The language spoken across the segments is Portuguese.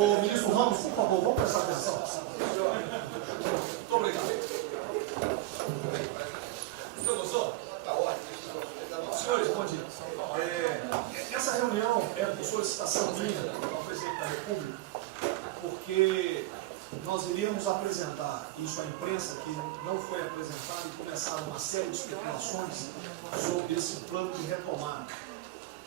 O ministro Ramos, por favor, vamos prestar atenção. Muito obrigado. Você gostou? Está ótimo. Senhores, bom dia. Essa reunião é por solicitação minha ao presidente da República, porque nós iríamos apresentar isso à imprensa, que não foi apresentado, e começaram uma série de especulações sobre esse plano de retomada.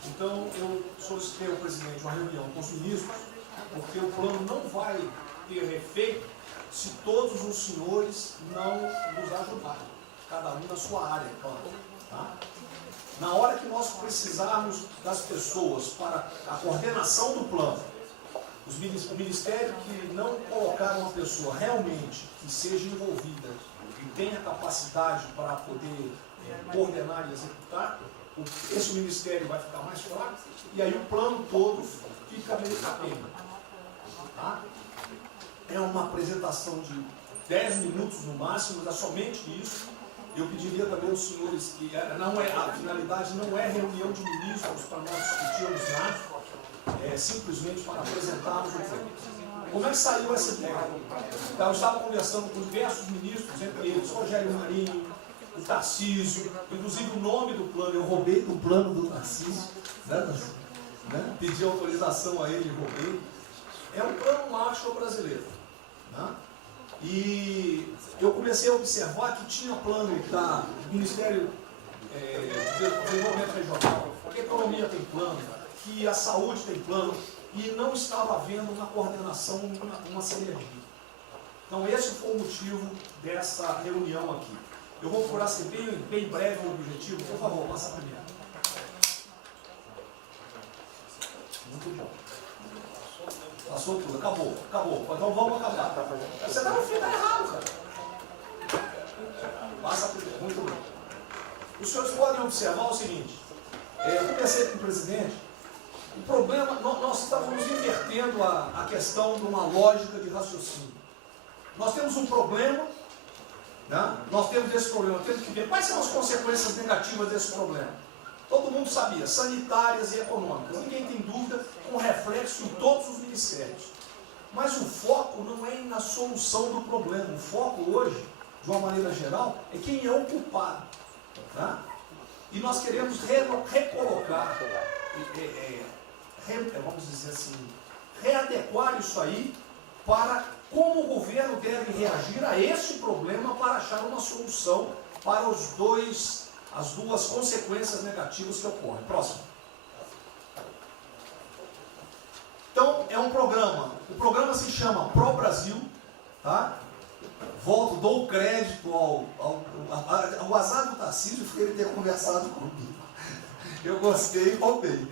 Então, eu solicitei ao presidente uma reunião com os ministros, porque o plano não vai ter efeito se todos os senhores não nos ajudarem, cada um na sua área, claro. Tá? Na hora que nós precisarmos das pessoas para a coordenação do plano, o Ministério que não colocar uma pessoa realmente que seja envolvida e tenha capacidade para poder coordenar e executar, esse Ministério vai ficar mais fraco e aí o plano todo fica meio capenga. Tá? É uma apresentação de 10 minutos no máximo, mas é somente isso. Eu pediria também aos senhores que a finalidade não é reunião de ministros para nós discutirmos nada, é simplesmente para apresentarmos o plano. Como é que saiu essa ideia? Então, eu estava conversando com diversos ministros, entre eles Rogério Marinho, o Tarcísio, inclusive o nome do plano, eu roubei do plano do Tarcísio, né? Pedi autorização a ele e roubei. É um plano Marshall brasileiro. Né? E eu comecei a observar que tinha plano do Ministério de Desenvolvimento Regional, que a economia tem plano, que a saúde tem plano, e não estava havendo uma coordenação, uma sinergia. Então esse foi o motivo dessa reunião aqui. Eu vou procurar ser bem breve o objetivo. Por favor, passa primeiro. Muito bom. Passou tudo, acabou. Então vamos acabar. Você está no fim, está errado, cara. Passa primeiro, muito bem. Os senhores podem observar o seguinte. Eu comecei com o presidente. O problema, nós estávamos invertendo a questão de uma lógica de raciocínio. Nós temos um problema, né? Nós temos esse problema, temos que ver quais são as consequências negativas desse problema. Todo mundo sabia, sanitárias e econômicas. Ninguém tem dúvida, com reflexo em todos os ministérios. Mas o foco não é na solução do problema. O foco hoje, de uma maneira geral, é quem é o culpado. Tá? E nós queremos recolocar, vamos dizer assim, readequar isso aí para como o governo deve reagir a esse problema para achar uma solução para as duas consequências negativas que ocorrem. Próximo. Então, é um programa. O programa se chama Pro Brasil. Tá? Dou crédito ao azar do Tarcísio por ele ter conversado comigo. Eu gostei e roubei.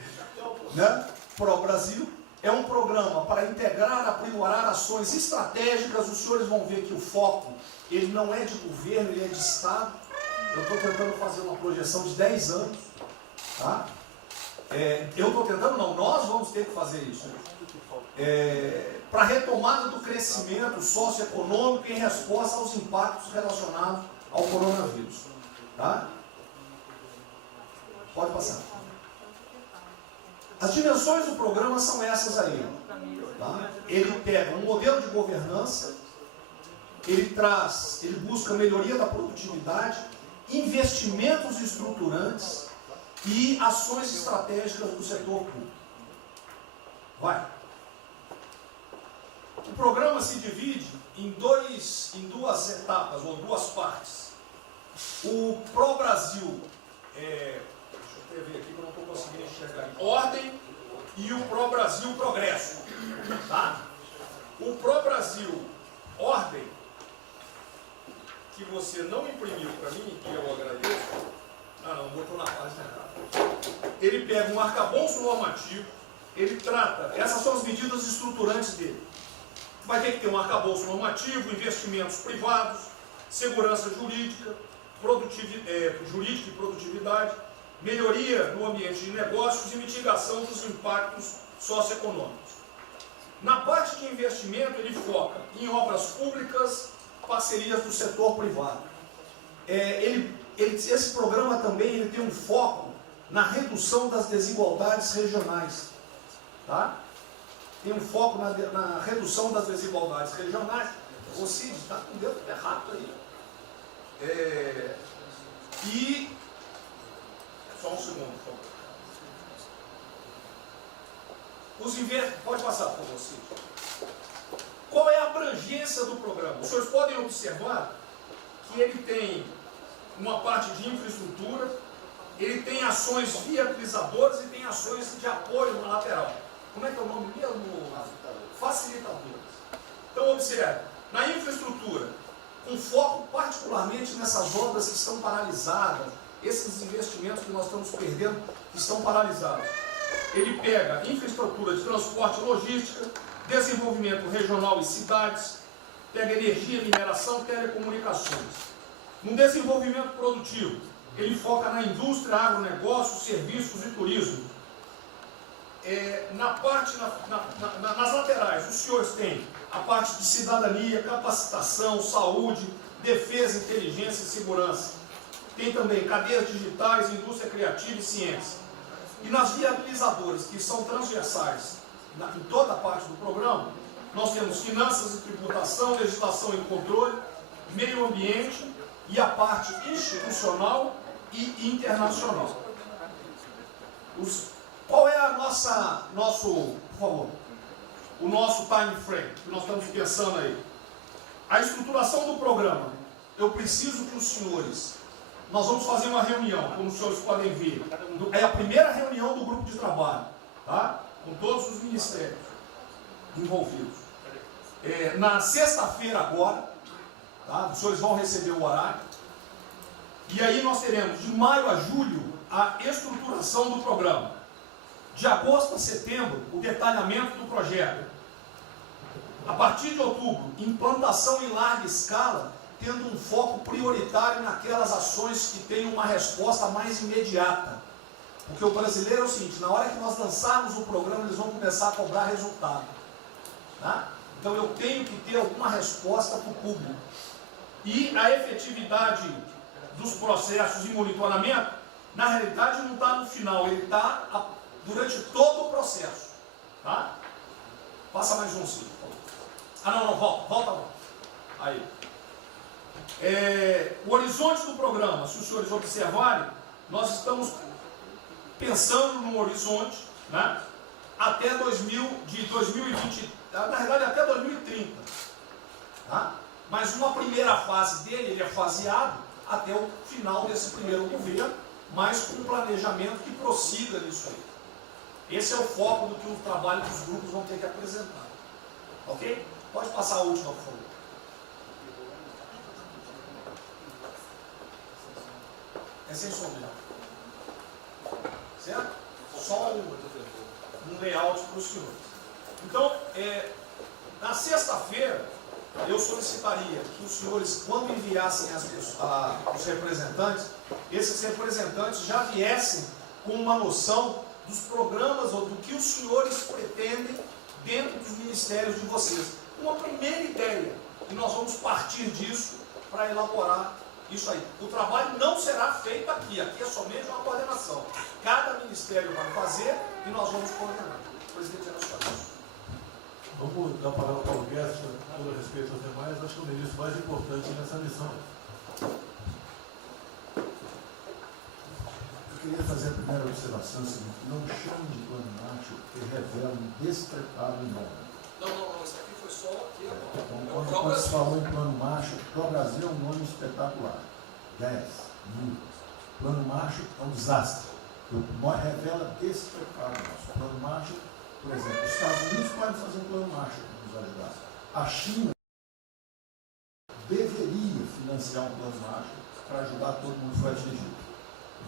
Né? Pro Brasil é um programa para integrar, aprimorar ações estratégicas. Os senhores vão ver que o foco, ele não é de governo, ele é de Estado. Eu estou tentando fazer uma projeção de 10 anos. Tá? Nós vamos ter que fazer isso. Para a retomada do crescimento socioeconômico em resposta aos impactos relacionados ao coronavírus. Tá? Pode passar. As dimensões do programa são essas aí. Tá? Ele pega um modelo de governança, ele busca melhoria da produtividade, investimentos estruturantes e ações estratégicas do setor público. Vai. O programa se divide em duas etapas, ou duas partes. O Pro Brasil, deixa eu ver aqui que eu não estou conseguindo enxergar. Ordem e o Pro Brasil Progresso. Tá? O Pro Brasil Ordem, que você não imprimiu para mim, que eu agradeço. Não botou na página errada. Ele pega um arcabouço normativo, ele trata, essas são as medidas estruturantes dele. Vai ter que ter um arcabouço normativo, investimentos privados, segurança jurídica, jurídica e produtividade, melhoria no ambiente de negócios e mitigação dos impactos socioeconômicos. Na parte de investimento, ele foca em obras públicas, parcerias do setor privado. Esse programa também ele tem um foco na redução das desigualdades regionais. Tá? tem um foco na redução das desigualdades regionais. O Cid está com o dedo errado aí. E só um segundo, por favor. Pode passar, por favor, Cid. Qual é a abrangência do programa? Os senhores podem observar que ele tem uma parte de infraestrutura, ele tem ações viabilizadoras e tem ações de apoio na lateral. Como é que é o nome mesmo? Facilitadoras. Então, observe, na infraestrutura, com foco particularmente nessas obras que estão paralisadas, esses investimentos que nós estamos perdendo, que estão paralisados. Ele pega infraestrutura de transporte e logística, desenvolvimento regional e cidades, pega energia, mineração, telecomunicações. No desenvolvimento produtivo, ele foca na indústria, agronegócio, serviços e turismo. Nas laterais, os senhores têm a parte de cidadania, capacitação, saúde, defesa, inteligência e segurança. Tem também cadeias digitais, indústria criativa e ciência. E nas viabilizadoras, que são transversais em toda a parte do programa, nós temos finanças e tributação, legislação e controle, meio ambiente e a parte institucional e internacional. Qual é o nosso time frame que nós estamos pensando aí? A estruturação do programa. Eu preciso que os senhores, nós vamos fazer uma reunião, como os senhores podem ver, é a primeira reunião do grupo de trabalho, tá? Com todos os ministérios envolvidos. Na sexta-feira agora, tá? Os senhores vão receber o horário, e aí nós teremos de maio a julho a estruturação do programa. De agosto a setembro, o detalhamento do projeto. A partir de outubro, implantação em larga escala, tendo um foco prioritário naquelas ações que têm uma resposta mais imediata. Porque o brasileiro é o seguinte, na hora que nós lançarmos o programa, eles vão começar a cobrar resultado. Tá? Então eu tenho que ter alguma resposta para o público. E a efetividade dos processos de monitoramento, na realidade não está no final, ele está durante todo o processo. Tá? Passa mais um, sim. Volta. Aí. O horizonte do programa, se os senhores observarem, nós estamos pensando no horizonte, né, até 2020, na verdade até 2030. Tá? Mas uma primeira fase dele, ele é faseado até o final desse primeiro governo, mas com um planejamento que prossiga nisso aí. Esse é o foco do que o trabalho dos grupos vão ter que apresentar. Ok? Pode passar a última, por favor. É sem som mesmo. Certo? Só um layout para os senhores. Então, na sexta-feira, eu solicitaria que os senhores, quando enviassem os representantes, esses representantes já viessem com uma noção dos programas ou do que os senhores pretendem dentro dos ministérios de vocês. Uma primeira ideia, e nós vamos partir disso para elaborar isso aí. O trabalho não será feito aqui é somente uma coordenação. Cada ministério vai fazer e nós vamos coordenar. O presidente era só isso. Vamos dar a palavra para o Guedes, com todo respeito aos demais, acho que é o ministro mais importante nessa missão. Eu queria fazer a primeira observação seguinte: não chame de plano Marshall, que revela um despreparo enorme. Não, isso aqui foi só aqui agora. Então, quando se falou em plano Marshall, para o Brasil é um nome espetacular. 10 mil. Plano Marshall é um desastre. Revela despreparo nosso. O plano Marshall, por exemplo, os Estados Unidos podem fazer um plano Marshall para nos ajudar. A China deveria financiar um plano Marshall para ajudar todo mundo que foi atingido.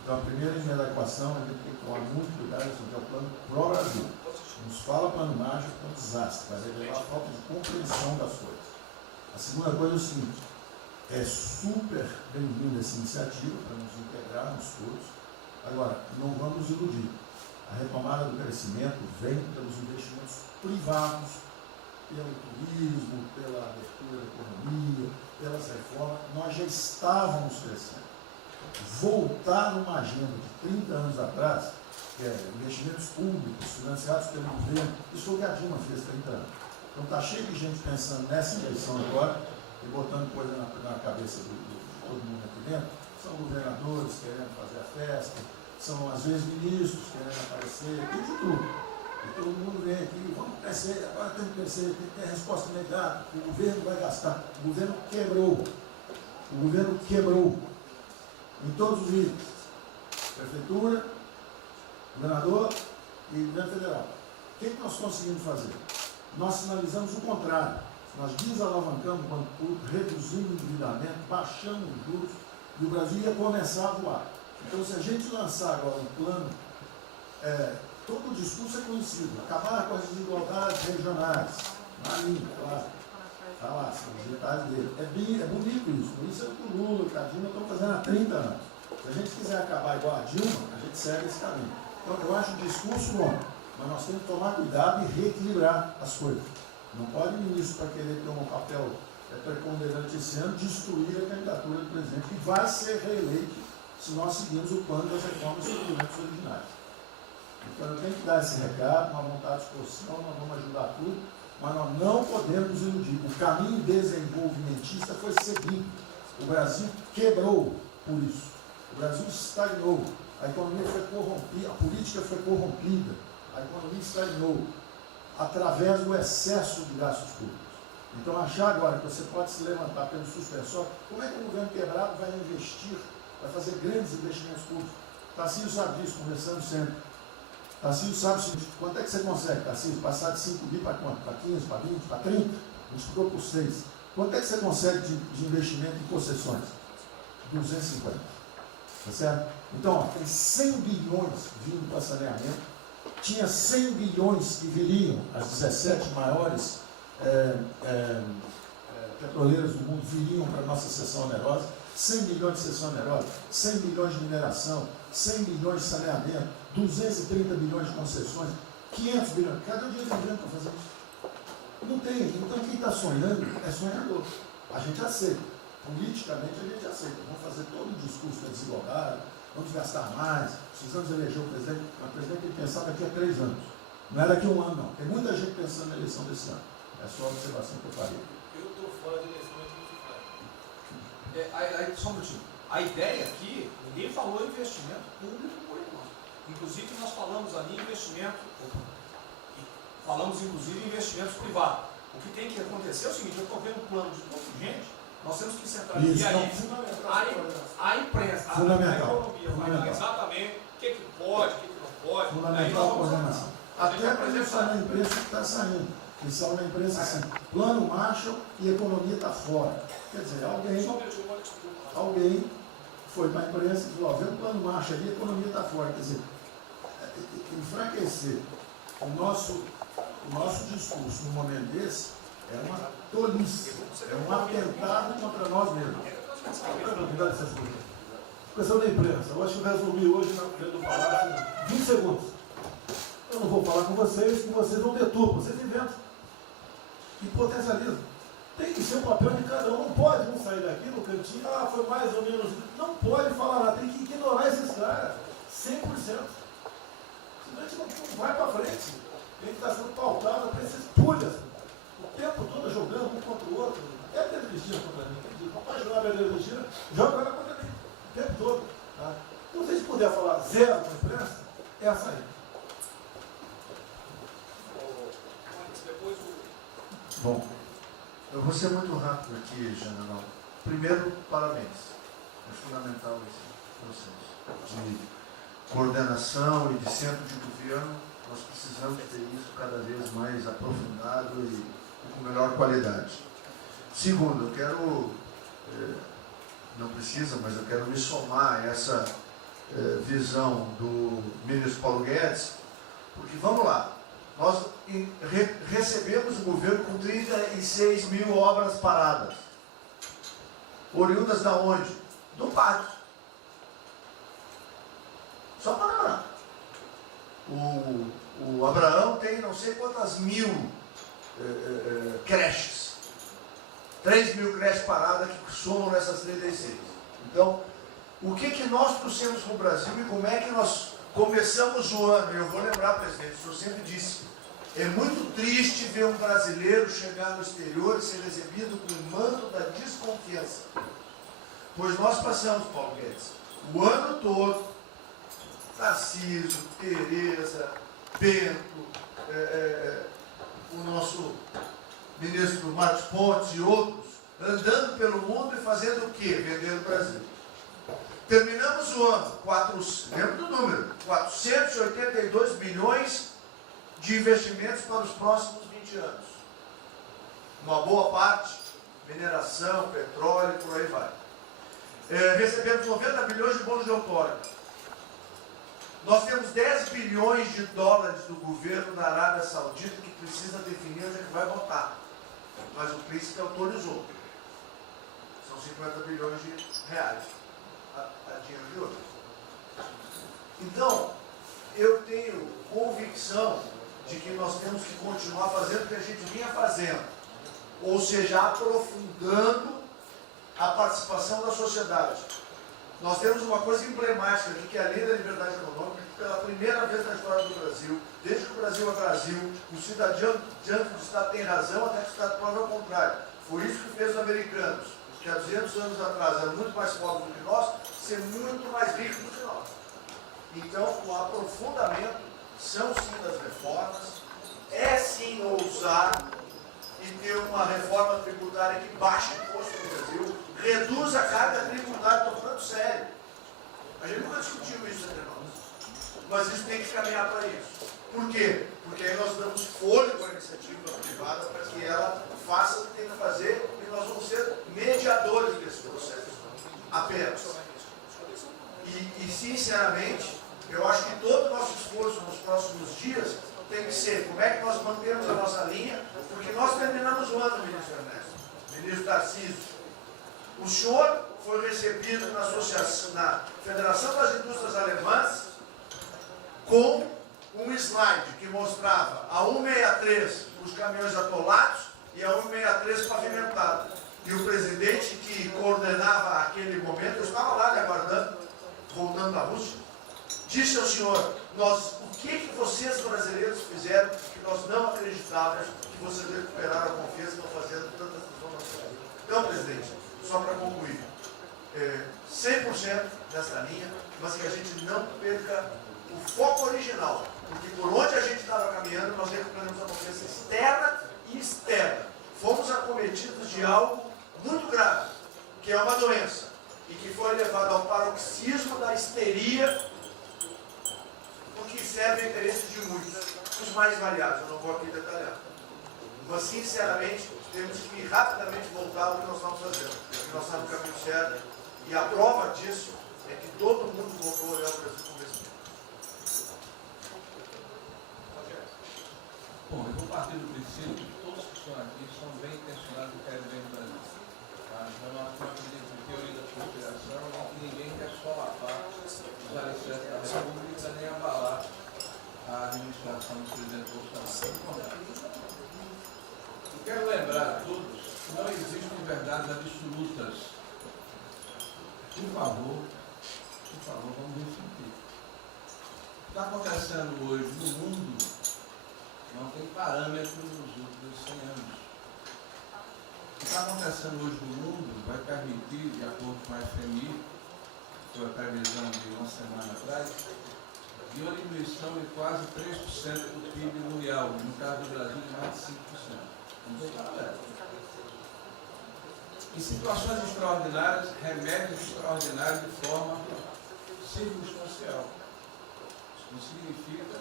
Então, a primeira linha da equação, a gente tem que tomar muito cuidado, que é o plano pro Brasil. Nos fala plano Marshall, é um desastre, vai revelar a falta de compreensão das coisas. A segunda coisa é o seguinte: é super bem-vinda essa iniciativa para nos integrarmos todos. Agora, não vamos iludir. A retomada do crescimento vem pelos investimentos privados, pelo turismo, pela abertura da economia, pelas reformas. Nós já estávamos crescendo. Voltar uma agenda de 30 anos atrás que é investimentos públicos financiados pelo governo. Isso foi o que a Dilma fez 30 anos. Então está cheio de gente pensando nessa eleição agora e botando coisa na cabeça de todo mundo aqui dentro. São governadores querendo fazer a festa, são às vezes ministros querendo aparecer, tem de tudo. E todo mundo vem aqui, vamos crescer, agora temos que crescer, tem que ter resposta imediata, o governo vai gastar. O governo quebrou. O governo quebrou. Em todos os níveis. Prefeitura, governador e governo federal. O que nós conseguimos fazer? Nós sinalizamos o contrário. Nós desalavancamos o banco público, reduzimos o endividamento, baixamos os juros e o Brasil ia começar a voar. Então, se a gente lançar agora um plano, todo o discurso é conhecido, acabar com as desigualdades regionais, na linha, claro. Está lá, são os detalhes dele. É bonito isso, por isso é o que o Lula e a Dilma estão fazendo há 30 anos. Se a gente quiser acabar igual a Dilma, a gente segue esse caminho. Então, eu acho o discurso bom, mas nós temos que tomar cuidado e reequilibrar as coisas. Não pode o ministro, para querer ter um papel preponderante esse ano, destruir a candidatura do presidente, que vai ser reeleito se nós seguirmos o plano das reformas suplementos originárias. Então, eu tenho que dar esse recado, uma vontade de disposição, nós vamos ajudar tudo, mas nós não podemos nos iludir. O caminho desenvolvimentista foi seguido. O Brasil quebrou por isso. O Brasil estagnou. A economia foi corrompida, a política foi corrompida, a economia estagnou através do excesso de gastos públicos. Então, achar agora que você pode se levantar pelo suspensório, como é que um governo quebrado vai investir, vai fazer grandes investimentos públicos? Tarcísio sabe disso, conversamos sempre. Tarcísio sabe o seguinte, quanto é que você consegue, Tarcísio, passar de 5 bi para quanto? Para 15, para 20, para 30? A gente ficou por 6. Quanto é que você consegue de investimento em concessões? 250. Tá certo? Então, ó, tem 100 bilhões vindo para saneamento, tinha 100 bilhões que viriam, as 17 maiores petroleiras do mundo viriam para a nossa seção onerosa, 100 bilhões de seção onerosa, 100 bilhões de mineração, 100 bilhões de saneamento, 230 bilhões de concessões, 500 bilhões. Cadê o dinheiro do governo para fazer isso? Não tem. Então, quem está sonhando é sonhador. A gente aceita. Politicamente, a gente aceita. Vamos fazer todo o discurso da desigualdade, vamos gastar mais, precisamos eleger o presidente. Mas o presidente tem que pensar daqui a 3 anos. Não é daqui a 1 ano, não. Tem muita gente pensando na eleição desse ano. É só a observação que eu farei. Eu estou fora da eleição, mas Só um minutinho. A ideia aqui, ninguém falou em investimento público por enquanto. Inclusive, nós falamos ali em investimento, falamos inclusive em investimentos privados. O que tem que acontecer é o seguinte, eu estou vendo um plano de tanta gente, nós temos que centrar aqui a imprensa, a economia, vai exatamente o que pode, o que não pode. Fundamental a coordenação. Até para isso na imprensa que está saindo. Que saiu na imprensa assim, plano Marshall e economia está fora. Quer dizer, alguém foi para a imprensa e falou, vê o plano Marshall ali, a economia está fora. Quer dizer, enfraquecer o nosso discurso num momento desse é uma tolice, é um atentado contra nós mesmos. Questão da imprensa, eu acho que eu resumi hoje dentro do Palácio 20 segundos. Eu não vou falar com vocês, que vocês não deturpam, vocês inventam e potencializam. Tem que ser o papel de cada um, não pode um sair daqui no cantinho, foi mais ou menos. Não pode falar nada, tem que ignorar esses caras, 100%. Senão a gente não vai para frente. Tem que estar sendo pautado para esses pulhas. O tempo todo jogando um contra o outro. É a Pedro Cristina contra mim. Não pode jogar a Pedro Cristina, joga ela contra mim. O tempo todo. Tá? Então, se a gente puder falar zero na imprensa, é a saída. Bom, eu vou ser muito rápido aqui, general. Primeiro, parabéns. É fundamental esse processo de coordenação e de centro de governo. Nós precisamos ter isso cada vez mais aprofundado e com melhor qualidade. Segundo, eu quero, não precisa, mas eu quero me somar a essa visão do ministro Paulo Guedes, porque vamos lá, nós recebemos o governo com 36 mil obras paradas. Oriundas da onde? Do pátio. Só para lembrar. O Abraão tem não sei quantas mil creches. 3 mil creches paradas que somam nessas 36. Então, o que nós trouxemos para o Brasil e como é que nós começamos o ano, e eu vou lembrar, presidente, o senhor sempre disse, é muito triste ver um brasileiro chegar no exterior e ser recebido com o manto da desconfiança. Pois nós passamos, Paulo Guedes, o ano todo, Tarcísio, Tereza, Bento, o nosso ministro Marcos Pontes e outros, andando pelo mundo e fazendo o quê? Vendendo o Brasil. Terminamos o ano, lembra do número, 482 bilhões de investimentos para os próximos 20 anos. Uma boa parte, mineração, petróleo, por aí vai. Recebemos 90 bilhões de bônus de outorga. Nós temos 10 bilhões de dólares do governo da Arábia Saudita que precisa definir onde é que vai votar. Mas o príncipe autorizou. São 50 bilhões de reais. A dinheiro de ouro. Então, eu tenho convicção de que nós temos que continuar fazendo o que a gente vinha fazendo. Ou seja, aprofundando a participação da sociedade. Nós temos uma coisa emblemática aqui, que é a Lei da Liberdade Econômica, que pela primeira vez na história do Brasil, desde que o Brasil é Brasil, o cidadão diante do Estado tem razão, até que o Estado prove ao contrário. Foi isso que fez os americanos, que há 200 anos atrás eram muito mais pobres do que nós, ser muito mais ricos do que nós. Então, o aprofundamento são sim das reformas, é sim ousar e ter uma reforma tributária que baixe o imposto no Brasil, reduz a carga tributária, estou falando sério. A gente nunca discutiu isso entre nós, mas isso tem que caminhar para isso. Por quê? Porque aí nós damos fôlego à iniciativa privada para que ela faça o que tem que fazer e nós vamos ser mediadores desse processo, apenas. E sinceramente, eu acho que todo o nosso esforço nos próximos dias tem que ser como é que nós mantemos a nossa linha, porque nós terminamos o ano, ministro Ernesto, ministro Tarcísio. O senhor foi recebido na Federação das Indústrias Alemãs com um slide que mostrava a 163 os caminhões atolados e a 163 pavimentado. E o presidente que coordenava aquele momento, eu estava lá lhe aguardando, voltando da Rússia, disse ao senhor, o que vocês brasileiros fizeram que nós não acreditávamos que vocês recuperaram a confiança e estão fazendo tantas transformações. Então, presidente, só para concluir, 100% nessa linha, mas que a gente não perca o foco original, porque por onde a gente estava caminhando, nós recuperamos a confiança externa e externa. Fomos acometidos de algo muito grave, que é uma doença, e que foi levado ao paroxismo da histeria, o que serve ao interesse de muitos, os mais variados, eu não vou aqui detalhar. Mas, sinceramente, temos que rapidamente voltar ao que nós estamos fazendo, porque nós estamos no caminho certo, e a prova disso é que todo mundo voltou a olhar o Brasil com respeito. Bom, eu vou partir do princípio que todos que estão aqui são bem intencionados e querem bem o Brasil. Então, nós temos a teoria da conspiração em que ninguém quer solapar os alicerces da República nem abalar a administração do presidente Bolsonaro. Eu quero lembrar a todos que não existem verdades absolutas. Por favor, vamos refletir. O que está acontecendo hoje no mundo não tem parâmetro nos últimos 100 anos. O que está acontecendo hoje no mundo vai permitir, de acordo com a FMI, que foi a previsão de uma semana atrás, de uma diminuição de quase 3% do PIB mundial, no caso do Brasil, de mais de 5%. Não tem paralelo. Em situações extraordinárias, remédios extraordinários de forma circunstancial. Isso não significa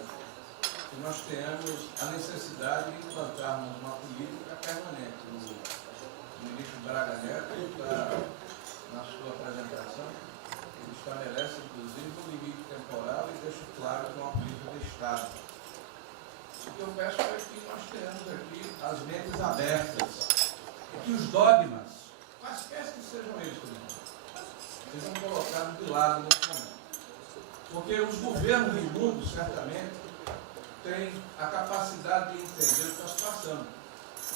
que nós tenhamos a necessidade de implantarmos uma política permanente. O ministro Braga Neto, na sua apresentação, ele estabelece, inclusive, um limite temporal e deixa claro que é uma política de Estado. O que eu peço é que nós tenhamos aqui as mentes abertas e que os dogmas, quaisquer que sejam eles, sejam colocados de lado nesse momento. Porque os governos do mundo, certamente, têm a capacidade de entender o que está se passando.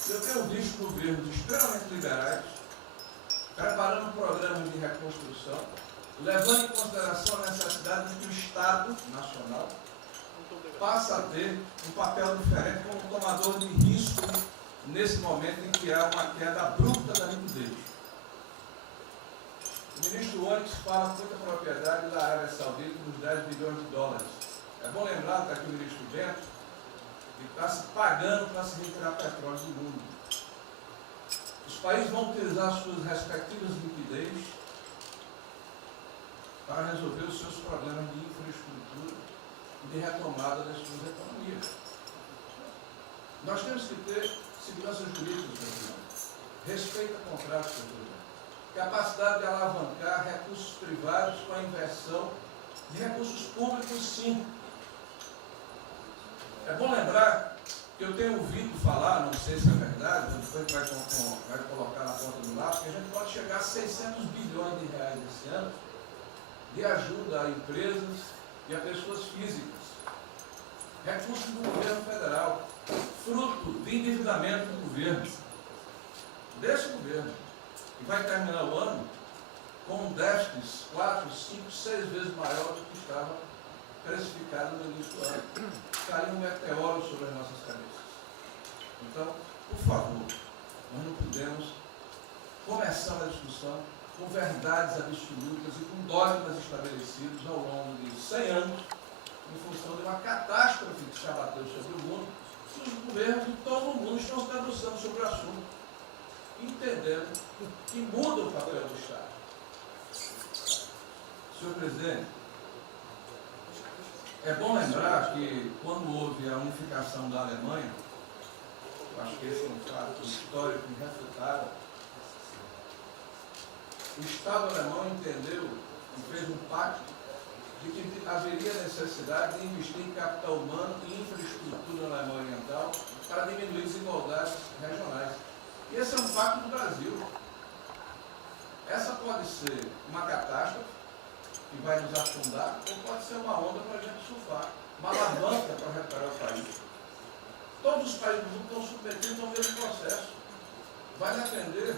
Eu tenho visto governos extremamente liberais preparando programas de reconstrução, levando em consideração a necessidade de que o Estado Estado Nacional passa a ter um papel diferente como tomador de risco nesse momento em que há uma queda abrupta da liquidez. O ministro Onyx fala com muita propriedade da Arábia Saudita dos 10 bilhões de dólares. É bom lembrar que aqui o ministro Bento está se pagando para se retirar petróleo do mundo. Os países vão utilizar suas respectivas liquidez para resolver os seus problemas de infraestrutura e de retomada das suas economias. Nós temos que ter segurança jurídica, respeito a contratos, capacidade de alavancar recursos privados com a inversão de recursos públicos, sim. É bom lembrar que eu tenho ouvido falar, não sei se é verdade, depois vai colocar na ponta do lápis, que a gente pode chegar a 600 bilhões de reais esse ano de ajuda a empresas e a pessoas físicas. Recursos do governo federal, fruto de endividamento do governo, desse governo, que vai terminar o ano com déficits 4, 5, 6 vezes maior do que estava precificado no início do ano. Caiu um meteoro sobre as nossas cabeças. Então, por favor, nós não podemos começar a discussão com verdades absolutas e com dogmas estabelecidos ao longo de 100 anos, em função de uma catástrofe que se abateu sobre o mundo, que os governos de todo o mundo estão se debruçando sobre o assunto, entendendo que muda o papel do Estado. Senhor presidente, é bom lembrar que quando houve a unificação da Alemanha, eu acho que esse é um fato histórico irrefutável, o Estado alemão entendeu e fez um pacto de que haveria necessidade de investir em capital humano e infraestrutura na Alemanha Oriental para diminuir desigualdades regionais. E esse é um pacto do Brasil. Essa pode ser uma catástrofe que vai nos afundar, ou pode ser uma onda para a gente surfar, uma alavanca para recuperar o país. Todos os países do mundo estão submetidos ao mesmo processo. Vai depender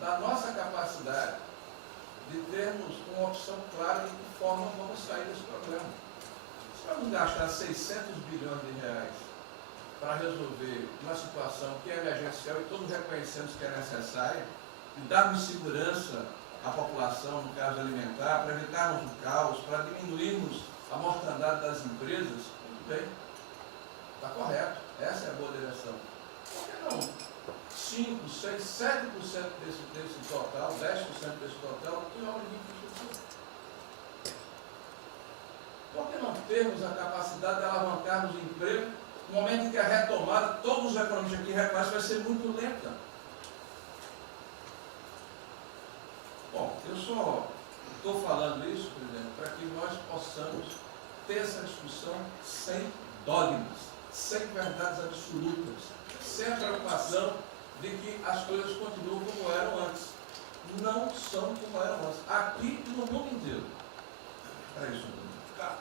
da nossa capacidade de termos uma opção clara de que forma vamos sair desse problema. Se vamos gastar 600 bilhões de reais para resolver uma situação que é emergencial e todos reconhecemos que é necessária, e darmos segurança à população, no caso alimentar, para evitarmos o caos, para diminuirmos a mortandade das empresas, muito bem, está correto, essa é a boa direção. Por que não 5, 6, 7% desse total, 10% desse total, em obra de infraestrutura? Por que não termos a capacidade de alavancarmos o emprego no momento em que a retomada, todos os economistas aqui reconhecem, vai ser muito lenta? Bom, eu só estou falando isso, presidente, para que nós possamos ter essa discussão sem dogmas, sem verdades absolutas, sem a preocupação de que as coisas continuam como eram antes. Não são como eram antes. Aqui e no mundo inteiro. É isso. Tá.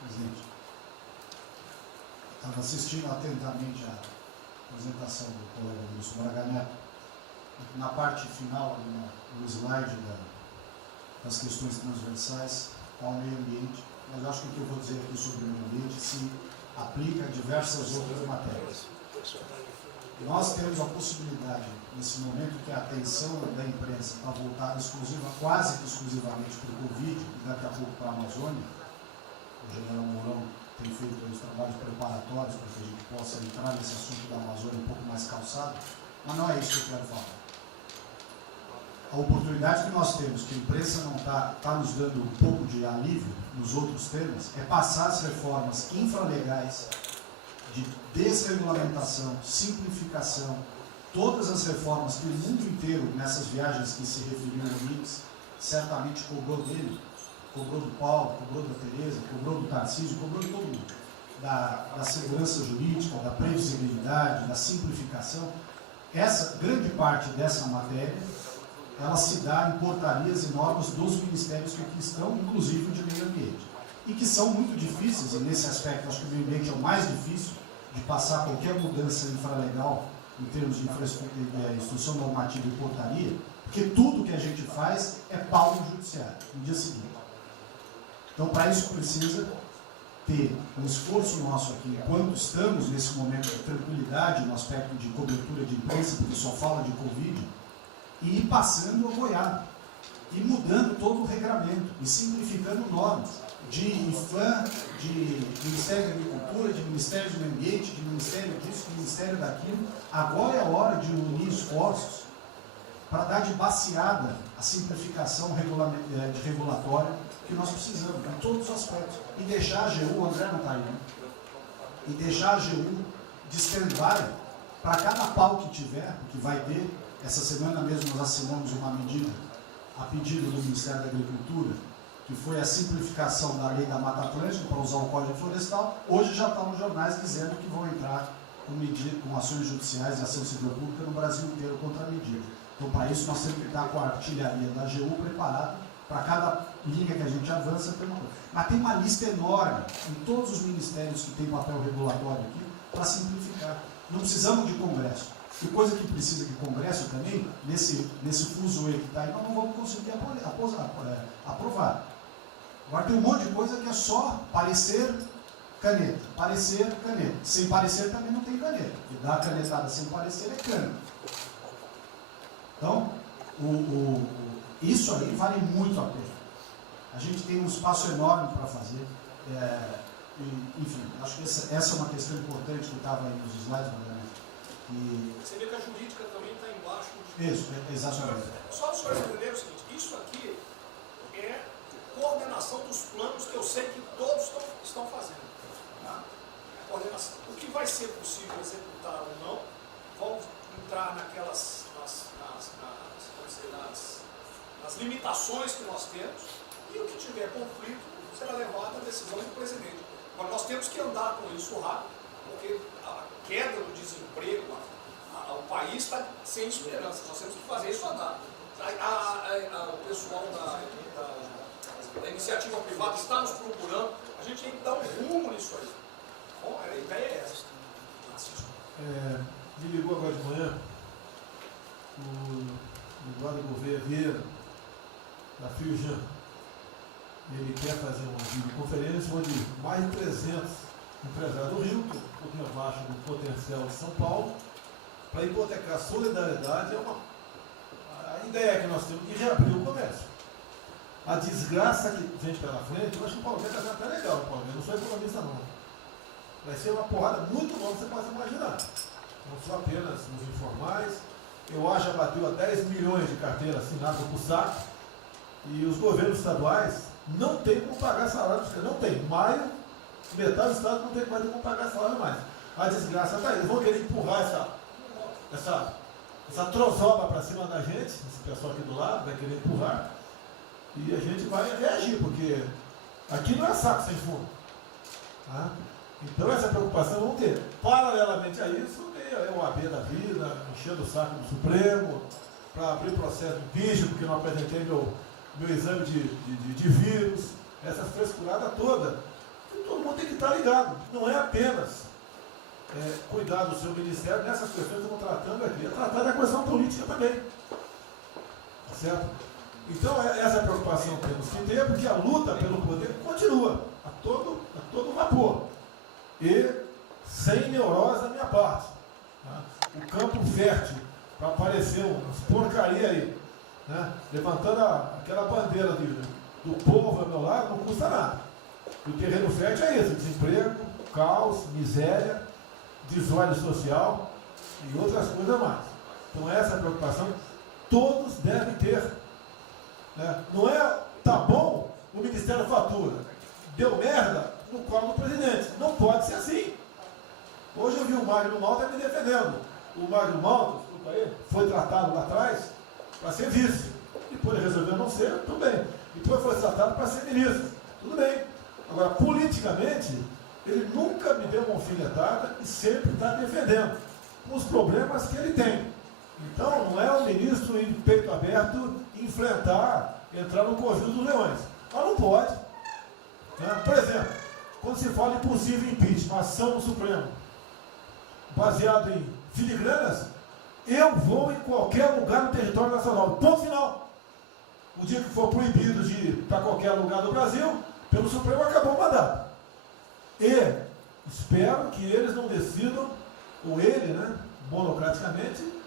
Presidente, estava assistindo atentamente a apresentação do colega Wilson Braga Neto. Na parte final, no slide das questões transversais, ao meio ambiente, mas acho que o que eu vou dizer aqui sobre o meio ambiente se aplica a diversas outras matérias. Nós temos a possibilidade, nesse momento que a atenção da imprensa está voltada quase que exclusivamente para o Covid e daqui a pouco para a Amazônia, o general Mourão tem feito os trabalhos preparatórios para que a gente possa entrar nesse assunto da Amazônia um pouco mais calçado, mas não é isso que eu quero falar. A oportunidade que nós temos, que a imprensa não está nos dando um pouco de alívio nos outros temas, é passar as reformas infralegais de desregulamentação, simplificação, todas as reformas que o mundo inteiro, nessas viagens que se referiu ao Mix, certamente cobrou dele, cobrou do Paulo, cobrou da Tereza, cobrou do Tarcísio, cobrou de todo mundo, da segurança jurídica, da previsibilidade, da simplificação. Essa grande parte dessa matéria ela se dá em portarias e normas dos ministérios que aqui estão, inclusive o de meio ambiente. E que são muito difíceis, e nesse aspecto acho que o meio ambiente é o mais difícil de passar qualquer mudança infralegal em termos de instrução normativa e portaria, porque tudo que a gente faz é pau no judiciário, no dia seguinte. Então, para isso precisa ter um esforço nosso aqui, enquanto estamos nesse momento de tranquilidade, no aspecto de cobertura de imprensa, porque só fala de Covid, e ir passando a boiada, e mudando todo o regramento, e simplificando normas, de IFAM, de Ministério da Agricultura, de Ministério do Meio Ambiente, de Ministério disso, de Ministério daquilo. Agora é a hora de unir esforços para dar de baseada a simplificação regulatória que nós precisamos, em todos os aspectos. E deixar a AGU, o André não está aí, né? E deixar a AGU de stand-by para cada pau que tiver, que vai ter. Essa semana mesmo nós assinamos uma medida a pedido do Ministério da Agricultura, que foi a simplificação da lei da Mata Atlântica para usar o Código Florestal. Hoje já está nos jornais dizendo que vão entrar com ações judiciais e ação civil pública no Brasil inteiro contra a medida. Então, para isso, nós temos que estar com a artilharia da AGU preparada para cada linha que a gente avança. Mas tem uma lista enorme em todos os ministérios que têm papel regulatório aqui para simplificar. Não precisamos de Congresso. E coisa que precisa de Congresso também, nesse fuzuê que está aí, nós não vamos conseguir aprovar. Agora tem um monte de coisa que é só parecer, caneta. Parecer, caneta. Sem parecer também não tem caneta. E dar canetada sem parecer é cana. Então, isso aí vale muito a pena. A gente tem um espaço enorme para fazer. Enfim, acho que essa é uma questão importante que estava aí nos slides, Você vê que a jurídica também está embaixo. Isso, exatamente. Só os senhores entenderem o seguinte, isso aqui é coordenação dos planos que eu sei que todos estão fazendo. Tá? Coordenação. O que vai ser possível executar ou não, vamos entrar naquelas nas limitações que nós temos, e o que tiver conflito será levado à decisão do presidente. Agora, nós temos que andar com isso rápido, porque a queda do desemprego, o país está sem esperança, nós temos que fazer isso andar. O pessoal da iniciativa privada está nos procurando, a gente tem que dar um rumo nisso aí. Bom, a ideia é essa. Me ligou agora de manhã o Eduardo Gouveia Vieira, da Fiujan. Ele quer fazer uma videoconferência onde mais de 300 empresários do Rio, que é um pouquinho abaixo do potencial de São Paulo, para hipotecar solidariedade. A ideia que nós temos de reabrir o comércio. A desgraça que vem pela frente, eu acho que o Paulo Guedes está até legal, Paulo Guedes, não sou economista não. Vai ser uma porrada muito longa, você pode imaginar. Não só apenas nos informais. Eu acho que já bateu a 10 milhões de carteiras assinadas por saco. E os governos estaduais não têm como pagar salário. Não tem. Maio, metade do estado não tem mais como pagar salário mais. A desgraça está aí. Eles vão querer empurrar essa trozoba para cima da gente. Esse pessoal aqui do lado vai querer empurrar. E a gente vai reagir, porque aqui não é saco sem fundo. Tá? Então essa preocupação vamos ter. Paralelamente a isso, é o AB da vida, enchendo o saco do Supremo, para abrir processo de impeachment, porque não apresentei meu exame de vírus, essa frescurada toda. E todo mundo tem que estar ligado. Não é apenas cuidar do seu ministério nessas questões que estamos tratando aqui, é tratar da questão política também. Tá certo? Então essa preocupação temos que ter, porque a luta pelo poder continua a todo vapor. E sem neurose da minha parte. Tá? O campo fértil para aparecer umas porcaria aí, né? Levantando aquela bandeira do povo ao meu lado, não custa nada. E o terreno fértil é isso: desemprego, caos, miséria, desordem social e outras coisas mais. Então essa preocupação todos devem ter. Né? Não é, tá bom, o Ministério fatura, deu merda no colo do presidente. Não pode ser assim. Hoje eu vi o Magno Malta me defendendo. O Magno Malta, desculpa aí, foi tratado lá atrás para ser vice. Depois ele resolveu não ser, tudo bem. Depois foi tratado para ser ministro, tudo bem. Agora, politicamente, ele nunca me deu uma alfinetada e sempre está defendendo os problemas que ele tem. Então, não é o ministro ir de peito aberto entrar no conjunto dos leões. Mas não pode. Né? Por exemplo, quando se fala em possível impeachment, ação no Supremo, baseado em filigranas, Eu vou em qualquer lugar no território nacional. Ponto final. O dia que for proibido de ir para qualquer lugar do Brasil, pelo Supremo acabou o mandato. E espero que eles não decidam, ou ele, né, monocraticamente,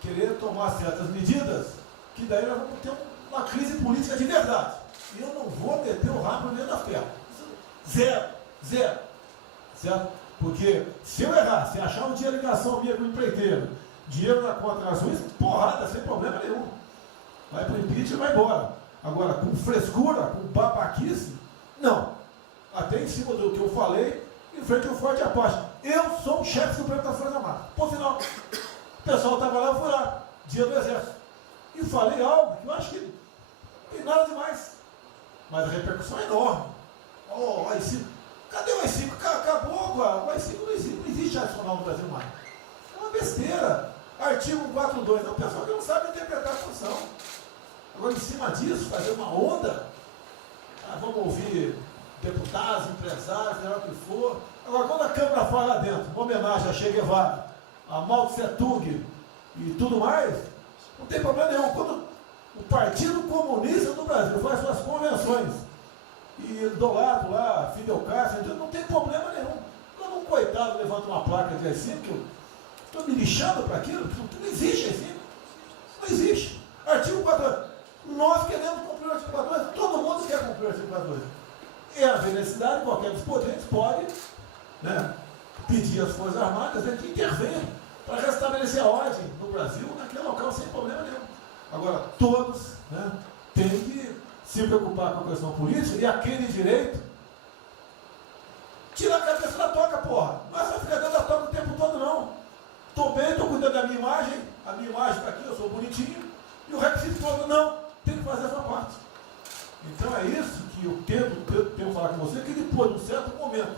querer tomar certas medidas, que daí nós vamos ter uma crise política de verdade. E eu não vou meter o rabo dentro da ferro. Zero. Certo? Porque se eu errar, se achar um dia ligação minha com o empreiteiro, dinheiro na conta na Suíça, porrada, sem problema nenhum. Vai para o impeachment e vai embora. Agora, com frescura, com babaquice, não. Até em cima do que eu falei, em frente ao Forte Apache. Eu sou o chefe supremo das Forças Armadas. Ponto final. O pessoal estava lá, eu fui lá, dia do Exército. E falei algo que eu acho que não tem nada demais. Mas a repercussão é enorme. Oh, AI-5. Cadê o AI-5? Acabou, o AI-5 não existe adicional no Brasil mais. É uma besteira. Artigo 142. É o pessoal que não sabe interpretar a função. Agora, em cima disso, fazer uma onda. Vamos ouvir deputados, empresários, seja o que for. Agora, quando a Câmara fala lá dentro, uma homenagem a Che Guevara, a Mao Tse Tung e tudo mais, não tem problema nenhum. Quando o Partido Comunista do Brasil faz suas convenções e do lado lá, Fidel Castro, não tem problema nenhum. Quando um coitado levanta uma placa de AI-5, que eu estou me lixando para aquilo, não existe AI-5. Não existe. Artigo 42. Nós queremos cumprir o artigo 42, todo mundo quer cumprir o artigo 42. É a necessidade, qualquer dos poderes pode, né, pedir às Forças Armadas, né, que intervenham para restabelecer a ordem no Brasil, naquele local, sem problema nenhum. Agora, todos, né, têm que se preocupar com a questão política e aquele direito, tira a cabeça da toca, porra. Não é só ficar dentro da toca o tempo todo, não. Estou bem, estou cuidando da minha imagem, a minha imagem está aqui, eu sou bonitinho, e o requisito todo, não, tem que fazer a sua parte. Então é isso que eu tenho falar com você, que depois de um certo momento,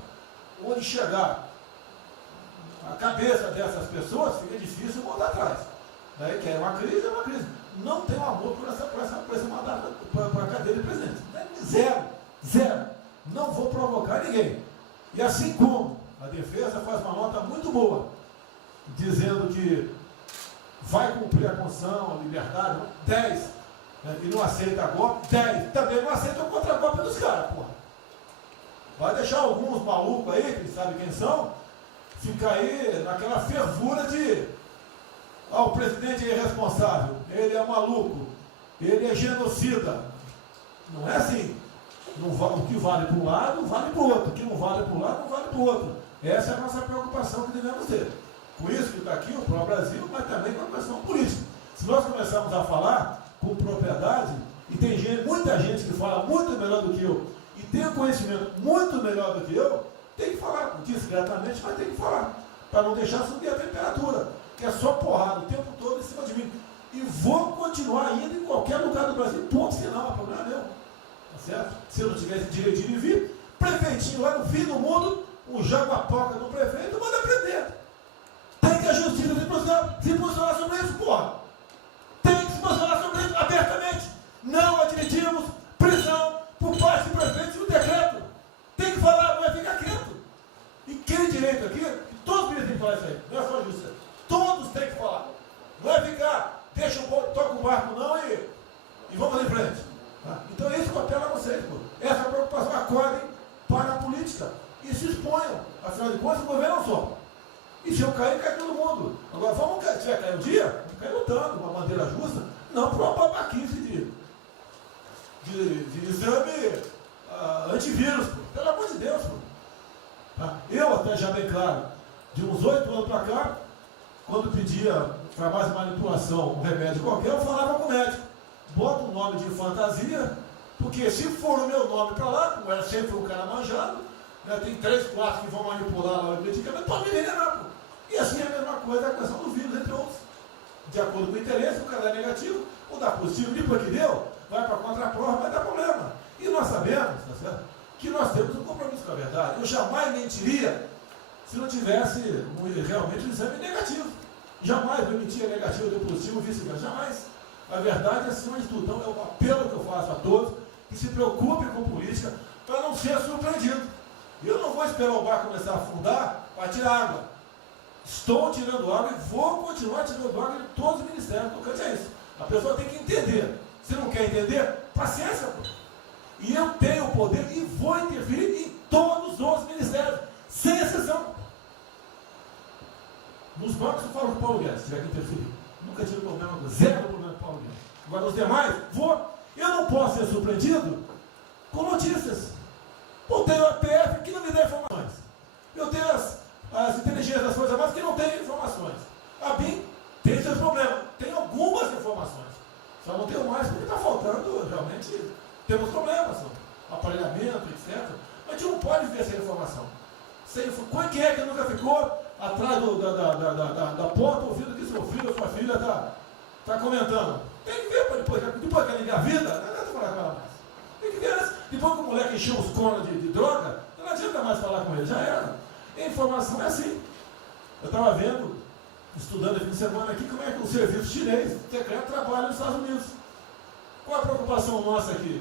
onde chegar a cabeça dessas pessoas, fica difícil voltar atrás. Daí que é uma crise, é uma crise. Não tenho amor por esse mandato, para a cadeira de presidente. Zero. Não vou provocar ninguém. E assim como a defesa faz uma nota muito boa, dizendo que vai cumprir a Constituição, a liberdade, 10, né, e não aceita golpe, 10, também não aceita o contra-golpe dos caras, porra. Vai deixar alguns malucos aí, que sabe quem são, ficar aí naquela fervura de o presidente é irresponsável, ele é maluco, ele é genocida. Não é assim. O que vale para um lado, vale para o outro. O que não vale para um lado, não vale para o outro. Essa é a nossa preocupação que devemos ter. Por isso que está aqui o pró-Brasil, mas também com a questão política. Se nós começarmos a falar com propriedade, e tem muita gente que fala muito melhor do que eu, e tem um conhecimento muito melhor do que eu, tem que falar, discretamente, mas tem que falar, para não deixar subir a temperatura, que é só porrada o tempo todo em cima de mim. E vou continuar indo em qualquer lugar do Brasil, ponto final, não é problema meu. Tá certo? Se eu não tivesse direitinho de vir, prefeitinho lá no fim do mundo, um jaguapoca do prefeito, manda prender. Tem que a justiça se posicionar sobre isso, porra. Tem que se posicionar sobre isso abertamente. Não admitimos prisão por parte do prefeito no decreto. Tem que falar, não é ficar quieto. E quem direito aqui, todos têm que falar isso aí, não é só a justiça. Todos têm que falar. Não é ficar, toca o barco não e vamos em frente. Tá? Então é isso que eu apelo a vocês, pô. Essa preocupação, acordem para a política e se exponham. Afinal de contas, o governo não só. E se eu cair, cai todo mundo. Agora, vamos cair, se vai cair um dia, vamos cair lutando, uma bandeira justa, não por uma babaquice de exame antivírus, pô. Pelo amor de Deus, pô. Tá? Eu, até já bem claro, de uns 8 anos para cá, quando pedia farmácia de manipulação, um remédio qualquer, eu falava com o médico. Bota um nome de fantasia, porque se for o meu nome para lá, como era sempre um cara manjado, né, tem 3, 4 que vão manipular lá o medicamento, pode me envenenar, pô. E assim é a mesma coisa a questão do vírus, entre outros. De acordo com o interesse, o cara é negativo, ou dá positivo, depois que deu, vai para a contraprova, vai dar problema. E nós sabemos, tá certo, que nós temos um compromisso com a verdade. Eu jamais mentiria se não tivesse realmente um exame negativo. Jamais eu mentia negativo, deu positivo, vice-versa. Jamais. A verdade é acima de tudo. Então é o apelo que eu faço a todos que se preocupem com política para não ser surpreendido. Eu não vou esperar o barco começar a afundar para tirar água. Estou tirando água e vou continuar tirando água de todos os ministérios. O tocante é isso. A pessoa tem que entender. Se não quer entender, paciência, pô. E eu tenho o poder e vou interferir em todos os ministérios, sem exceção. Nos bancos eu falo com o Paulo Guedes, se tiver que interferir. Nunca tive problema com zero problema com o Paulo Guedes. Agora os demais, vou. Eu não posso ser surpreendido com notícias. Eu tenho a PF que não me dá informações. Eu tenho as inteligências das Forças Armadas que não têm informações. A BIM tem seus problemas. Tem algumas informações. Só não tenho mais porque está faltando, realmente, temos problemas. Aparelhamento, etc. Mas a gente não pode ver essa informação. Quem é que nunca ficou atrás da porta ouvindo que seu filho ou sua filha está comentando? Tem que ver para depois que ela engravida, não adianta falar com ela mais. Tem que ver antes. Depois que o moleque encheu os conos de droga, não adianta mais falar com ele, já era. A informação é assim. Eu estava vendo, estudando esse fim de semana aqui, como é que o serviço chinês secreto trabalha nos Estados Unidos. Qual a preocupação nossa aqui?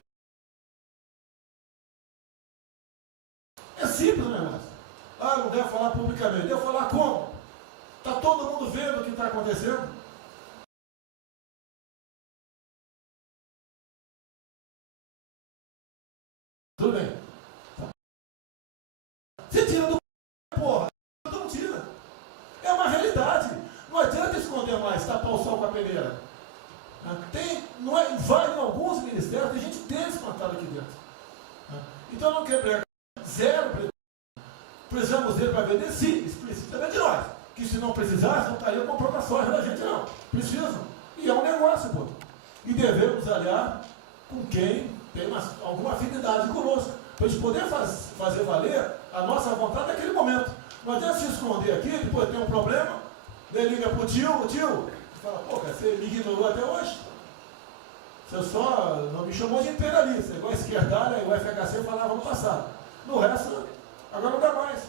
É simples o negócio. Ah, não deve falar publicamente. Deve falar como? Está todo mundo vendo o que está acontecendo? Tudo bem. Você tira do porra. Não tira. É uma realidade. Não adianta esconder mais, tapar o sol com a peneira. Vai em alguns ministérios, tem gente desespantada aqui dentro. Então não quer zero. Precisamos dele para vender? Sim, isso precisa também de nós. Que se não precisasse, não estaria comprando a soja da gente, não. Precisam. E é um negócio, pô. E devemos aliar com quem tem alguma afinidade conosco, para a gente poder fazer valer a nossa vontade naquele momento. Não adianta se esconder aqui, depois tem um problema, daí liga para o tio, fala, pô, cara, você me ignorou até hoje. Você só não me chamou de imperialista, igual a esquerdalha e o FHC falava no passado. No resto, agora não dá mais.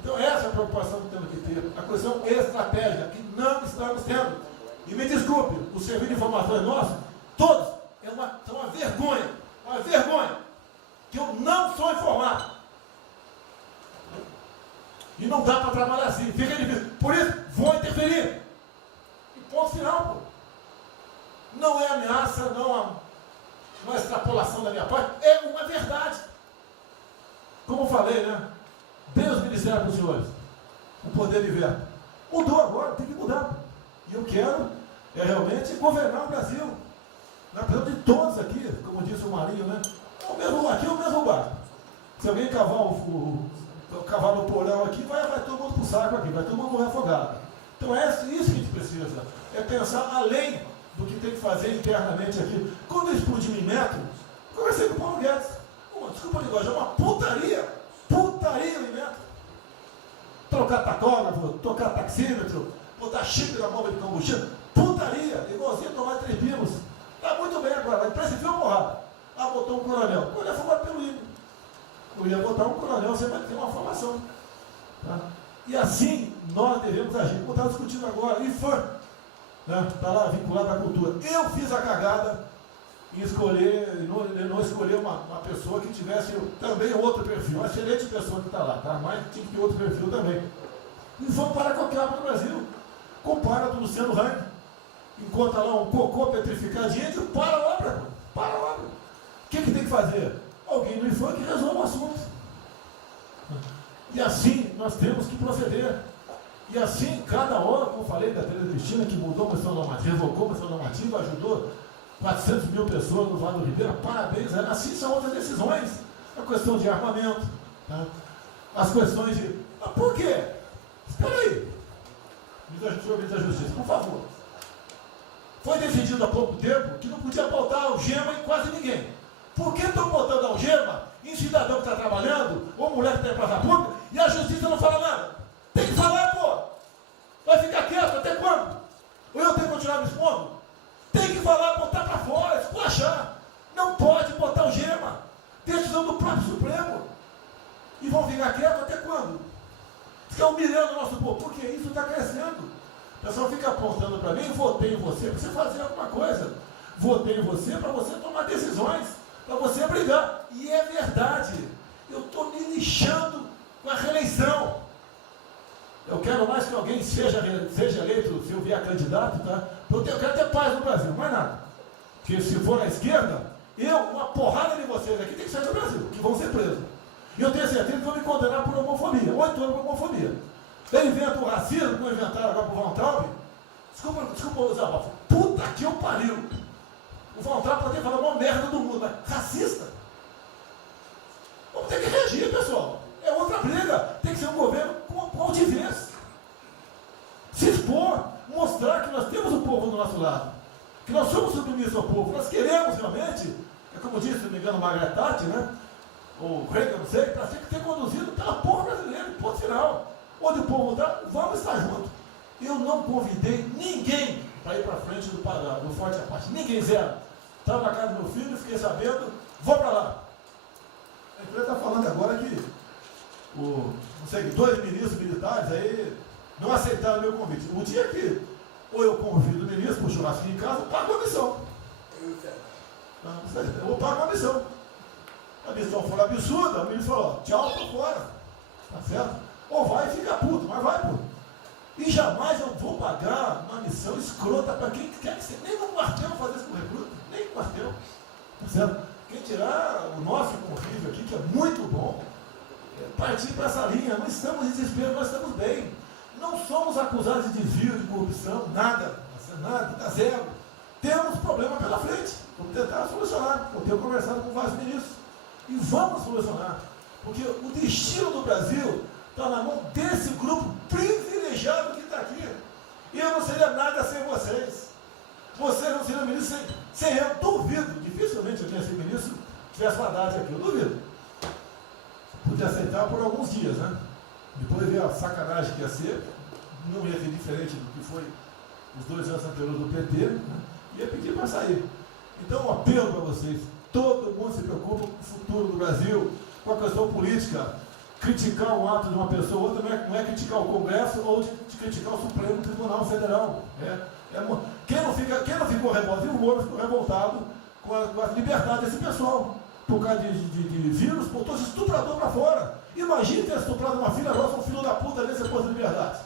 Então essa é a preocupação que temos que ter, a questão estratégica, que não estamos tendo. E me desculpe, o serviço de informações nosso, todos, são uma vergonha, que eu não sou informado. E não dá para trabalhar assim, fica difícil. Por isso, vou interferir. E ponto final, pô. Não é ameaça, não é extrapolação da minha parte, é uma verdade. Como eu falei, né? Dê os ministérios para os senhores, o poder de veto. Mudou agora, tem que mudar. E eu quero realmente governar o Brasil. Na presença de todos aqui, como disse o Marinho, né? Aqui é o mesmo barco. Se alguém cavar no porão aqui, vai todo mundo para o saco aqui, vai todo mundo morrer afogado. Então é isso que a gente precisa, é pensar além do que tem que fazer internamente aqui. Quando eu explodi em metro, conversei com o Paulo Guedes. Desculpa a linguagem, é uma putaria em metro. Trocar tacógrafo, trocar taxímetro, botar chip na bomba de combustível, putaria, igualzinho tomar 3 pinos. Está muito bem agora, vai precipitar uma porrada. Ah, botou um coronel. O coronel foi batido pelo hino. Eu ia botar um coronel, você vai ter uma formação. Tá? E assim nós devemos agir. Como está discutindo agora, IFAM, está lá vinculado à cultura. Eu fiz a cagada em escolher, não escolher uma pessoa que tivesse também outro perfil. Uma excelente pessoa que está lá, tá? Mas tinha que ter outro perfil também. E vamos parar com a capa no Brasil. Compara com o Luciano Hang. Encontra lá um cocô petrificadinho e para a obra. Para a obra. O que tem que fazer? Alguém no IFAM que resolva o assunto. E assim nós temos que proceder. E assim, cada hora, como eu falei da Tereza Cristina, que mudou a questão normativa, revocou a questão normativa, ajudou 400 mil pessoas no Vale do Ribeira, parabéns. Assim são outras decisões. A questão de armamento, tá? As questões de... por quê? Espera aí. Senhor Ministro da Justiça, por favor. Foi decidido há pouco tempo que não podia botar algema em quase ninguém. Por que estão botando algema em cidadão que está trabalhando, ou mulher que está em praça pública, e a justiça não fala nada? Tem que falar, pô! Vai ficar quieto até quando? Ou eu tenho que continuar me expondo? Tem que falar, botar para fora, esculachar. Não pode botar algema. Decisão do próprio Supremo. E vão ficar quietos até quando? Fica humilhando o nosso povo, porque isso está crescendo. O pessoal fica apontando para mim, votei em você para você fazer alguma coisa. Votei em você para você tomar decisões, para você brigar. E é verdade. Eu estou me lixando com a reeleição. Eu quero mais que alguém seja eleito, se eu vier candidato, tá? Eu quero ter paz no Brasil, mais nada. Porque se for à esquerda, uma porrada de vocês aqui tem que sair do Brasil, que vão ser presos. E eu tenho certeza que vão me condenar por homofobia, 8 anos por homofobia. Ele inventa o racismo, como inventaram agora pro Von Traub. Desculpa usar a puta que eu pariu. O Von Traub pode ter falado uma merda do mundo, mas racista. Vamos ter que reagir, pessoal. É outra briga. Tem que ser um governo com altivez. Se expor, mostrar que nós temos o povo do nosso lado. Que nós somos submissos ao povo. Nós queremos realmente, é como disse, se não me engano, Margaret Thatcher, né? Ou Reagan, não sei, para ser conduzido pela povo brasileiro, ponto final. Onde o povo está, vamos estar juntos. Eu não convidei ninguém para ir para frente do Forte Apache. Ninguém, zero. Estava na casa do meu filho, fiquei sabendo, vou para lá. A empresa está falando agora que não sei, 2 ministros militares aí não aceitaram o meu convite. O dia que ou eu convido o ministro para o churrasquinho em casa, eu pago a missão. Eu vou pagar a missão. A missão foi absurda, o ministro falou, tchau, tô fora. Tá certo? Ou vai e fica puto, mas vai, puto. E jamais eu vou pagar uma missão escrota para quem quer que seja. Nem no quartel fazer isso com recruta, nem no quartel. Tá certo? Quem tirar o nosso convívio aqui, que é muito bom, partir para essa linha. Não estamos em desespero, nós estamos bem. Não somos acusados de desvio, de corrupção, nada, nada, zero. Temos problema pela frente. Vamos tentar solucionar. Eu tenho conversado com vários ministros. E vamos solucionar. Porque o destino do Brasil está na mão desse grupo privilegiado que está aqui. E eu não seria nada sem vocês. Vocês não seriam ministros sem eu. Duvido. Dificilmente eu tenha sido ministro se tivesse uma data aqui. Eu duvido. Podia aceitar por alguns dias, né? Depois ver a sacanagem que ia ser. Não ia ser diferente do que foi os 2 anos anteriores do PT. Né? Ia pedir para sair. Então, um apelo para vocês. Todo mundo se preocupa com o futuro do Brasil, com a questão política. Criticar um ato de uma pessoa ou outra não é criticar o Congresso ou de criticar o Supremo Tribunal Federal. Quem não ficou revoltado, o Moro ficou revoltado com a liberdade desse pessoal. Por causa de vírus, botou esse estuprador para fora. Imagine ter estuprado uma filha nossa, um filho da puta desse posto de liberdade.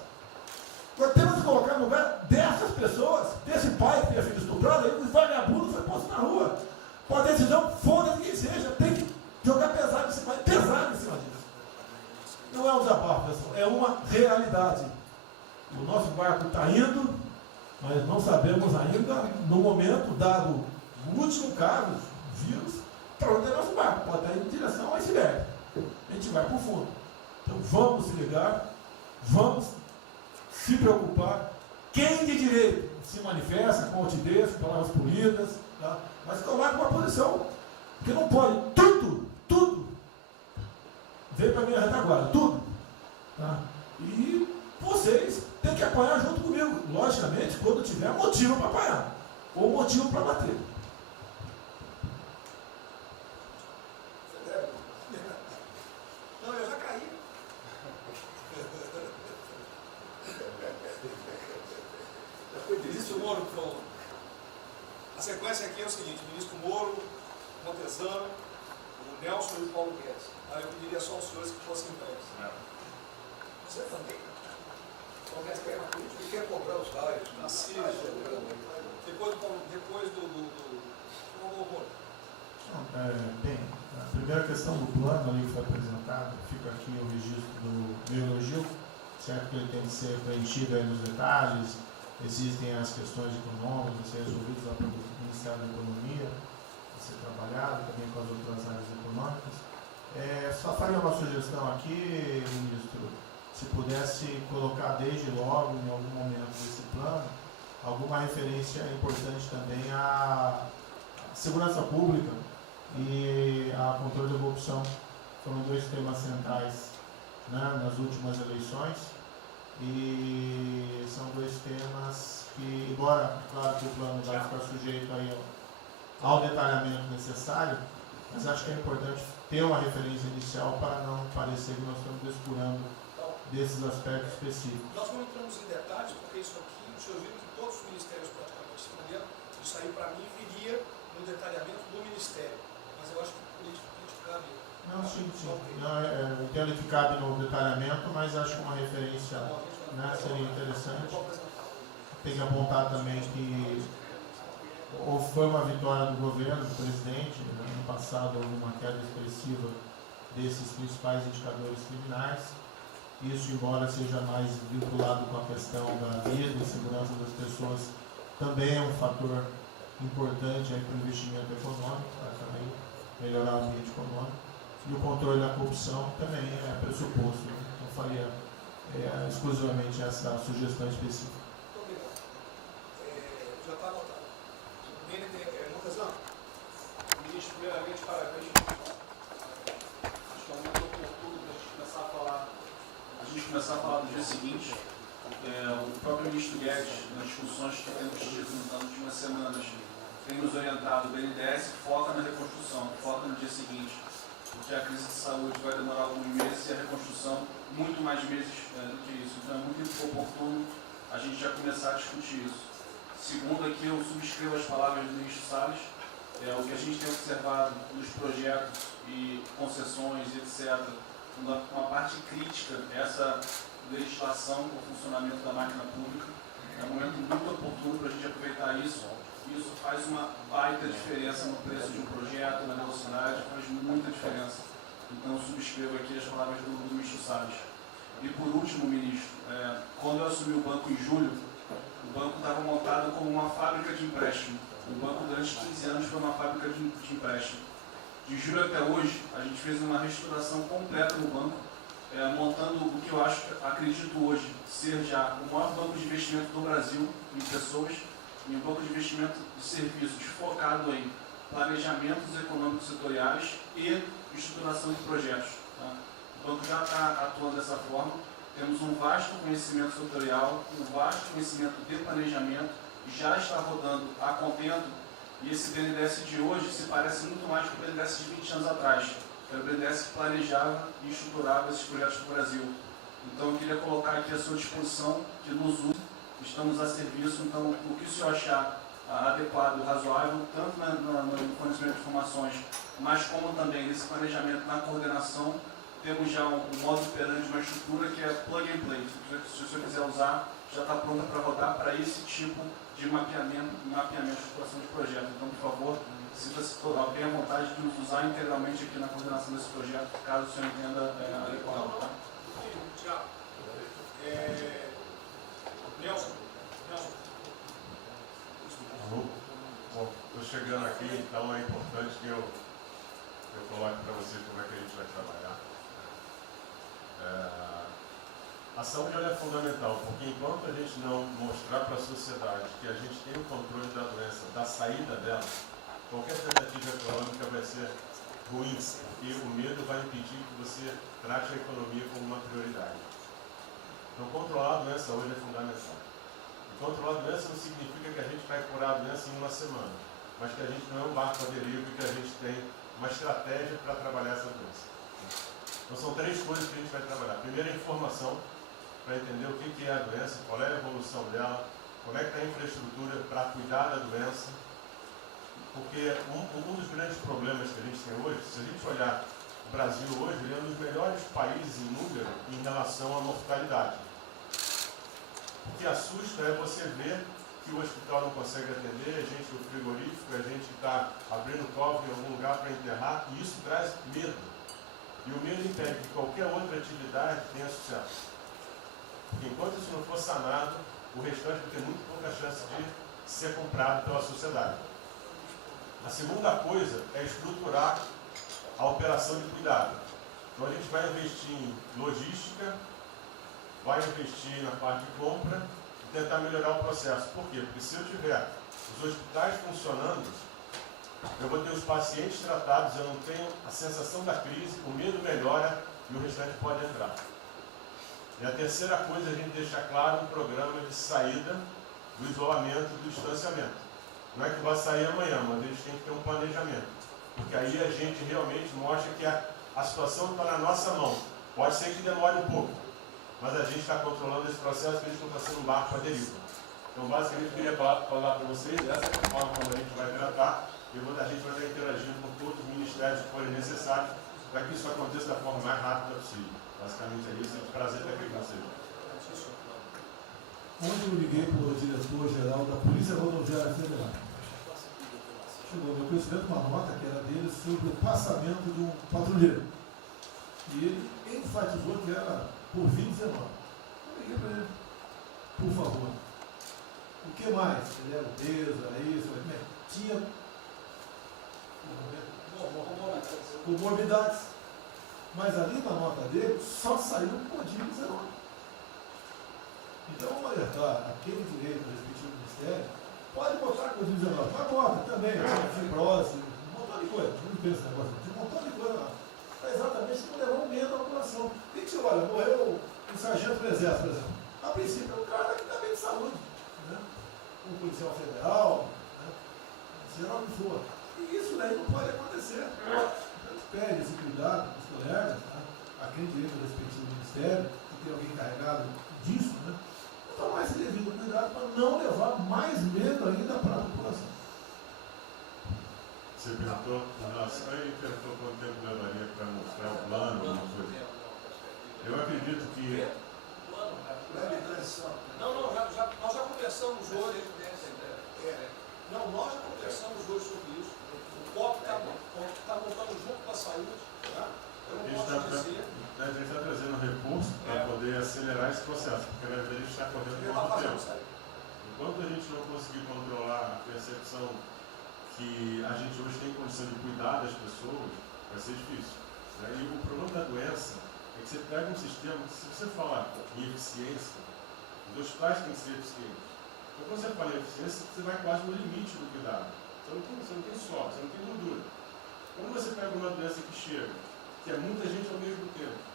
Nós temos que colocar no lugar dessas pessoas, desse pai que tinha sido estuprado, aí os vagabundos foi posto na rua. Com a decisão, foda-se quem seja, tem que jogar pesado em cima disso. Não é um desabafo, pessoal, é uma realidade. O nosso barco está indo, mas não sabemos ainda, no momento, dado o último caso, vírus, para onde é nosso barco. Pode estar indo em direção ao iceberg. A gente vai para o fundo. Então vamos se ligar, vamos se preocupar. Quem de direito se manifesta com altivez, com palavras polidas, tá? Mas tomar uma posição, porque não pode tudo veio para a minha retaguarda, tudo. Tá? E vocês têm que apanhar junto comigo, logicamente, quando tiver motivo para apanhar, ou motivo para bater. Não, eu já caí. Já foi ministro Moro que falou. A sequência aqui é o seguinte: ministro Moro, Montezano, o Nelson e o Paulo Guedes. Aí eu pediria só aos senhores que fossem breves. Você também? O Paulo Guedes quer uma política e quer cobrar os raios. Depois do Bem, a primeira questão do plano ali que foi apresentado, fica aqui o registro do meu elogio, certo que ele tem que ser preenchido aí nos detalhes, existem as questões econômicas a ser resolvidas lá pelo Ministério da Economia, a ser trabalhado também com as outras áreas econômicas. Só faria uma sugestão aqui, ministro, se pudesse colocar desde logo, em algum momento desse plano, alguma referência importante também à segurança pública e a controle da corrupção. Foram 2 temas centrais, né, nas últimas eleições, e são 2 temas que, embora, claro que o plano vai ficar sujeito aí ao detalhamento necessário, mas acho que é importante ter uma referência inicial para não parecer que nós estamos descurando desses aspectos específicos. Nós não entramos em detalhes, porque isso aqui, o senhor viu que todos os ministérios praticamente responderam, isso aí para mim viria no detalhamento do ministério, mas eu acho que politicamente cabe. Não, sim. Não, eu entendo que cabe no detalhamento, mas acho que uma referência né, seria interessante. Tem que apontar também que foi uma vitória do governo, do presidente. No ano passado houve uma queda expressiva desses principais indicadores criminais. Isso, embora seja mais vinculado com a questão da vida e segurança das pessoas, também é um fator importante para o investimento econômico, para também melhorar o ambiente econômico. E o controle da corrupção também é pressuposto. Não faria exclusivamente essa sugestão específica. Muito obrigado. Já está anotado. Montezano, ministro, primeiramente, parabéns. Acho que é um momento oportuno para a gente começar a falar do dia seguinte. O próprio ministro Guedes, nas discussões que temos tido nas últimas semanas, tem nos orientado. O BNDES foca na reconstrução, foca no dia seguinte, porque a crise de saúde vai demorar alguns meses e a reconstrução muito mais meses do que isso. Então é muito oportuno a gente já começar a discutir isso. Segundo, aqui eu subscrevo as palavras do ministro Salles. O que a gente tem observado nos projetos e concessões, etc., uma parte crítica, essa legislação para o funcionamento da máquina pública. É um momento muito oportuno para a gente aproveitar isso. Isso faz uma baita diferença no preço de um projeto, na velocidade, faz muita diferença. Então, subscrevo aqui as palavras do ministro Salles. E por último, ministro, quando eu assumi o banco em julho, o banco estava montado como uma fábrica de empréstimo. O banco, durante 15 anos, foi uma fábrica de empréstimo. De julho até hoje, a gente fez uma reestruturação completa no banco, montando o que eu acredito hoje ser já o maior banco de investimento do Brasil em pessoas e um banco de investimento de serviços focado em planejamentos econômicos setoriais e estruturação de projetos. Tá? O banco já está atuando dessa forma. Temos um vasto conhecimento setorial, um vasto conhecimento de planejamento, já está rodando a contento, e esse BNDES de hoje se parece muito mais com o BNDES de 20 anos atrás, que era o BNDES que planejava e estruturava esses projetos no Brasil. Então eu queria colocar aqui à sua disposição, que nos use, estamos a serviço. Então o que o senhor achar adequado, razoável, tanto no fornecimento de informações, mas como também nesse planejamento, na coordenação, temos já um modo operante, uma estrutura que é plug and play. Se o senhor quiser usar, já está pronta para rodar para esse tipo de mapeamento de estruturação de projeto. Então, por favor, sinta-se bem à vontade de nos usar integralmente aqui na coordenação desse projeto, caso o senhor entenda adequado. Tá? Tiago. Nelson. Bom, estou chegando aqui, então é importante que eu coloque para você como é que a gente vai trabalhar. A saúde ela é fundamental, porque enquanto a gente não mostrar para a sociedade que a gente tem o controle da doença, da saída dela, qualquer tentativa econômica vai ser ruim, porque o medo vai impedir que você trate a economia como uma prioridade. Então, controlar a doença hoje é fundamental. E controlar a doença não significa que a gente vai curar a doença em uma semana, mas que a gente não é um barco à deriva e que a gente tem uma estratégia para trabalhar essa doença. Então, são 3 coisas que a gente vai trabalhar. Primeiro, a informação, para entender o que é a doença, qual é a evolução dela, como é que está a infraestrutura para cuidar da doença. Porque um dos grandes problemas que a gente tem hoje, se a gente olhar o Brasil hoje, ele é um dos melhores países em número em relação à mortalidade. O que assusta é você ver que o hospital não consegue atender, a gente no frigorífico, a gente está abrindo cofre em algum lugar para enterrar, e isso traz medo. E o medo impede que qualquer outra atividade tenha sucesso. Porque enquanto isso não for sanado, o restante vai ter muito pouca chance de ser comprado pela sociedade. A segunda coisa é estruturar a operação de cuidado. Então a gente vai investir em logística, vai investir na parte de compra e tentar melhorar o processo. Por quê? Porque se eu tiver os hospitais funcionando, eu vou ter os pacientes tratados, eu não tenho a sensação da crise, o medo melhora e o restante pode entrar. E a terceira coisa é a gente deixar claro um programa de saída do isolamento e do distanciamento. Não é que vai sair amanhã, mas a gente tem que ter um planejamento. Porque aí a gente realmente mostra que a situação está na nossa mão. Pode ser que demore um pouco, mas a gente está controlando esse processo, que a gente não está sendo um barco à deriva. Então, basicamente, eu queria falar para vocês, essa é a forma como a gente vai tratar, e a gente vai estar interagindo com todos os ministérios que forem necessários, para que isso aconteça da forma mais rápida possível. Basicamente é isso, é um prazer estar aqui com vocês. Ontem eu liguei para o diretor-geral da Polícia Rodoviária Federal. Chegou ao meu conhecimento uma nota que era dele sobre o passamento de um patrulheiro. E ele enfatizou que era por 2019. Eu liguei para ele, por favor. O que mais? Ele era obeso, era isso, tinha comorbidades. Mas ali na nota dele só saiu o Covid-19. Então, vamos alertar aquele direito do respectivo ministério, pode botar Covid-19, mas bota também, fibrose, um montão de coisa. Não pensa nesse negócio, tem um montão de coisa lá. Para exatamente não levar um medo à população. O que você olha, morreu um sargento do exército, por exemplo. A princípio é um cara que está bem de saúde. Né? Um policial federal, né? Seja o que for. E isso daí não pode acontecer. Então, pede esse cuidado com os colegas, tá? A quem direito do respectivo ministério, que tem alguém encarregado disso, né? Tomar esse devido cuidado para não levar mais medo ainda para a população. Você perguntou, nossa, aí perguntou quanto tempo levaria para mostrar o plano, alguma coisa. Eu acredito que. Não, nós já conversamos hoje. Não, nós já conversamos hoje sobre isso. O COP está montando junto com a saúde. Tá? Eu não posso dizer. A gente está trazendo recurso para poder acelerar esse processo, porque na verdade a gente está correndo muito tempo. Enquanto a gente não conseguir controlar a percepção que a gente hoje tem condição de cuidar das pessoas, vai ser difícil. Né? E o problema da doença é que você pega um sistema que, se você falar em eficiência, os hospitais têm que ser eficientes. Então, quando você fala em eficiência, você vai quase no limite do cuidado. Você não tem sorte, você não tem gordura. Quando você pega uma doença que chega, que é muita gente ao mesmo tempo,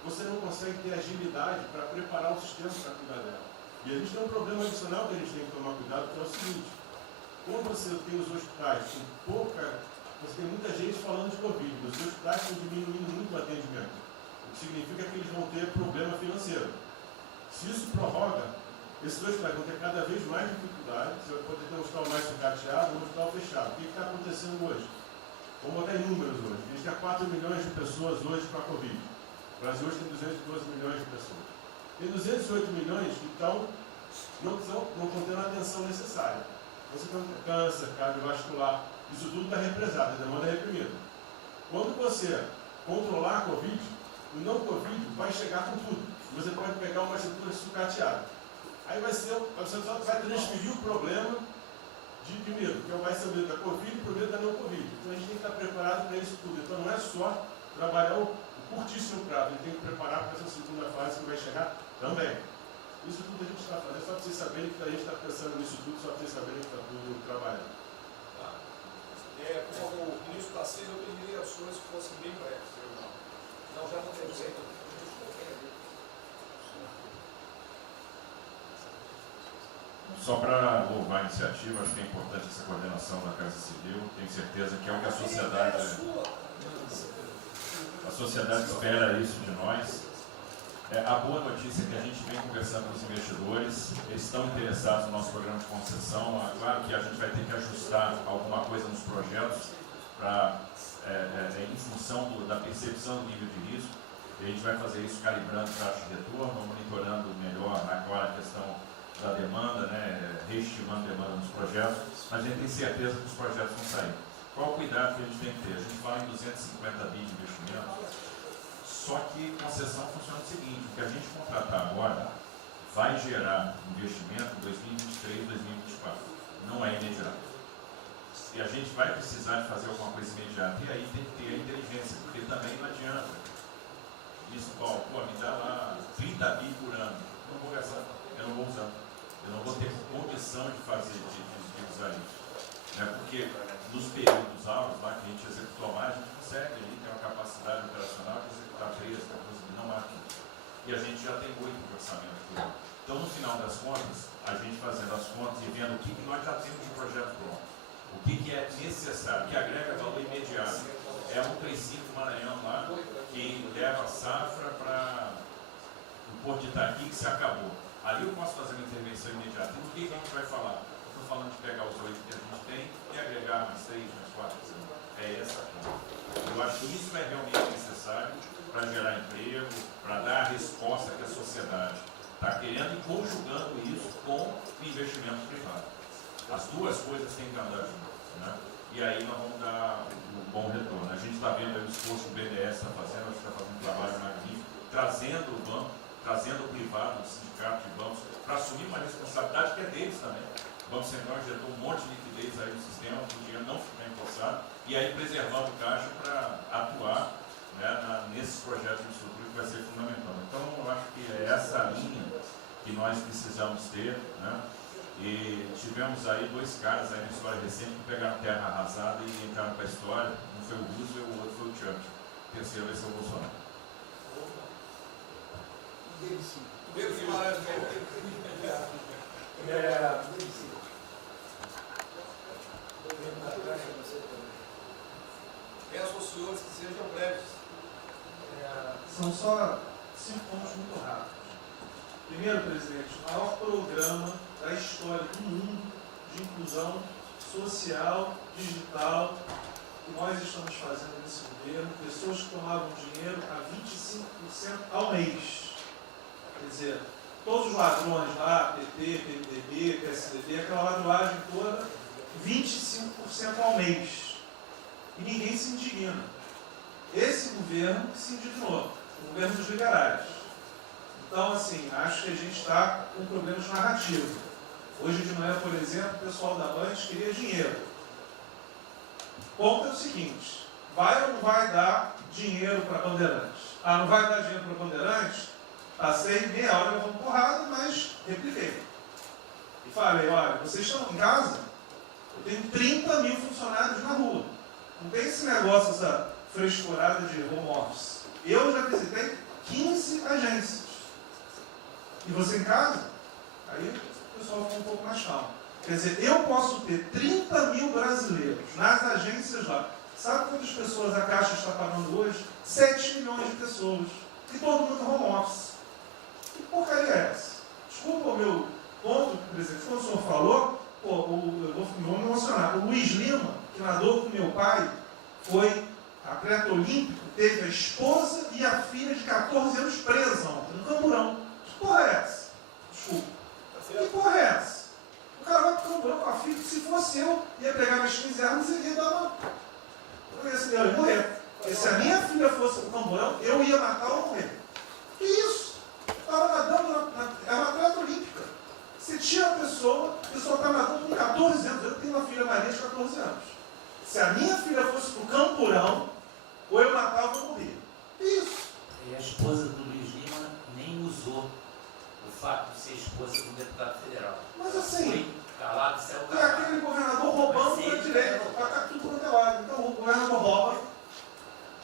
você não consegue ter agilidade para preparar o sistema para cuidar dela. E a gente tem um problema adicional que a gente tem que tomar cuidado, que é o seguinte: quando você tem os hospitais com pouca, você tem muita gente falando de Covid, os hospitais estão diminuindo muito o atendimento, o que significa que eles vão ter problema financeiro. Se isso prorroga, esses hospitais vão ter cada vez mais dificuldade, você vai poder ter um hospital mais sucateado, um hospital fechado. O que está acontecendo hoje? Vamos botar em números hoje. A gente tem 4 milhões de pessoas hoje com a Covid. O Brasil hoje tem 212 milhões de pessoas. Tem 208 milhões que não estão tendo a atenção necessária. Você tem câncer, cardiovascular, isso tudo está represado, a demanda é reprimida. Quando você controlar a Covid, o não Covid vai chegar com tudo. Você pode pegar uma estrutura sucateada. Aí você só vai transferir o problema de medo, que vai ser o medo da Covid e o medo da não Covid. Então a gente tem que estar preparado para isso tudo. Então não é só trabalhar o curtíssimo prazo, a gente tem que preparar para essa segunda fase que vai chegar também. Isso tudo a gente está fazendo, só para vocês saberem que a gente está pensando nisso tudo, só para vocês saberem que está tudo trabalhando. Tá. Como o ministro Tarcísio, eu pediria as suas que fossem bem breves. Não, já não tem jeito. Só para louvar a iniciativa, acho que é importante essa coordenação da Casa Civil. Tenho certeza que é o que a sociedade espera isso de nós. A boa notícia é que a gente vem conversando com os investidores, eles estão interessados no nosso programa de concessão. Claro que a gente vai ter que ajustar alguma coisa nos projetos em função da percepção do nível de risco. E a gente vai fazer isso calibrando taxa de retorno, monitorando melhor agora a questão da demanda, né, reestimando a demanda nos projetos, mas a gente tem certeza que os projetos vão sair. Qual o cuidado que a gente tem que ter? A gente fala em 250 bi de investimento, só que concessão funciona o seguinte: o que a gente contratar agora vai gerar investimento em 2023, 2024. Não é imediato. E a gente vai precisar de fazer alguma coisa imediata. E aí tem que ter a inteligência, porque também não adianta. Isso, me dá lá 30 bi por ano. Não vou gastar, eu não vou usar. Eu não vou ter condição de fazer, de usar isso. Né? Porque nos períodos altos, lá que a gente executou mais, a gente consegue ali ter uma capacidade operacional de executar 13, 14 mil, não mais. E a gente já tem 8 de orçamento por ano. Então, no final das contas, a gente fazendo as contas e vendo o que nós já temos de projeto pronto, o que é necessário, que agrega valor imediato. É um princípio Maranhão lá, que leva a safra para o Porto de Itaqui, que se acabou. Ali eu posso fazer uma intervenção imediata. E o que a gente vai falar? Estou falando de pegar os 8 que a gente tem e agregar mais 3, mais 4. É essa a conta. Eu acho que isso é realmente necessário para gerar emprego, para dar a resposta que a sociedade está querendo e conjugando isso com investimento privado. As duas coisas têm que andar juntas, né? E aí nós vamos dar um bom retorno. A gente está vendo aí o esforço que o BNDES está fazendo, a gente está fazendo um trabalho magnífico, trazendo o banco, trazendo o privado, o sindicato de bancos, para assumir uma responsabilidade que é deles também. O Banco Central injetou um monte de liquidez aí no sistema, para o dinheiro não ficar empossado, e aí preservando o caixa para atuar, né, nesses projetos de infraestrutura que vai ser fundamental. Então, eu acho que é essa linha que nós precisamos ter, né? E tivemos aí dois caras aí na história recente que pegaram terra arrasada e entraram para a história. Um foi o Roosevelt, o outro foi o Churchill. O terceiro vai ser o Bolsonaro. Pedro Guimarães, peço aos senhores que sejam breves. São só 5 pontos muito rápidos. Primeiro, presidente, o maior programa da história do mundo de inclusão social, digital, que nós estamos fazendo nesse governo, pessoas que tomavam dinheiro a 25% ao mês. Quer dizer, todos os ladrões lá, PT, PMDB, PSDB, aquela ladroagem toda, 25% ao mês. E ninguém se indigna. Esse governo que se indignou, o governo dos liberais. Então, assim, acho que a gente está com problemas narrativos. Hoje de manhã, por exemplo, o pessoal da Band queria dinheiro. O ponto é o seguinte, vai ou não vai dar dinheiro para Bandeirantes? Ah, não vai dar dinheiro para Bandeirantes? Passei meia hora levando porrada, mas repliquei. E falei, olha, vocês estão em casa? Eu tenho 30 mil funcionários na rua. Não tem esse negócio, essa frescurada de home office. Eu já visitei 15 agências. E você em casa? Aí o pessoal ficou um pouco mais calmo. Quer dizer, eu posso ter 30 mil brasileiros nas agências lá. Sabe quantas pessoas a Caixa está pagando hoje? 7 milhões de pessoas. E todo mundo home office. Que porcaria é essa? Desculpa o meu ponto, presidente. Quando o senhor falou, eu vou me emocionar. O Luiz Lima, que nadou com meu pai, foi atleta olímpico, teve a esposa e a filha de 14 anos presa ontem, no Camburão. Que porra é essa? Desculpa. Que porra é essa? O cara vai pro Camburão com a filha, que se fosse eu, ia pegar minhas 15 armas e ia dar uma... Eu ia morrer. Porque se a minha filha fosse pro Camburão, eu ia matar ou morrer. Que isso? Estava nadando, é uma atleta olímpica. Você tira a pessoa está nadando com 14 anos. Eu tenho uma filha Maria de 14 anos. Se a minha filha fosse pro Campurão, ou eu matava ou morria. Isso. E a esposa do Luiz Lima nem usou o fato de ser esposa do deputado federal. Mas assim, foi calado, saiu e calado. aquele governador roubando para a direita, para cá tudo quanto é lado. Então o governador rouba,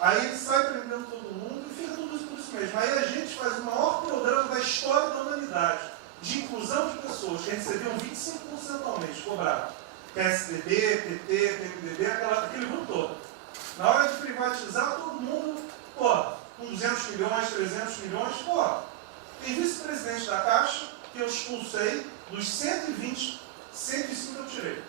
aí ele sai prendendo todo mundo e fica tudo isso por isso mesmo. Aí a gente faz o maior programa da história da humanidade de inclusão de pessoas que recebiam 25% ao mês, cobrado. PSDB, PT, PMDB, aquele grupo todo. Na hora de privatizar, todo mundo, com 200 milhões, 300 milhões, tem vice-presidente da Caixa que eu expulsei, dos 120, 105 eu tirei.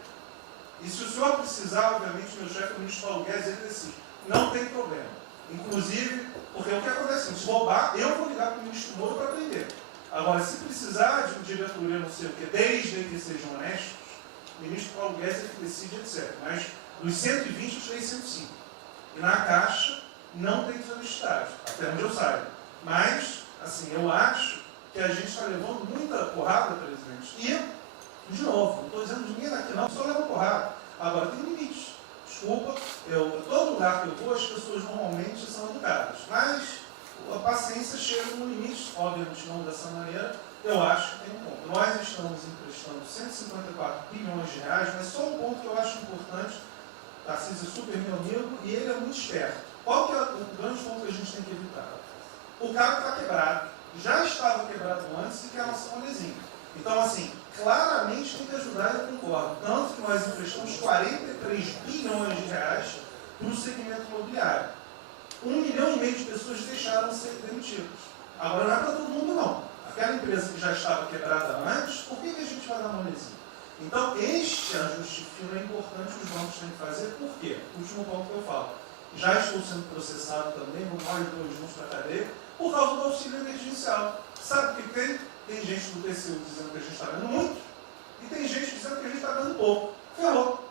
E se o senhor precisar, obviamente, meu chefe, o ministro Paulo Guedes, ele decide. Não tem problema. Inclusive, porque o que acontece? Se roubar, eu vou ligar para o ministro Moro para prender. Agora, se precisar de um diretoria, não sei o quê, desde que sejam honestos, o ministro Paulo Guedes é que decide, etc. Mas dos 120 eu tirei 105. E na Caixa não tem desonestidade, até onde eu saiba. Mas, assim, eu acho que a gente está levando muita porrada, presidente. E, de novo, não estou dizendo ninguém daqui não, só leva porrada. Agora tem limites. Desculpa, todo lugar que eu vou, as pessoas normalmente são educadas. Mas a paciência chega no limite, obviamente não dessa maneira. Eu acho que tem um ponto. Nós estamos emprestando 154 bilhões de reais, mas só um ponto que eu acho importante. Tarcísio é super meu amigo e ele é muito esperto. Qual que é o grande ponto que a gente tem que evitar? O cara está quebrado. Já estava quebrado antes e quer lançar um lesinho. Então, assim, claramente tem que ajudar e eu concordo. Tanto que nós emprestamos 43 bilhões de reais para o segmento imobiliário. 1,5 milhão de pessoas deixaram de ser demitidas. Agora não é para todo mundo, não. Aquela empresa que já estava quebrada antes, por que a gente vai dar uma lesinha? Então, este ajuste fino é importante, os bancos têm que fazer. Por quê? O último ponto que eu falo. Já estou sendo processado também, vou mais 2 juntos para a cadeia, por causa do auxílio emergencial. Sabe o que tem? Tem gente do TCU dizendo que a gente está ganhando muito e tem gente dizendo que a gente está ganhando pouco. Ferrou.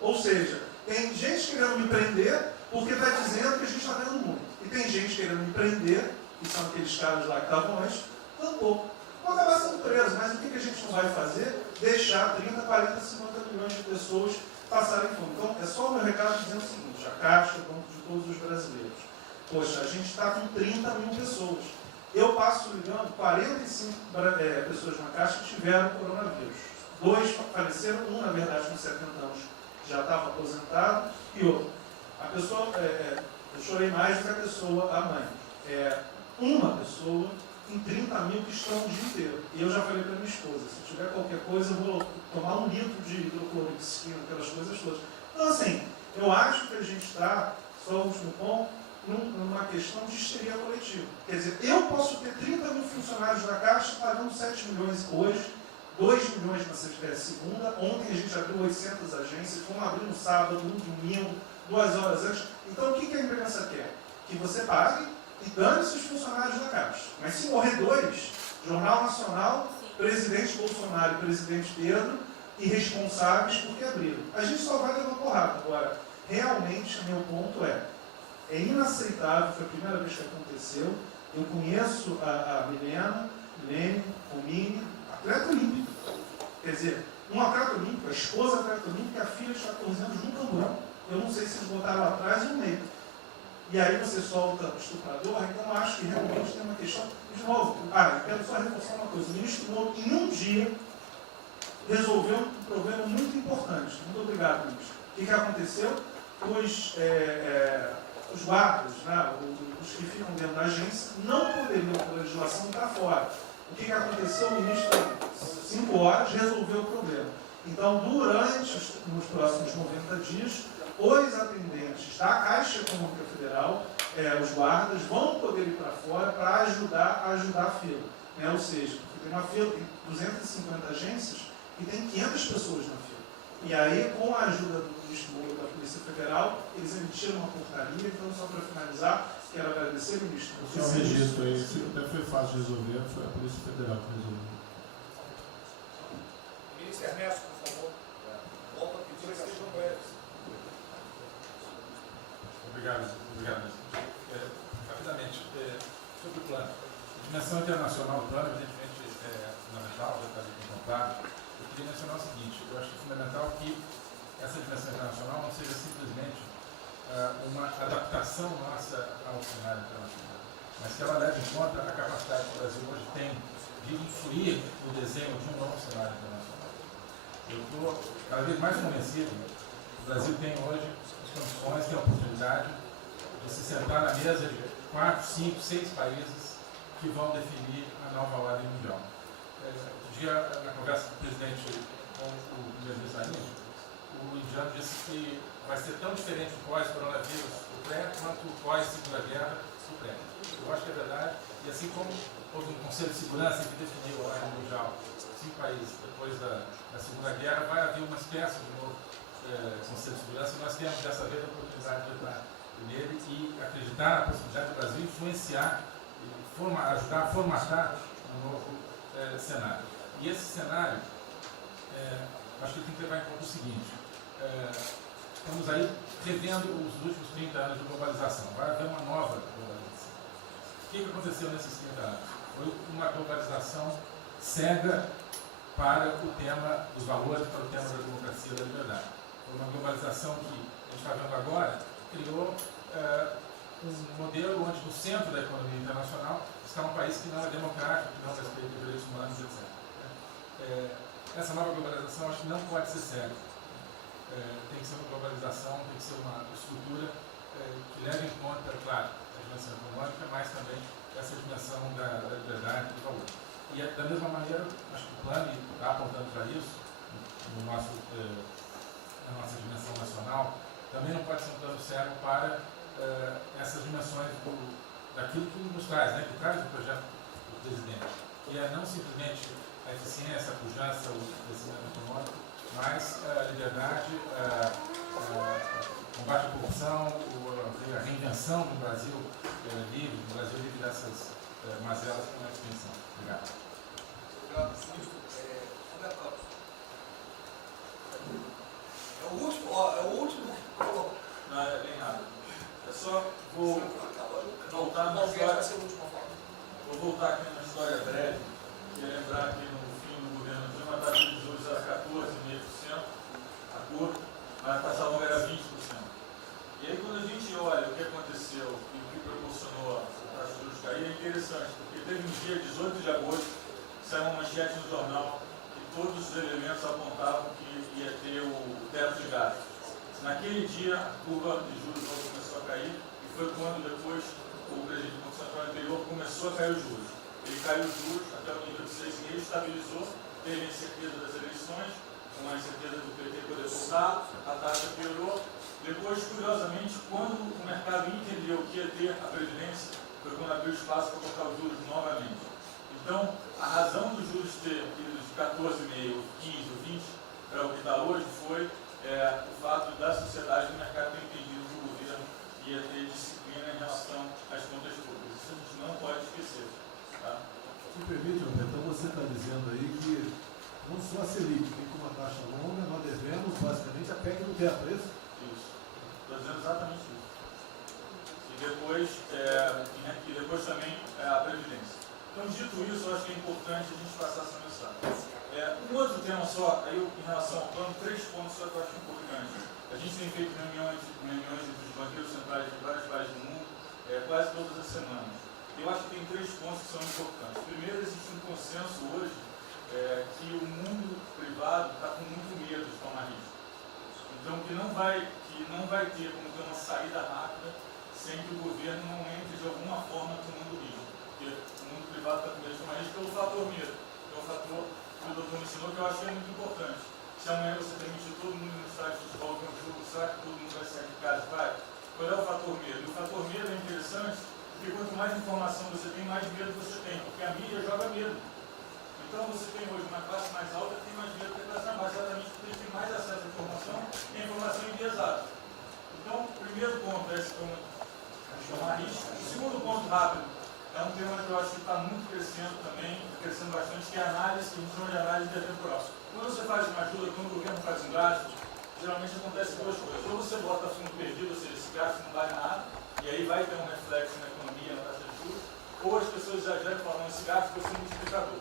Ou seja, tem gente querendo me prender porque está dizendo que a gente está ganhando muito. E tem gente querendo me prender, que são aqueles caras lá que estavam antes, ganhando pouco. Vão acabar sendo presos, mas o que a gente não vai fazer? Deixar 30, 40, 50 milhões de pessoas passarem fome. Então, é só o meu recado dizendo o seguinte: a Caixa, o Banco de todos os brasileiros. Poxa, a gente está com 30 mil pessoas. Eu passo ligando, 45 pessoas na Caixa tiveram coronavírus. 2 faleceram, um, na verdade, com 70 anos, já estava aposentado, e outro. A pessoa, eu chorei mais do que a pessoa, a mãe. Uma pessoa em 30 mil que estão o dia inteiro. E eu já falei para minha esposa, se tiver qualquer coisa, eu vou tomar 1 litro de hidrocloroquina, aquelas coisas todas. Então, assim, eu acho que a gente está, só o último ponto, numa questão de histeria coletiva. Quer dizer, eu posso ter 30 mil funcionários da Caixa pagando 7 milhões hoje, 2 milhões na segunda, ontem a gente abriu 800 agências, vamos abrir no sábado, no domingo, 2 horas antes. Então, o que a imprensa quer? Que você pague e dane-se os funcionários da Caixa. Mas se morrer 2, Jornal Nacional, presidente Bolsonaro e presidente Pedro, irresponsáveis porque abriram. A gente só vai levar porrada. Agora, realmente, meu ponto é inaceitável, foi a primeira vez que aconteceu. Eu conheço a Milena, Lene, Romine, atleta olímpica. Quer dizer, um atleta olímpico, a esposa atleta olímpica, a filha de 14 anos num camburão. Eu não sei se eles botaram atrás ou no meio. E aí você solta o estuprador, então eu acho que realmente tem uma questão. De novo, eu quero só reforçar uma coisa. O ministro Moro, em um dia, resolveu um problema muito importante. Muito obrigado, ministro. O que aconteceu? Os guardas, né, os que ficam dentro da agência, não poderiam, por legislação, estar fora. O que aconteceu? O ministro, 5 horas, resolveu o problema. Então, nos próximos 90 dias, os atendentes da Caixa Econômica Federal, os guardas, vão poder ir para fora para ajudar a fila. Ou seja, tem uma fila, tem 250 agências e tem 500 pessoas na fila. E aí, com a ajuda do ministro Moro da Polícia Federal, eles emitiram uma portaria. Então, só para finalizar, quero agradecer o ministro. Só um registro aí, até foi fácil de resolver, foi a Polícia Federal que resolveu. Ministro Ernesto, por favor. Volta a pedir que sejam breves. Obrigado. Rapidamente, sobre o plano. A dimensão internacional do plano, evidentemente, é fundamental, já está aqui contado. Eu queria mencionar o seguinte: eu acho que é fundamental que essa dimensão internacional não seja simplesmente uma adaptação nossa ao cenário internacional, mas que ela leve em conta a capacidade que o Brasil hoje tem de influir no desenho de um novo cenário internacional. Eu estou cada vez mais convencido que o Brasil tem hoje as condições, tem a oportunidade de se sentar na mesa de 4, 5, 6 países que vão definir a nova ordem mundial. Outro dia, na conversa do presidente com o primeiro-ministro, o indiano disse que vai ser tão diferente o pós-coronavírus, o pré, quanto o pós-segunda guerra, o pré. Eu acho que é verdade. E assim como houve um Conselho de Segurança que definiu a ordem mundial, 5 países depois da Segunda Guerra, vai haver uma espécie de novo Conselho de Segurança. Nós temos dessa vez a oportunidade de entrar nele e acreditar na possibilidade do Brasil influenciar, ajudar a formatar um novo cenário. E esse cenário, acho que tem que levar em conta o seguinte: estamos aí revendo os últimos 30 anos de globalização. Vai haver uma nova globalização. O que aconteceu nesses 30 anos? Foi uma globalização cega para o tema dos valores, para o tema da democracia e da liberdade. Foi uma globalização que a gente está vendo agora, criou um modelo onde no centro da economia internacional está um país que não é democrático, que não respeita os direitos humanos, etc. Essa nova globalização acho que não pode ser cega. Tem que ser uma globalização, tem que ser uma estrutura que leve em conta, claro, a dimensão econômica, mas também essa dimensão da liberdade e do valor. E da mesma maneira, acho que o plano está apontando para isso, na nossa dimensão nacional, também não pode ser um plano cego para essas dimensões daquilo que nos traz, né, que traz o projeto do presidente, que é não simplesmente a eficiência, a pujança, o crescimento econômico, mas a liberdade, o combate à corrupção, a reinvenção do Brasil livre, dessas mazelas com a extensão. Obrigado. Obrigado, ministro. Roberto Campos. É o último, é o último. Não, é bem rápido. É só vou voltar na história. Vou voltar aqui na história breve. Queria lembrar que no fim do governo Dilma a taxa de juros era 14,5%, a curva, mas a taxa longa era 20%. E aí quando a gente olha o que aconteceu e o que proporcionou a taxa de juros cair, é interessante, porque teve um dia, 18 de agosto, saiu uma manchete no jornal que todos os elementos apontavam que ia ter o teto de gastos. Naquele dia, a curva de juros começou a cair e foi quando depois o presidente do Banco Central anterior começou a cair os juros. Ele caiu os juros até o nível de 6,5, estabilizou, teve a incerteza das eleições, com a incerteza do PT poder voltar, a taxa piorou. Depois, curiosamente, quando o mercado entendeu que ia ter a Previdência, foi quando abriu espaço para colocar os juros novamente. Então, a razão dos juros ter ido de 14,5, 15 ou 20 para o que está hoje foi o fato da sociedade e do mercado ter entendido que o governo ia ter disciplina em relação às contas públicas. Isso a gente não pode esquecer. Tá? Me permite, Roberto, então você está dizendo aí que não só a Selic tem como uma taxa longa, nós devemos basicamente a PEC do teto, é isso? Isso. Estou dizendo exatamente isso. E depois também a Previdência. Então, dito isso, eu acho que é importante a gente passar essa mensagem. Um outro tema só, aí em relação ao plano, 3 pontos só que eu acho importante. A gente tem feito reuniões entre os banqueiros centrais de vários países do mundo, quase todas as semanas. Eu acho que tem 3 pontos que são importantes. Primeiro, existe um consenso hoje que o mundo privado está com muito medo de tomar risco. Então, que não vai ter como ter uma saída rápida sem que o governo não entre de alguma forma tomando risco. Porque o mundo privado está com medo de tomar risco pelo fator medo. É um fator que o doutor mencionou que eu acho que é muito importante. Se amanhã você permitir todo mundo no estádio de futebol ver um jogo, será que todo mundo vai sair de casa? Vai? Qual é o fator medo? O fator medo é interessante porque quanto mais informação você tem, mais medo você tem. Porque a mídia joga medo. Então você tem hoje uma classe mais alta que tem mais medo que a classe mais baixa, exatamente porque eles têm mais acesso à informação e a informação enviesada. Então, o primeiro ponto é esse como tomar risco. O segundo ponto rápido é um tema que eu acho que está muito crescendo também, crescendo bastante, que é a análise, que a gente chama de análise intertemporal. Quando você faz uma ajuda, quando o governo faz um gasto, geralmente acontece 2 coisas. Ou você bota fundo perdido, ou seja, esse gasto não vale nada, e aí vai ter um reflexo na economia, na taxa de juros, ou as pessoas exageram falando esse gasto vai ser um multiplicador.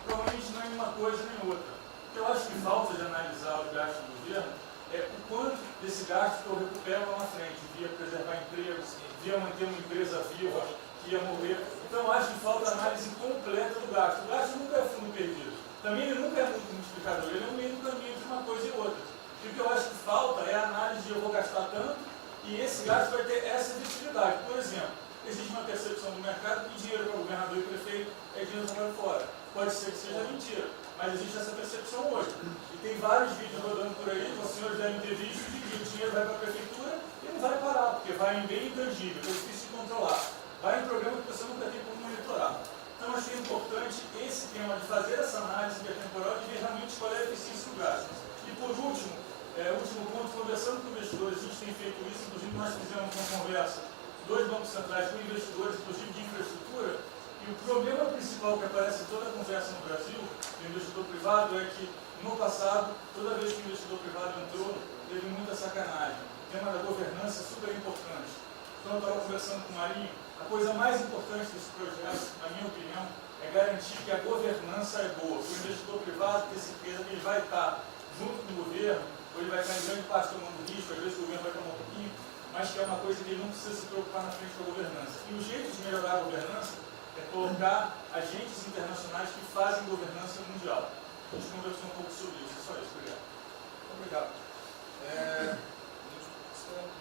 Provavelmente não é nenhuma coisa nem outra. O que eu acho que falta de analisar os gastos do governo é o quanto desse gasto que eu recupero lá na frente, via preservar empregos, via manter uma empresa viva, que ia morrer. Então eu acho que falta análise completa do gasto. O gasto nunca é fundo perdido. Também ele nunca é muito multiplicador, ele é um meio do caminho entre uma coisa e outra. E o que eu acho que falta é a análise de eu vou gastar tanto e esse gasto vai ter essa efetividade. Por exemplo, existe uma percepção do mercado que dinheiro para o governador e prefeito é dinheiro jogado fora. Pode ser que seja mentira, mas existe essa percepção hoje. E tem vários vídeos rodando por aí, os senhores devem ter visto, de que o dinheiro vai para a prefeitura e não vai parar, porque vai em bem intangível, que é difícil de controlar. Vai em programa que você nunca tem como monitorar. Então, acho que é importante esse tema de fazer essa análise intertemporal e ver realmente qual é a eficiência do gasto. E, por último, último ponto, conversando com investidores, a gente tem feito isso, inclusive nós fizemos uma conversa, 2 bancos centrais com investidores, inclusive de infraestrutura, e o problema principal que aparece em toda a conversa no Brasil, do investidor privado, é que, no passado, toda vez que o investidor privado entrou, teve muita sacanagem. O tema da governança é super importante. Então, eu estava conversando com o Marinho, a coisa mais importante desse projeto, na minha opinião, é garantir que a governança é boa. O investidor privado tem certeza que ele vai estar junto com o governo, ou ele vai estar em grande parte tomando risco, às vezes o governo vai tomar um pouquinho, mas que é uma coisa que ele não precisa se preocupar na frente da governança. E o jeito de melhorar a governança é colocar agentes internacionais que fazem governança mundial. A gente conversou um pouco sobre isso. É só isso. Obrigado. Obrigado.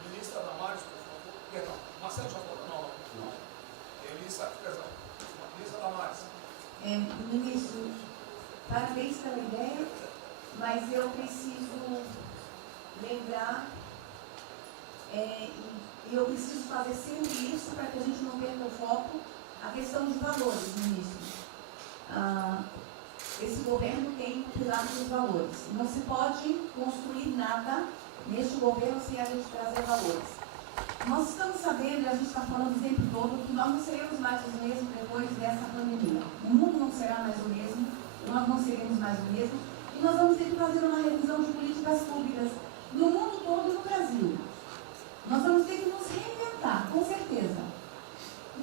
Ministra Damares, por favor. Perdão, Marcelo já falou. Não. Ministra Damares. Ministro, parabéns pela ideia, mas eu preciso lembrar, e eu preciso fazer sempre isso para que a gente não perca o foco, a questão dos valores, ministro. Esse governo tem o pilar dos valores. Não se pode construir nada neste governo sem a gente trazer valores. Nós estamos sabendo, e a gente está falando o tempo todo, que nós não seremos mais os mesmos depois dessa pandemia. O mundo não será mais o mesmo, nós não seremos mais o mesmo, e nós vamos ter que fazer uma revisão de políticas públicas no mundo todo e no Brasil. Nós vamos ter que nos reinventar, com certeza.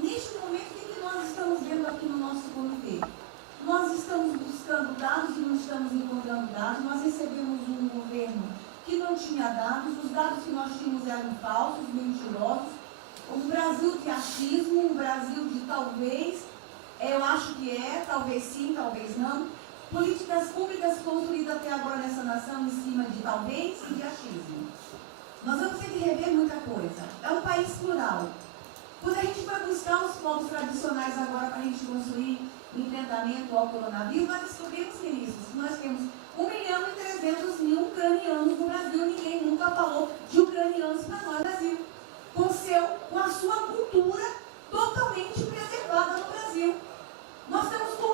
Neste momento, o que nós estamos vendo aqui no nosso comitê? Nós estamos buscando dados e não estamos encontrando dados. Nós recebemos um governo que não tinha dados, os dados que nós tínhamos eram falsos, mentirosos. Um Brasil de achismo, um Brasil de talvez, eu acho que é, talvez sim, talvez não. Políticas públicas construídas até agora nessa nação em cima de talvez e de achismo. Nós vamos ter que rever muita coisa. É um país plural. Quando a gente vai buscar os povos tradicionais agora para a gente construir enfrentamento ao coronavírus, nós descobrimos, ministros, que nós temos 1.300.000 ucranianos no Brasil. Ninguém nunca falou de ucranianos para nós no Brasil. Com a sua cultura totalmente preservada no Brasil. Nós estamos com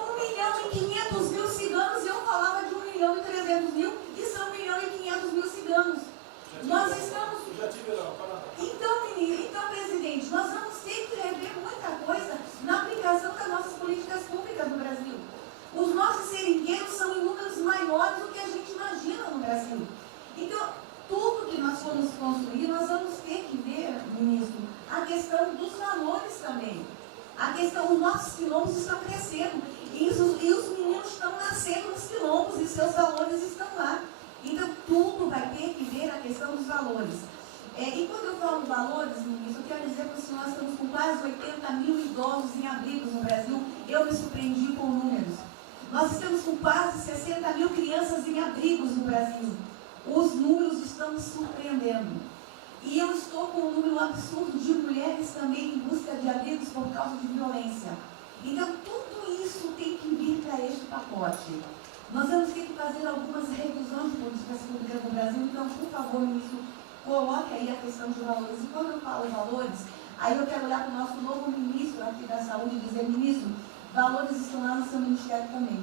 1.500.000 ciganos e eu falava de 1.300.000 e são 1.500.000 ciganos. Nós estamos... Então, presidente, nós vamos ter que rever muita coisa na aplicação das nossas políticas públicas no Brasil. Os nossos seringueiros são em números maiores do que a gente imagina no Brasil. Então, tudo que nós formos construir, nós vamos ter que ver, ministro, a questão dos valores também. A questão, os nossos quilombos estão crescendo e os meninos estão nascendo nos quilombos e seus valores estão lá. Então, tudo vai ter que ver a questão dos valores. E quando eu falo valores, ministro, eu quero dizer para o senhor, nós estamos com quase 80.000 idosos em abrigos no Brasil. Eu me surpreendi com números. Nós estamos com quase 60.000 crianças em abrigos no Brasil. Os números estão me surpreendendo. E eu estou com um número absurdo de mulheres também em busca de abrigos por causa de violência. Então, tudo isso tem que vir para este pacote. Nós vamos ter que fazer algumas revisões de políticas públicas no Brasil. Então, por favor, ministro, coloque aí a questão de valores. E quando eu falo valores, aí eu quero olhar para o nosso novo ministro aqui da Saúde e dizer, ministro, valores estão lá no seu ministério também.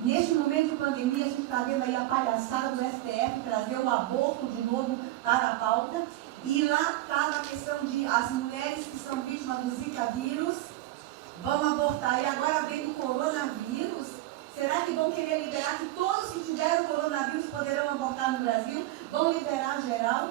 Neste momento de pandemia, a gente está vendo aí a palhaçada do STF trazer o aborto de novo para a pauta. E lá está a questão de as mulheres que são vítimas do Zika vírus vão abortar. E agora vem do coronavírus. Será que vão querer liberar que todos que tiveram coronavírus poderão abortar no Brasil? Vão liberar geral?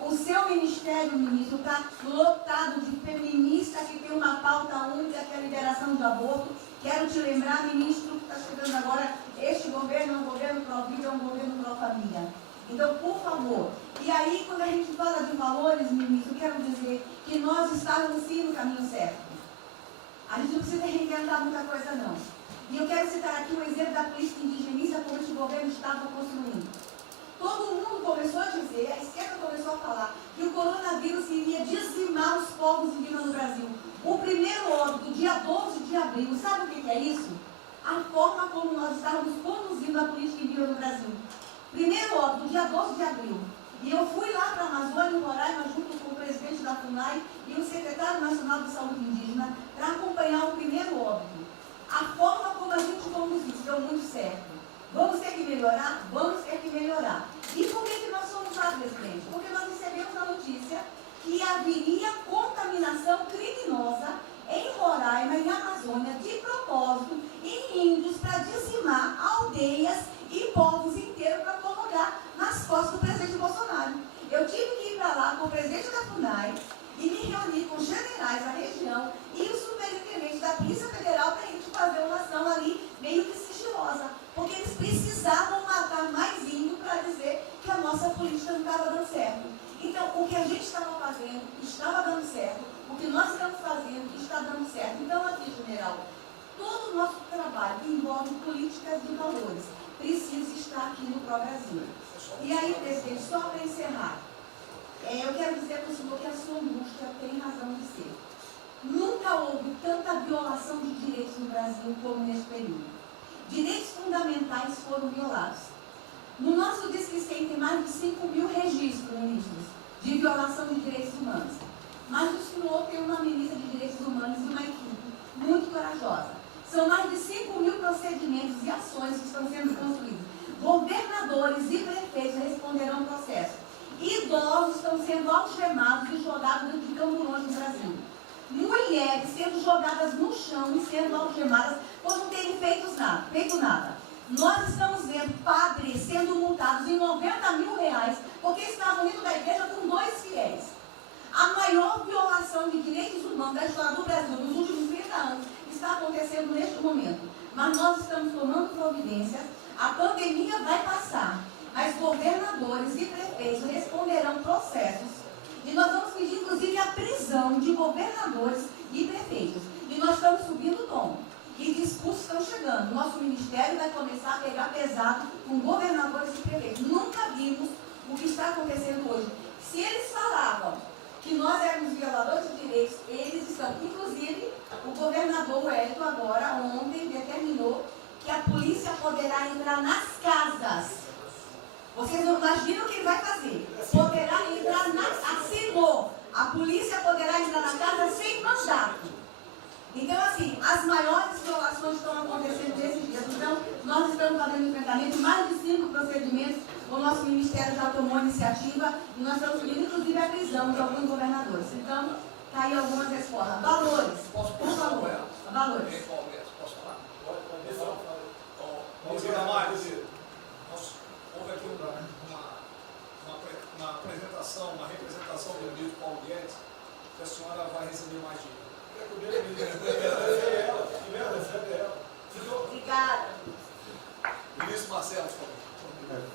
O seu ministério, ministro, está lotado de feminista que tem uma pauta única, que é a liberação do aborto. Quero te lembrar, ministro, que está chegando agora, este governo é um governo pró-vida, é um governo pró-família. Então, por favor. E aí, quando a gente fala de valores, ministro, eu quero dizer que nós estávamos sim no caminho certo. A gente não precisa reinventar muita coisa, não. E eu quero citar aqui um exemplo da política indigenista como este governo estava construindo. Todo mundo começou a dizer, a esquerda começou a falar, que o coronavírus iria dizimar os povos indígenas no Brasil. O primeiro óbito, dia 12 de abril, sabe o que é isso? A forma como nós estávamos conduzindo a política indígena no Brasil. Primeiro óbito, dia 12 de abril. E eu fui lá para a Amazônia, em Roraima, junto com o presidente da FUNAI e o secretário nacional de saúde indígena, para acompanhar o primeiro óbito. A forma como a gente conduziu deu muito certo. Vamos ter que melhorar? Vamos ter que melhorar. E por que nós fomos lá, presidente? Porque nós recebemos a notícia que haveria contaminação criminosa em Roraima e Amazônia, de propósito, em índios, para dizimar aldeias e povos inteiros para colocar nas costas do presidente Bolsonaro. Eu tive que ir para lá com o presidente da FUNAI e me reunir com os generais da região e o superintendente da Polícia Federal para a gente fazer uma ação ali meio que sigilosa, porque eles precisavam matar mais índio para dizer que a nossa política não estava dando certo. Então, o que a gente estava fazendo estava dando certo, o que nós estamos fazendo está dando certo. Então, aqui, general, todo o nosso trabalho que envolve políticas de valores precisa estar aqui no Pró-Brasil. E aí, presidente, só para encerrar, eu quero dizer para o senhor que a sua angústia tem razão de ser. Nunca houve tanta violação de direitos no Brasil como neste período. Direitos fundamentais foram violados. No nosso Disque 100 tem mais de 5.000 registros, ministros, de violação de direitos humanos. Mas o senhor tem uma ministra de direitos humanos e uma equipe muito corajosa. São mais de 5.000 procedimentos e ações que estão sendo construídos. Governadores e prefeitos responderão ao processo. Idosos estão estão sendo algemados e jogados dentro de camburões no Brasil. Mulheres sendo jogadas no chão e sendo algemadas por não terem feito nada. Nós estamos vendo padres sendo multados em R$90 mil porque estavam indo da igreja com 2 fiéis. A maior violação de direitos humanos da história do Brasil nos últimos 30 anos está acontecendo neste momento. Mas nós estamos tomando providências, a pandemia vai passar, mas governadores e prefeitos responderão processos. E nós vamos pedir, inclusive, a prisão de governadores e prefeitos. E nós estamos subindo o tom. E discursos estão chegando. Nosso ministério vai começar a pegar pesado com governadores e prefeitos. Nunca vimos o que está acontecendo hoje. Se eles falavam que nós éramos violadores de direitos, eles estão. Inclusive, o governador Wellington agora, ontem, determinou que a polícia poderá entrar nas casas. Vocês não imaginam o que ele vai fazer. Poderá entrar assinou. A polícia poderá entrar na casa sem mandato. Então, assim, as maiores violações estão acontecendo nesses dias. Então, nós estamos fazendo enfrentamento de mais de 5 procedimentos. O nosso ministério já tomou a iniciativa e nós estamos pedindo, inclusive, a prisão de alguns governadores. Então, está aí algumas respostas. Valores. Por favor. Valores. Posso falar? Vamos ver mais. Houve aqui uma apresentação, uma representação do ministro Paulo Guedes, que a senhora vai receber mais dinheiro. Obrigada. Ministro Marcelo, por favor.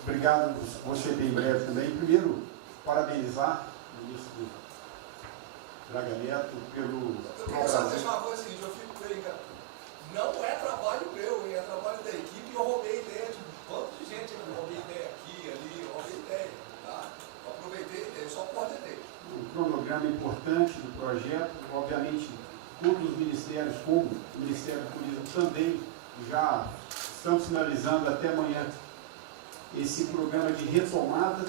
Obrigado, vou ser bem breve também. Primeiro, parabenizar o ministro Braga Neto pelo... Eu queria só deixar uma coisa seguinte, eu fico brincando. Não é trabalho meu, é trabalho da equipe e eu roubei ideia de um bando de gente. Eu roubei ideia aqui, ali, eu roubei ideia. Tá? Eu aproveitei a ideia, só coordenei. Um cronograma importante do projeto, obviamente, todos os ministérios, como o Ministério do Turismo também, já estamos finalizando até amanhã esse programa de retomada.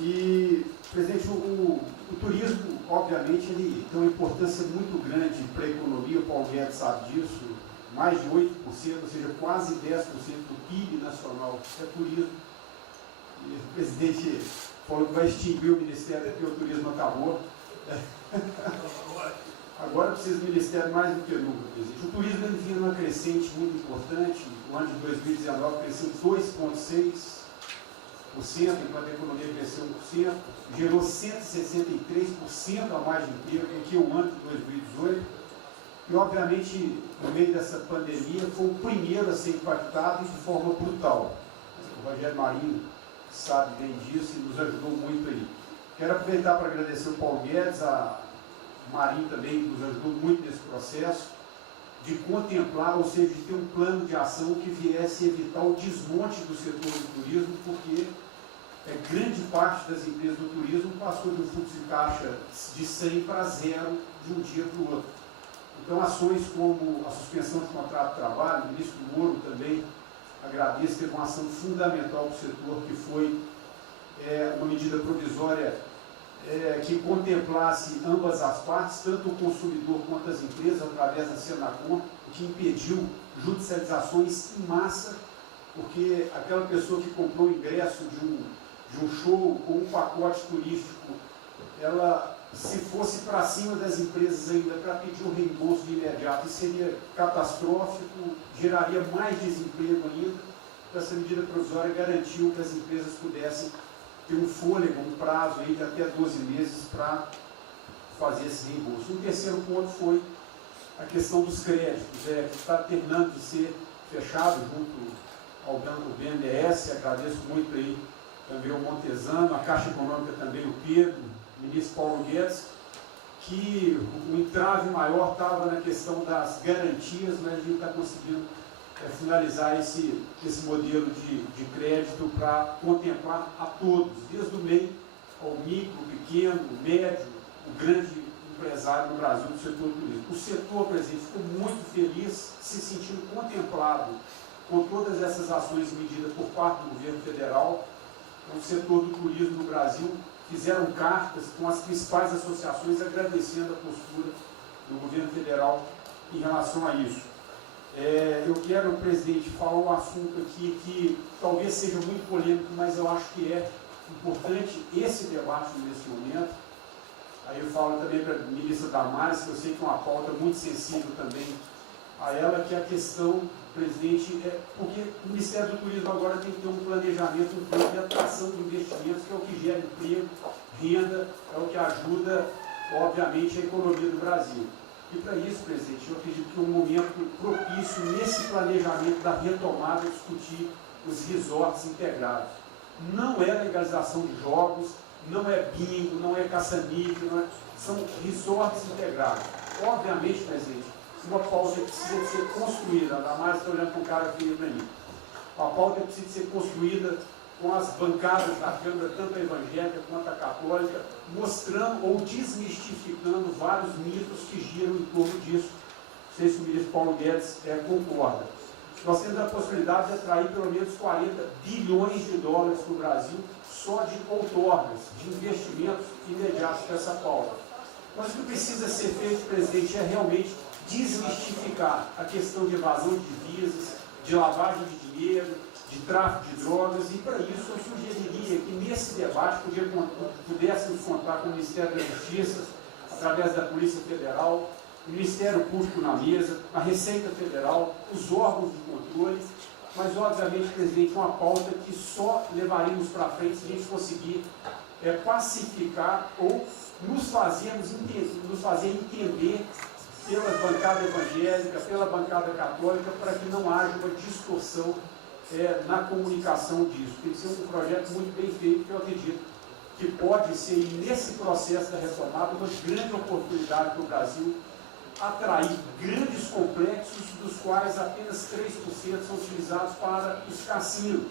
E, presidente, o turismo, obviamente, ele tem uma importância muito grande para a economia, o Paulo Guedes sabe disso, mais de 8%, ou seja, quase 10% do PIB nacional é turismo. E o presidente falou que vai extinguir o Ministério porque o turismo acabou. Agora precisa do Ministério mais do que nunca, presidente. O turismo ele vinha numa crescente muito importante. O ano de 2019 cresceu 2,6%, enquanto a economia cresceu 1%, gerou 163% a mais de emprego do que o ano de 2018. E, obviamente, no meio dessa pandemia, foi o primeiro a ser impactado de forma brutal. O Rogério Marinho sabe bem disso e nos ajudou muito aí. Quero aproveitar para agradecer o Paulo Guedes, a Marinho também nos ajudou muito nesse processo, de contemplar, ou seja, de ter um plano de ação que viesse evitar o desmonte do setor do turismo, porque grande parte das empresas do turismo passou de um fluxo de caixa de 100 para 0 de um dia para o outro. Então, ações como a suspensão de contrato de trabalho, o ministro Moro também, agradeço, teve uma ação fundamental para o setor, que foi uma medida provisória que contemplasse ambas as partes, tanto o consumidor quanto as empresas, através da Senacom, que impediu judicializações em massa, porque aquela pessoa que comprou o ingresso de um show ou um pacote turístico, ela, se fosse para cima das empresas ainda para pedir um reembolso de imediato, isso seria catastrófico, geraria mais desemprego ainda. Então, essa medida provisória garantiu que as empresas pudessem ter um fôlego, um prazo aí de até 12 meses para fazer esse reembolso. Um terceiro ponto foi a questão dos créditos, que está terminando de ser fechado junto ao BNDES. Agradeço muito aí também o Montesano, a Caixa Econômica também, o Pedro, o ministro Paulo Guedes, que o entrave maior estava na questão das garantias, mas a gente está conseguindo finalizar esse modelo de crédito para contemplar a todos, desde o meio ao micro, pequeno, médio, o grande empresário no Brasil do setor do turismo. O setor, presidente, ficou muito feliz, se sentindo contemplado com todas essas ações e medidas por parte do governo federal. O setor do turismo no Brasil fizeram cartas com as principais associações agradecendo a postura do governo federal em relação a isso. Eu quero, presidente, falar um assunto aqui que talvez seja muito polêmico, mas eu acho que é importante esse debate nesse momento. Aí eu falo também para a ministra Damares, que eu sei que é uma pauta muito sensível também a ela, que é a questão, presidente, porque o Ministério do Turismo agora tem que ter um planejamento, um plano de atração de investimentos, que é o que gera emprego, renda, é o que ajuda, obviamente, a economia do Brasil. E para isso, presidente, eu acredito que é um momento propício nesse planejamento da retomada discutir os resorts integrados. Não é legalização de jogos, não é bingo, não é caça-níquel, são resorts integrados. Obviamente, presidente, uma pauta que precisa ser construída, ainda mais estou olhando para o cara que veio para mim. A pauta precisa ser construída com as bancadas da Câmara, tanto a evangélica quanto a católica, mostrando ou desmistificando vários mitos que giram em torno disso. Não sei se o ministro Paulo Guedes concorda. Nós temos a possibilidade de atrair pelo menos 40 bilhões de dólares para o Brasil só de outorgas, de investimentos imediatos para essa pauta. Mas o que precisa ser feito, presidente, é realmente desmistificar a questão de evasão de divisas, de lavagem de dinheiro, de tráfico de drogas, e para isso eu sugeriria que nesse debate pudéssemos contar com o Ministério da Justiça, através da Polícia Federal, o Ministério Público na mesa, a Receita Federal, os órgãos de controle, mas obviamente, presidente, uma pauta que só levaremos para frente se a gente conseguir pacificar ou nos fazer entender pela bancada evangélica, pela bancada católica, para que não haja uma distorção na comunicação disso. Tem que ser um projeto muito bem feito, que eu acredito que pode ser, nesse processo da retomada, uma grande oportunidade para o Brasil atrair grandes complexos, dos quais apenas 3% são utilizados para os cassinos.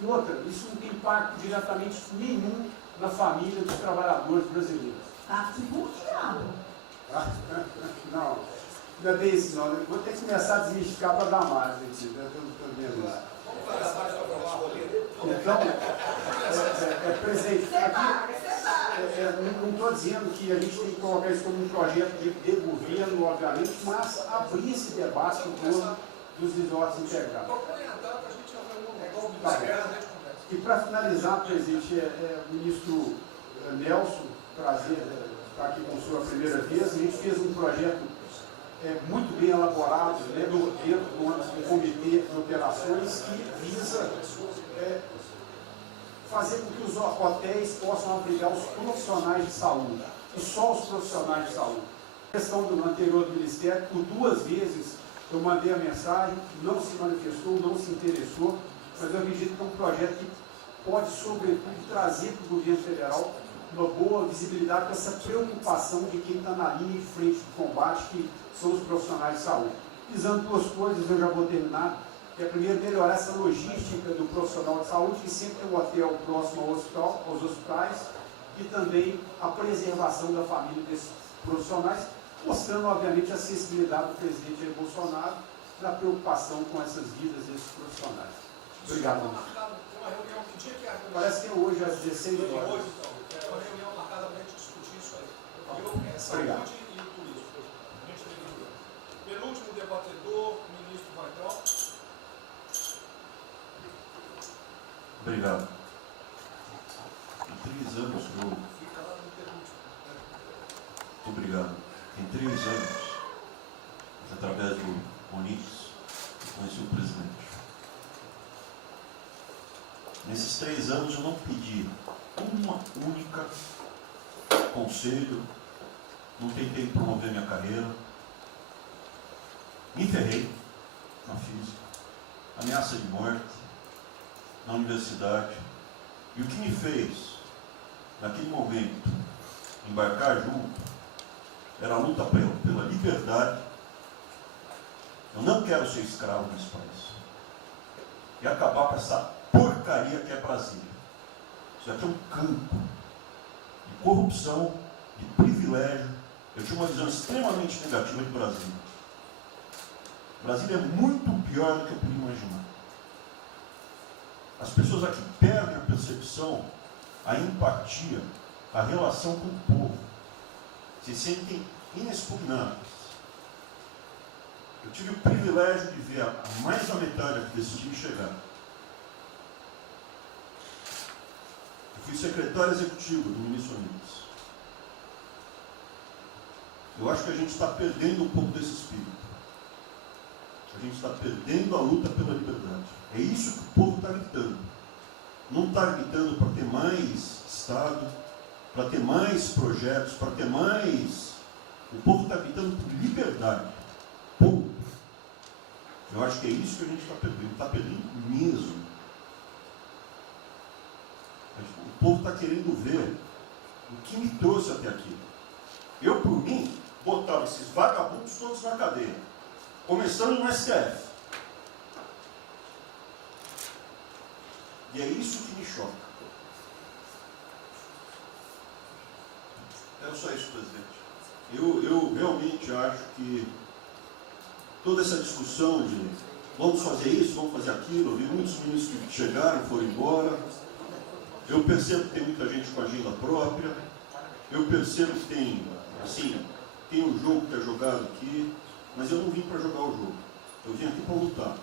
E outra, isso não tem impacto diretamente nenhum na família dos trabalhadores brasileiros. Tá mundial. Não, não é bem isso não. Vou ter que começar a desmistificar para dar mais aqui. Então, presidente, aqui, não estou dizendo que a gente tem que colocar isso como um projeto de governo, obviamente, mas abrir esse debate em torno dos resorts integrados. E para finalizar, presidente, o ministro Nelson, prazer estar aqui com a sua primeira vez, a gente fez um projeto muito bem elaborado, dentro do comitê de operações, que visa fazer com que os hotéis possam abrigar os profissionais de saúde, e só os profissionais de saúde. A questão do anterior do Ministério, por 2 vezes eu mandei a mensagem, não se manifestou, não se interessou, mas eu acredito que é um projeto que pode, sobretudo, trazer para o governo federal uma boa visibilidade com essa preocupação de quem está na linha de frente de combate, que são os profissionais de saúde. Visando 2 coisas, eu já vou terminar, que é primeiro melhorar essa logística do profissional de saúde, que sempre tem um hotel próximo ao hospital, aos hospitais, e também a preservação da família desses profissionais, mostrando, obviamente, a sensibilidade do presidente Jair Bolsonaro na preocupação com essas vidas desses profissionais. Obrigado. Parece que é hoje às 16 horas. Hoje, então. É uma reunião marcada para a gente discutir isso aí. Obrigado. Saúde e o turismo. Penúltimo debatedor, ministro Weintraub. Obrigado. Em 3 anos eu... Obrigado. Em 3 anos, através do Onix, eu conheci o presidente. Nesses 3 anos eu não pedi uma única conselho, não tentei promover minha carreira, me ferrei na física, ameaça de morte, na universidade, e o que me fez, naquele momento, embarcar junto, era a luta pela liberdade. Eu não quero ser escravo nesse país, e acabar com essa porcaria que é Brasília. Isso aqui é um campo de corrupção, de privilégio. Eu tinha uma visão extremamente negativa de Brasília. Brasília é muito pior do que eu podia imaginar. As pessoas aqui perdem a percepção, a empatia, a relação com o povo. Se sentem inexpugnáveis. Eu tive o privilégio de ver a mais da metade desse time chegar. Eu Fui secretário executivo do ministro Onix. Eu acho que a gente está perdendo um pouco desse espírito. A gente está perdendo a luta pela liberdade. É isso que o povo está gritando. Não está gritando para ter mais Estado, para ter mais projetos, para ter mais... O povo está gritando por liberdade. Ponto. Eu acho que é isso que a gente está perdendo. Está perdendo mesmo. O povo está querendo ver o que me trouxe até aqui. Eu, por mim, botava esses vagabundos todos na cadeia. Começando no STF. E é isso que me choca. É só isso, presidente. Eu realmente acho que toda essa discussão de vamos fazer isso, vamos fazer aquilo, eu vi muitos ministros que chegaram, foram embora. Eu percebo que tem muita gente com agenda própria. Eu percebo que tem, assim, tem um jogo que é jogado aqui, mas eu não vim para jogar o jogo. Eu vim aqui para lutar.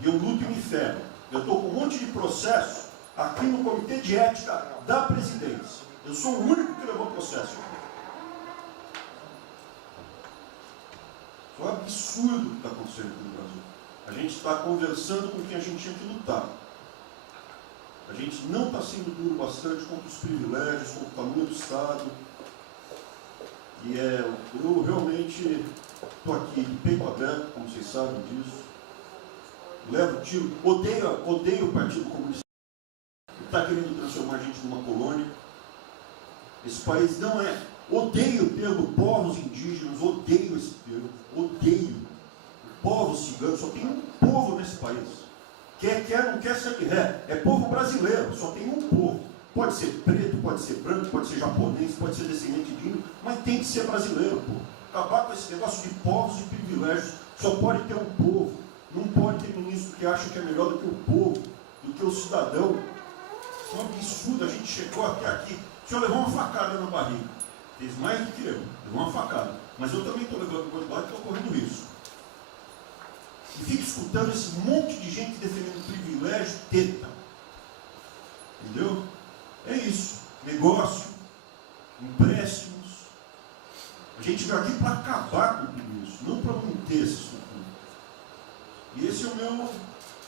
E eu luto e me ferro. Eu estou com um monte de processo aqui no Comitê de Ética da Presidência. Eu sou o único que levou processo. É um absurdo o que está acontecendo aqui no Brasil. A gente está conversando com quem a gente tinha que lutar. A gente não está sendo duro bastante contra os privilégios, contra o tamanho do Estado. E eu realmente estou aqui de peito aberto, como vocês sabem disso. Levo tiro, odeio o Partido Comunista, que está querendo transformar a gente numa colônia. Esse país não é. Odeio o termo povos indígenas, odeio esse termo, odeio. Povos ciganos, só tem um povo nesse país. Quer, não quer ser é povo brasileiro, só tem um povo. Pode ser preto, pode ser branco, pode ser japonês, pode ser descendente de índio, mas tem que ser brasileiro, pô. Acabar com esse negócio de povos e privilégios, só pode ter um povo. Não pode ter ministro que acha que é melhor do que o povo, do que o cidadão. É um absurdo, a gente chegou até aqui. O senhor levou uma facada na barriga. Fez mais do que eu, levou uma facada. Mas eu também estou levando coisa lá e estou correndo risco. E fico escutando esse monte de gente defendendo privilégio, teta. Entendeu? É isso. Negócio, empréstimos. A gente veio aqui para acabar com tudo isso, não para manter essa estrutura. E esse é o meu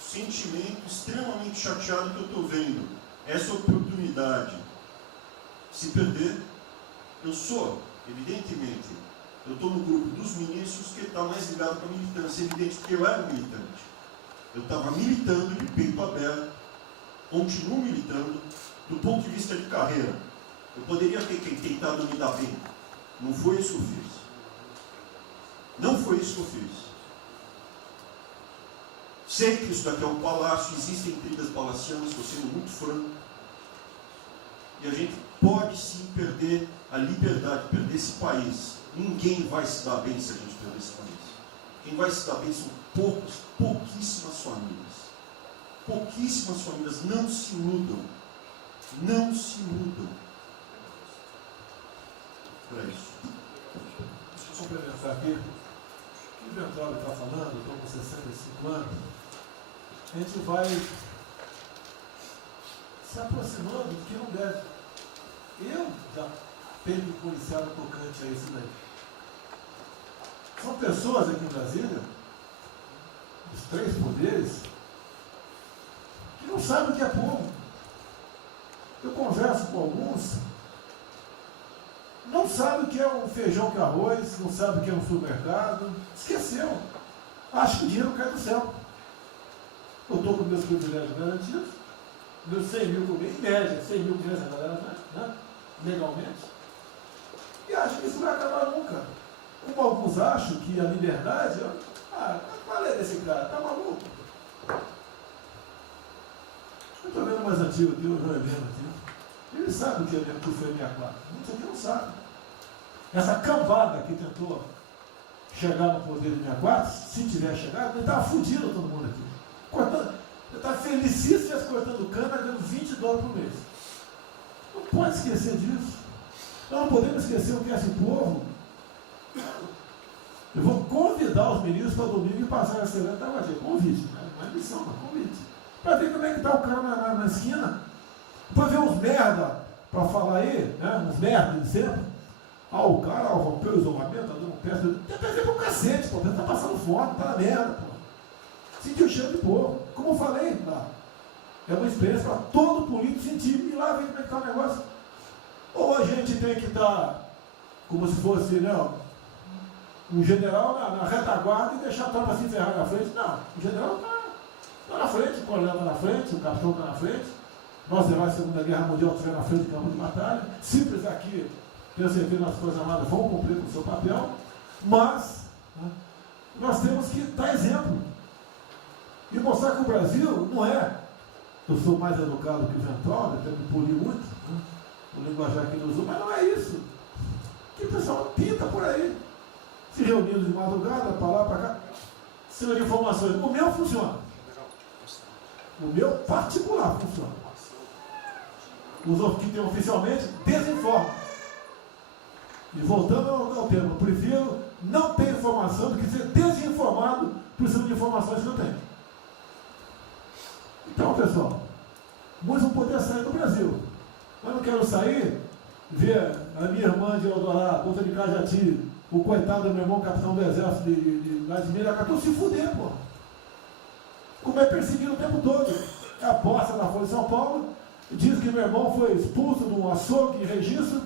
sentimento extremamente chateado que eu estou vendo. Essa oportunidade se perder. Eu sou, evidentemente, eu estou no grupo dos ministros que está mais ligado com a militância, evidente, porque eu era militante. Eu estava militando de peito aberto, continuo militando, do ponto de vista de carreira. Eu poderia ter tentado me dar bem. Não foi isso que eu fiz. Não foi isso que eu fiz. Sei que isso daqui é um palácio, existem intrigas palacianas, estou sendo muito franco. E a gente pode sim perder a liberdade, perder esse país. Ninguém vai se dar bem se a gente perder esse país. Quem vai se dar bem são pouquíssimas famílias. Pouquíssimas famílias. Não se iludam. Não se iludam. Para isso. Deixa eu complementar aqui. O que o Ventralli está falando, eu estou com 65 anos, a gente vai se aproximando do que não deve. Eu já tenho me policiado tocante a isso daí. São pessoas aqui em Brasília, dos três poderes, que não sabem o que é povo. Eu converso com alguns, não sabem o que é um feijão com arroz, não sabem o que é um supermercado, esqueceu. Acho que o dinheiro cai do céu. Eu estou com meus privilégios garantidos, meus 100 mil por mês, em média, 100 mil por mês, né? Legalmente. E acho que isso não vai acabar nunca. Como alguns acham que a liberdade, qual é desse cara? Tá maluco? Eu estou vendo mais antigo aqui, o João Heleno aqui. Ele sabe o que foi 64. Muitos aqui não sabem. Essa cambada que tentou chegar no poder de 64, se tiver chegado, ele estava fudido todo mundo aqui. Cortando, ele estava felicíssimo cortando cana, ganhando $20 por mês. Não pode esquecer disso. Nós não podemos esquecer o que é esse povo. Eu vou convidar os ministros para domingo e passar essa semana. Convite, né? Não é missão, mas convite. Para ver como é que está o cara na esquina. Depois vem uns merda para falar aí, né? Uns merda de sempre. O cara rompeu o isolamento, tá dando peça. Tem peça pro cacete, pô. Você tá passando fome, tá na merda, pô. Sentiu o cheiro de porco. Como eu falei, tá? É uma experiência para todo político sentir. E lá vem como é que tá o negócio. Ou a gente tem que estar como se fosse, não, um general na retaguarda e deixar a tropa se ferrar na frente. Não, o general está na frente, o coronel está na frente, o capitão está na frente. Nós, heróis da Segunda Guerra Mundial, estiveram na frente do campo de batalha. Simples aqui, tenho certeza, nas Forças Armadas vão cumprir com o seu papel, mas, né, nós temos que dar exemplo e mostrar que o Brasil não é. Eu sou mais educado que o Ventura, até me poli muito, né, o linguajar que ele usou, mas não é isso. Que o pessoal pinta por aí, se reunindo de madrugada, para lá, para cá, cima de informações. O meu funciona. O meu particular funciona. Os que tem oficialmente desinformam. E voltando ao tema, eu prefiro não ter informação do que ser desinformado por cima de informações que eu tenho. Então, pessoal, muitos vão poder sair do Brasil. Eu não quero sair, ver a minha irmã de Eldorado, outra de Cajati, o coitado do meu irmão, capitão do exército de Miracatu, se fuder, pô. Como é perseguido o tempo todo. É a bosta da Folha de São Paulo, diz que meu irmão foi expulso de um açougue em registro,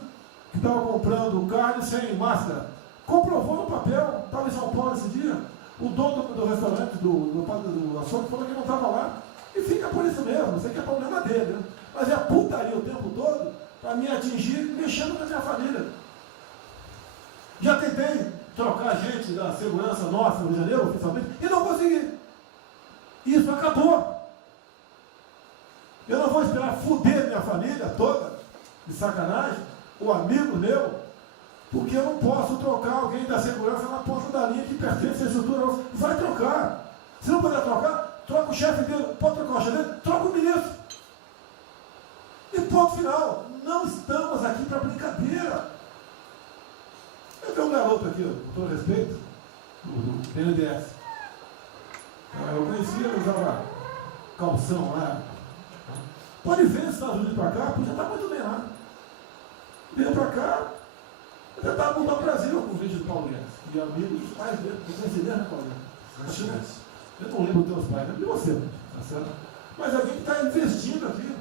que estava comprando carne sem máscara. Comprovou no papel, estava em São Paulo esse dia. O dono do restaurante, do açougue, falou que não estava lá. E fica por isso mesmo, isso aqui é problema dele, né? Mas é putaria o tempo todo para me atingir, mexendo com a minha família. Já tentei trocar gente da segurança nossa no Rio de Janeiro, oficialmente, e não consegui. Isso acabou. Eu não vou esperar fuder minha família toda, de sacanagem, ou amigo meu, porque eu não posso trocar alguém da segurança na ponta da linha que pertence à estrutura. Vai trocar. Se não puder trocar, troca o chefe dele. Pode trocar o chefe dele? Troca o ministro. E ponto final. Não estamos aqui para brincadeira. Eu tenho um garoto aqui, com todo respeito, do BNDES. Eu conhecia, ele usava calção lá. Pode ver nos Estados Unidos para cá, podia estar muito bem lá. Veio para cá, eu tentava voltar ao Brasil com o vídeo do Paulo Guedes. E amigos, pais dele, você conhece, né, Paulo Guedes? Eu não lembro dos teus pais, não de você, tá certo? Mas alguém que está investindo aqui.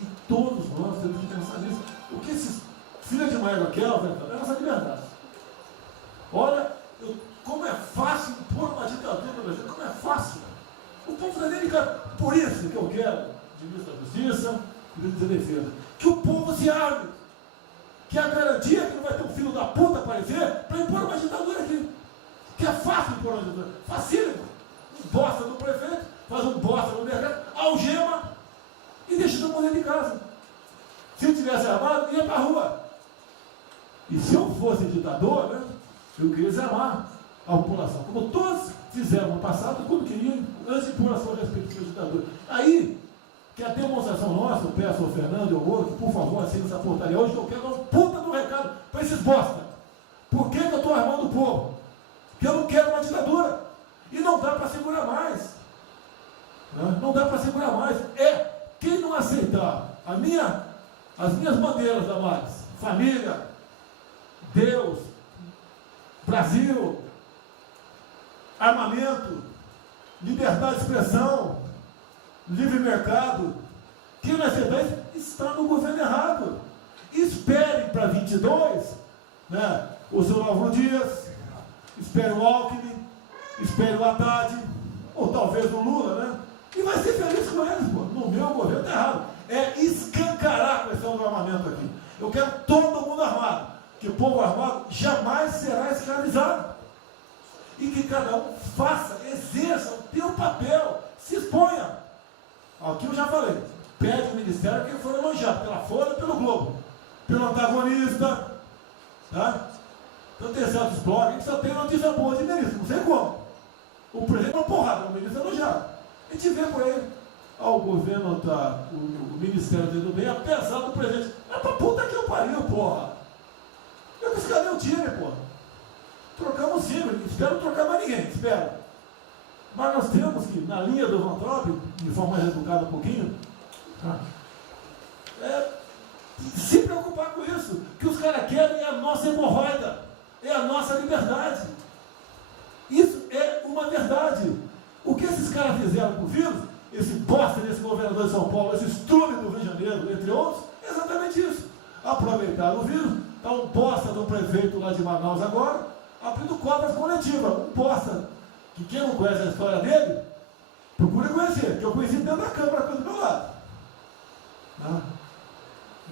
E todos nós temos que pensar nisso. O que esses filhos de Maia Kelvin, é a nossa liberdade. Olha, como é fácil impor uma ditadura no Brasil, como é fácil. O povo da América, por isso que eu quero, de ministro da Justiça e ministro da Defesa, que o povo se arme, que é a garantia que não vai ter um filho da puta aparecer para impor uma ditadura aqui. Que é fácil impor uma ditadura, facílimo. Bosta do prefeito, faz um bosta no mercado, algema e deixa todo mundo dentro de casa. Se tivesse armado, ia para a rua. E se eu fosse ditador, né, eu queria desarmar a população, como todos fizeram no passado, quando queriam, antes de impor a sua respectiva ditadura. Aí, que a demonstração nossa, eu peço ao Fernando e ao outro, por favor, assine essa portaria hoje, que eu quero dar um puta do recado para esses bosta. Por que eu estou armando o povo? Porque eu não quero uma ditadura. E não dá para segurar mais. Não dá para segurar mais. Quem não aceitar as minhas bandeiras da Max, família, Deus, Brasil, armamento, liberdade de expressão, livre mercado, quem não aceitar isso está no governo errado. Espere para 22, né, o seu Álvaro Dias, espere o Alckmin, espere o Haddad, ou talvez o Lula, né? E vai ser feliz com eles, pô. No meu governo está errado. É escancarar a questão do armamento aqui. Eu quero todo mundo armado. Que o povo armado jamais será escravizado. E que cada um faça, exerça o teu papel, se exponha. Aqui eu já falei. Pede o ministério que for elogiado pela Folha e pelo Globo. Pelo antagonista. Tá? Então tem certos blogs que só tem notícia boa de ministro. Não sei como. O presidente é uma porrada, o ministro é elogiado. A gente vê por aí. O governo está, o ministério do bem, apesar do presidente. Mas pra puta que eu pariu, porra. Eu disse, cadê o time, porra? Trocamos o time, espero trocar mais ninguém, espero. Mas nós temos que, na linha do Van Trump, de forma mais educada um pouquinho, se preocupar com isso, que os caras querem a nossa hemorroida, é a nossa liberdade. Isso é uma verdade. O que esses caras fizeram com o vírus, esse bosta desse governador de São Paulo, esse estúpido do Rio de Janeiro, entre outros, é exatamente isso. Aproveitaram o vírus, está um bosta do prefeito lá de Manaus agora, abrindo cobras coletivas, um bosta, que quem não conhece a história dele, procure conhecer, que eu conheci dentro da Câmara do meu lado. Né?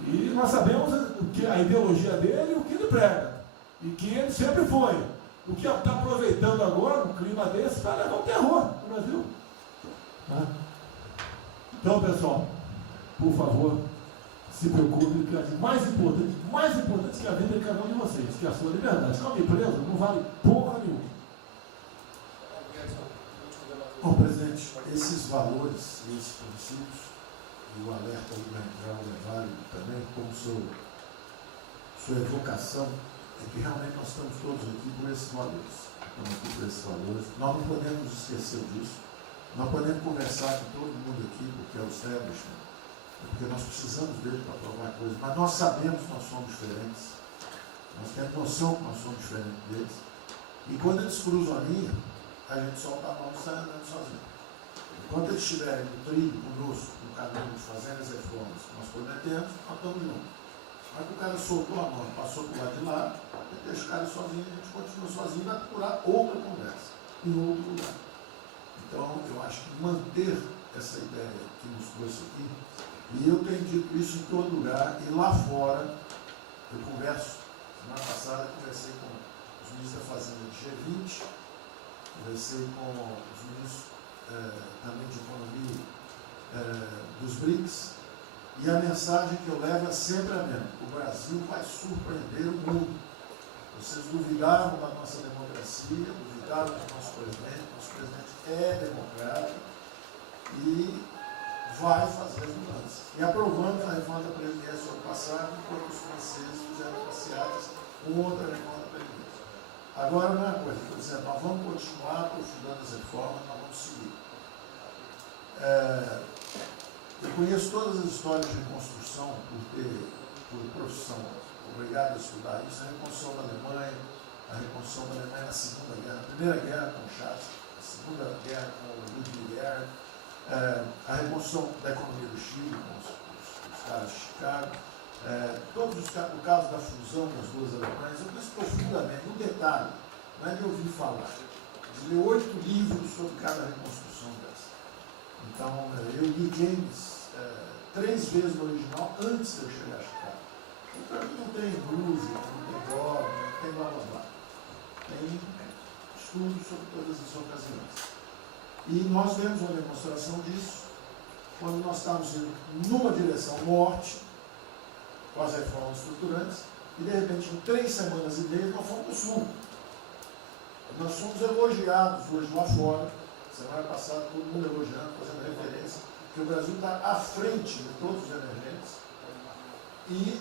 E nós sabemos que a ideologia dele e o que ele prega. E que ele sempre foi. O que está aproveitando agora, um clima desse, para levar um terror no Brasil. Né? Então, pessoal, por favor, se preocupe, que é mais importante que a vida de cada um de vocês, que é a sua liberdade. Se não empresa, não vale porra nenhuma. Bom, presidente, esses valores, esses princípios, e o alerta do Grande é válido também, como sua evocação, é que realmente nós estamos todos aqui por esses valores. Estamos aqui por esses valores. Nós não podemos esquecer disso. Nós podemos conversar com todo mundo aqui, porque é o establishment, porque nós precisamos dele para provar coisas, mas nós sabemos que nós somos diferentes. Nós temos noção que nós somos diferentes deles. E quando eles cruzam a linha, a gente solta a mão e sai andando sozinho. Enquanto eles estiverem no trilho conosco, no caminho, fazendo as reformas que nós prometemos, nós estamos juntos. Mas que o cara soltou a mão, passou para o lado de lá, deixa o cara sozinho, a gente continua sozinho e vai procurar outra conversa, em outro lugar. Então, eu acho que manter essa ideia que nos trouxe aqui, e eu tenho dito isso em todo lugar, e lá fora, eu converso, semana passada eu conversei com os ministros da Fazenda de G20, conversei com os ministros também de Economia dos BRICS, e a mensagem que eu levo é sempre a mesma: o Brasil vai surpreender o mundo. Vocês duvidaram da nossa democracia, duvidaram do nosso presidente é democrático e vai fazer as mudanças. E aprovamos a reforma da Previdência ano passado, enquanto os franceses fizeram passeatas com outra reforma da Previdência. Agora, não é uma coisa, por exemplo, nós vamos continuar aprofundando as reformas, nós vamos seguir. Eu conheço todas as histórias de reconstrução por profissão, obrigado a estudar isso, a reconstrução da Alemanha na Segunda Guerra, a Primeira Guerra com o Chaves, a Segunda Guerra com o Ludwig Erhard, a reconstrução da economia do Chile com os caras de Chicago, todos os casos, o caso da fusão das duas Alemanhas, eu conheço profundamente, no detalhe, não é de ouvir falar, de ler 8 livros sobre cada reconstrução dessa. Então, eu li James 3 vezes no original antes de eu chegar a Chicago. Então, para mim não tem blues, não tem dog, não tem blá blá blá. Tem estudos sobre todas as ocasiões. E nós vemos uma demonstração disso quando nós estávamos indo numa direção norte, com as reformas estruturantes, e de repente, em 3 semanas e meia, nós fomos para o sul. Nós fomos elogiados hoje lá fora, semana passada, todo mundo elogiando, fazendo referência, que o Brasil está à frente de todos os emergentes, e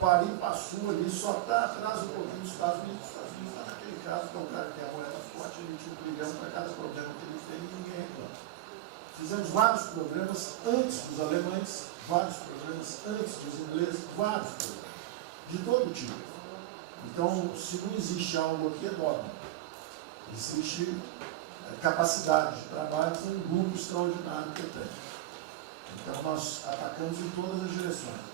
Paris passou ali, só está atrás um pouquinho dos Estados Unidos. Os Estados Unidos está naquele caso, que é o cara que tem a moeda forte, ele tinha 1 trilhão para cada problema que ele tem e ninguém reclama. Fizemos vários programas antes dos alemães, vários programas antes dos ingleses, vários programas, de todo tipo. Então, se não existe algo aqui, é dogma. Existe capacidade de trabalho com um grupo extraordinário que tem. Então, nós atacamos em todas as direções.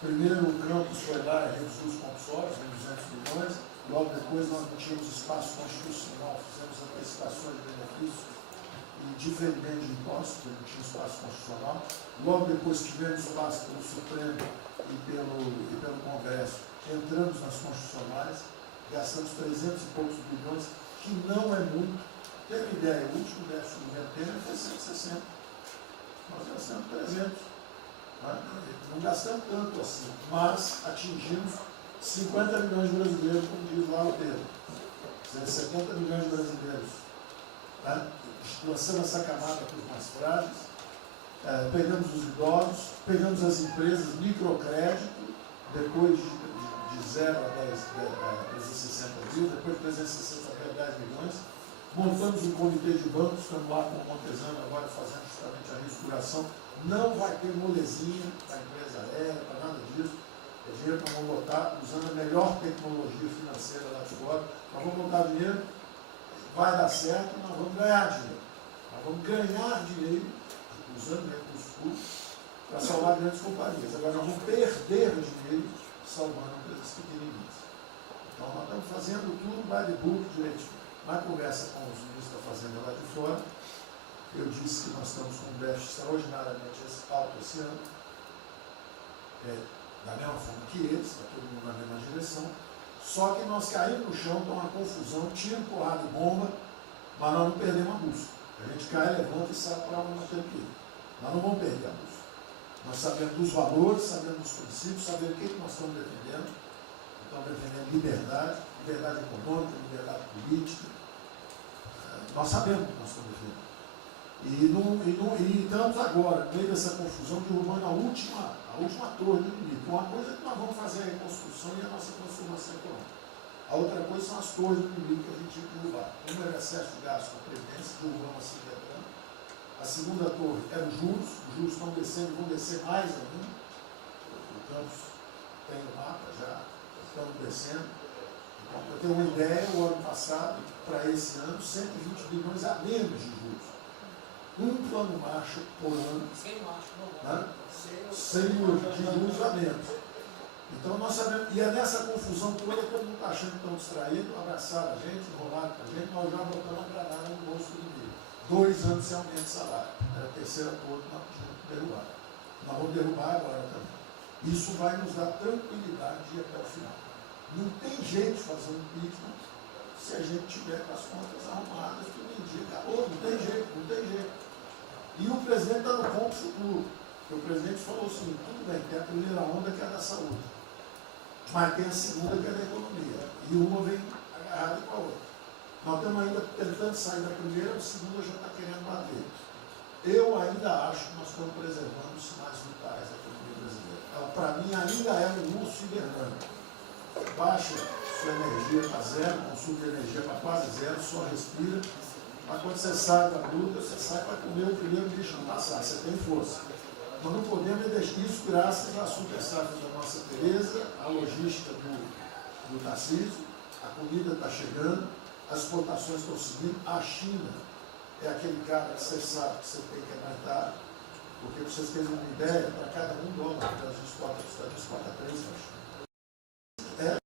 Primeiro, o campus foi lá e reduziu os compulsórios em 200 milhões. Logo depois, nós não tínhamos espaço constitucional, fizemos antecipações de benefícios e diferimento de impostos, porque não tinha espaço constitucional. Logo depois, tivemos espaço pelo Supremo e pelo Congresso. Entramos nas constitucionais, gastamos 300 e poucos bilhões, que não é muito. Tem uma ideia, o último déficit do governo Temer foi 160. Nós gastamos 300. Não gastamos tanto assim, mas atingimos 50 milhões de brasileiros, como diz lá o termo. 70 milhões de brasileiros. Lançando essa camada para os mais frágeis, pegamos os idosos, pegamos as empresas, microcrédito, depois de 0 a 360 mil, depois de 360 até 10 milhões. Montamos um comitê de bancos, estamos lá com o Montezano agora fazendo justamente a reestruturação. Não vai ter molezinha para a empresa aérea, para nada disso. É dinheiro que nós vamos botar usando a melhor tecnologia financeira lá de fora. Nós vamos botar dinheiro, vai dar certo, nós vamos ganhar dinheiro. Nós vamos ganhar dinheiro usando recursos públicos para salvar grandes companhias. Agora nós vamos perder dinheiro salvando empresas pequenininhas. Então nós estamos fazendo tudo by the book direitinho. Na conversa com os ministros da Fazenda lá de fora, eu disse que nós estamos com um déficit extraordinariamente alto esse ano, da mesma forma que eles, está todo mundo na mesma direção, só que nós caímos no chão, está uma confusão, tiro, porrada e bomba, mas nós não perdemos a busca. A gente cai, levanta e sabe para onde nós temos que ir. Nós não vamos perder a busca. Nós sabemos dos valores, sabemos dos princípios, sabemos o que nós estamos defendendo. Estamos defendendo liberdade, liberdade econômica, liberdade política. Nós sabemos o que nós estamos defendendo. E estamos agora, no meio dessa confusão, derrubando a última torre do inimigo. Uma coisa é que nós vamos fazer a reconstrução e a nossa transformação econômica. A outra coisa são as torres do inimigo que a gente tinha que derrubar. Uma era excesso de gasto com a Previdência, derrubamos assim quebrando. A segunda torre era os juros estão descendo, vão descer mais ainda. O Campos tem o mapa já, estamos descendo. Então, para ter uma ideia, o ano passado, para esse ano, 120 bilhões a menos de juros. Um plano Marshall por ano, né? 100 mil de juros a menos. Então nós sabemos, e é nessa confusão toda, todo mundo está achando que estão distraídos, abraçaram a gente, enrolaram com a gente, nós já botamos a granada no bolso do inimigo. 2 anos sem aumento de salário. Era a terceira torre que nós tínhamos que derrubar. Nós vamos derrubar agora também. Isso vai nos dar tranquilidade de ir até o final. Não tem jeito de fazer um impeachment se a gente tiver com as contas arrumadas, tudo indica. Não tem jeito, não tem jeito. E o presidente está no ponto futuro. Porque o presidente falou o seguinte, tudo bem, tem a primeira onda que é a da saúde, mas tem a segunda que é da economia. E uma vem agarrada com a outra. Nós estamos ainda tentando sair da primeira, a segunda já está querendo bater. Eu ainda acho que nós estamos preservando os sinais vitais da economia brasileira. Para mim ainda é um urso hibernando. Baixa sua energia para zero, consumo de energia para quase zero, só respira. Mas quando você sai da luta, você sai para comer o primeiro bicho não passar, você tem força. Nós não podemos deixar isso graças à super safra da nossa Tereza, à logística do Tarcísio, a comida está chegando, as exportações estão seguindo, a China é aquele cara que você sabe que você tem que aumentar, porque para vocês terem uma ideia, para cada $1 que a gente exporta 3 para a China.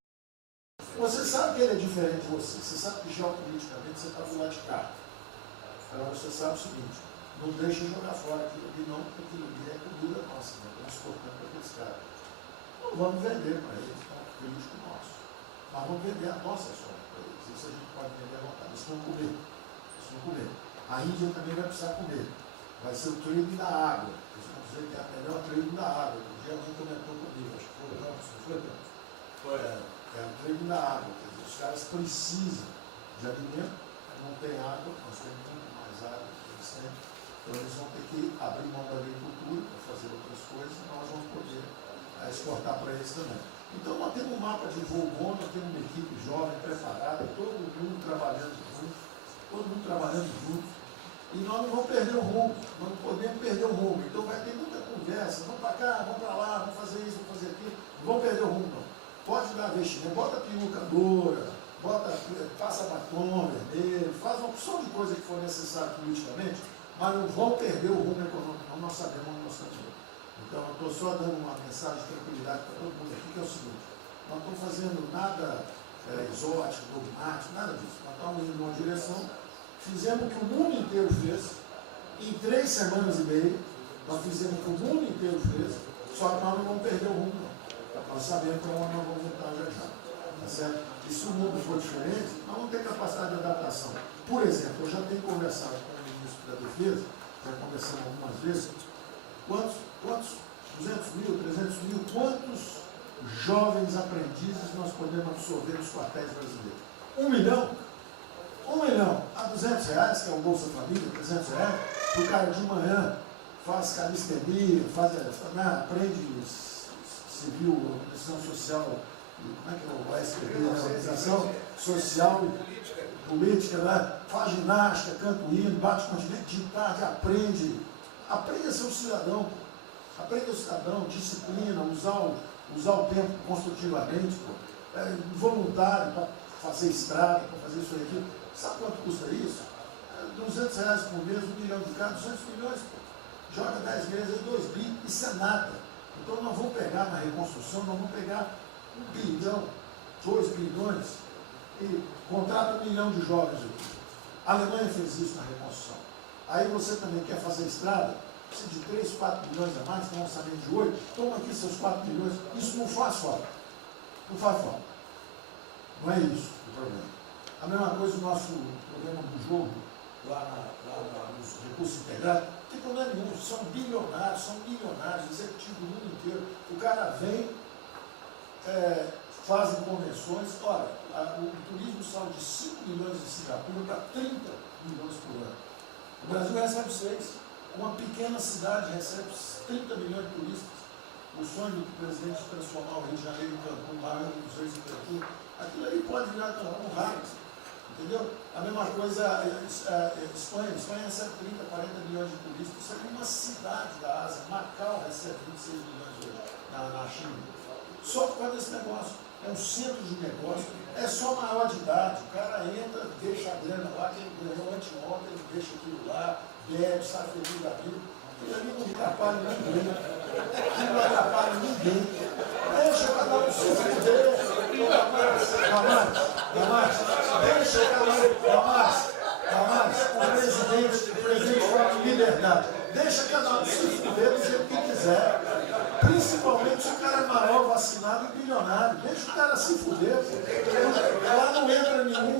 Você sabe que ele é diferente de você, você sabe que geopoliticamente você está do lado de cá. Agora você sabe o seguinte, não deixa jogar fora aquilo ali não, porque aquilo ali é comida nossa, né? Estamos exportando para aqueles caras. Não vamos vender para eles, é um crítico nosso. Mas vamos vender a nossa soja para eles. Isso a gente pode vender à vontade. Eles vão comer. Eles vão comer. A Índia também vai precisar comer. Vai ser o trading da água. Eles vão dizer que é a melhor trading da água. Um dia alguém comentou comigo, acho que foi o Campos, não foi, Campos? Foi. É o trading da água. Quer dizer, os caras precisam de alimento, não tem água, nós temos muito mais água que eles têm. Então eles vão ter que abrir mão da agricultura para fazer outras coisas e nós vamos poder exportar para eles também. Então nós temos um mapa de voo bom, nós temos uma equipe jovem, preparada, todo mundo trabalhando junto, e nós não vamos perder o rumo, nós não podemos perder o rumo. Então vai ter muita conversa, vamos para cá, vamos para lá, vamos fazer isso, vamos fazer aquilo, não vamos perder o rumo não. Pode dar vestimento, bota perucadora, passa batom vermelho, faz uma opção de coisa que for necessária politicamente, mas não vão perder o rumo econômico, não, nós sabemos onde nós estamos indo. Então, eu estou só dando uma mensagem de tranquilidade para todo mundo aqui, que é o seguinte, nós não estamos fazendo nada exótico, dogmático, nada disso. Nós estamos indo numa direção, fizemos o que o mundo inteiro fez, em 3 semanas e meia, nós fizemos o que o mundo inteiro fez, só que nós não vamos perder o rumo, não. Nós sabemos para onde nós vamos voltar já já. Tá certo? E se o mundo for diferente, nós vamos ter capacidade de adaptação. Por exemplo, eu já tenho conversado com o ministro da Defesa, já conversamos algumas vezes, quantos 200 mil, 300 mil, quantos jovens aprendizes nós podemos absorver nos quartéis brasileiros? 1 milhão? 1 milhão a R$200, que é o Bolsa Família, R$300, o cara de manhã faz calistenia, aprende civil, organização social, como é que é o SPB, organização social e política, né? Faz ginástica, canta o hino, bate continente de tarde, aprende a ser um cidadão, disciplina, usar usar o tempo construtivamente, voluntário, para fazer estrada, para fazer isso aqui. Sabe quanto custa isso? R$200 por mês, 1 milhão de cada, 200 milhões. Joga 10 meses, 2 bi, isso é nada. Então nós vamos pegar na reconstrução, nós vamos pegar 1 bilhão, 2 bilhões e contrata 1 milhão de jovens aqui. A Alemanha fez isso na reconstrução. Aí você também quer fazer estrada, precisa de 3, 4 milhões a mais, tem um orçamento de 8, toma aqui seus 4 milhões. Isso não faz falta. Não faz falta. Não é isso o problema. A mesma coisa o nosso problema do jogo, lá nos recursos integrados, não tem problema nenhum, são bilionários, são milionários, executivos do mundo inteiro. O cara vem, fazem convenções, olha, o turismo saiu de 5 milhões de Singapura para 30 milhões por ano. O Brasil recebe 6. Uma pequena cidade recebe 30 milhões de turistas. O sonho do presidente de transformar o Rio de Janeiro em Cancún, lá em Museu de Cancún, aquilo ali pode virar um raio. Entendeu? A mesma coisa a Espanha. A Espanha recebe 30, 40 milhões de turistas. Isso aqui é uma cidade da Ásia. Macau recebe 26 milhões hoje na China. Só por causa desse negócio. É um centro de negócio. É só maior de idade. O cara entra, deixa a grana lá, quem ganhou anteontem, deixa aquilo lá, bebe, sai feliz da vida. Aquilo ali não atrapalha ninguém. Aquilo não atrapalha ninguém. Deixa cada um se fuder. Damares, o presidente fala de liberdade. Deixa cada um se fuder do jeito que quiser. Principalmente se o cara é maior, vacinado e bilionário. Deixa o cara se fuder. Lá não entra nenhum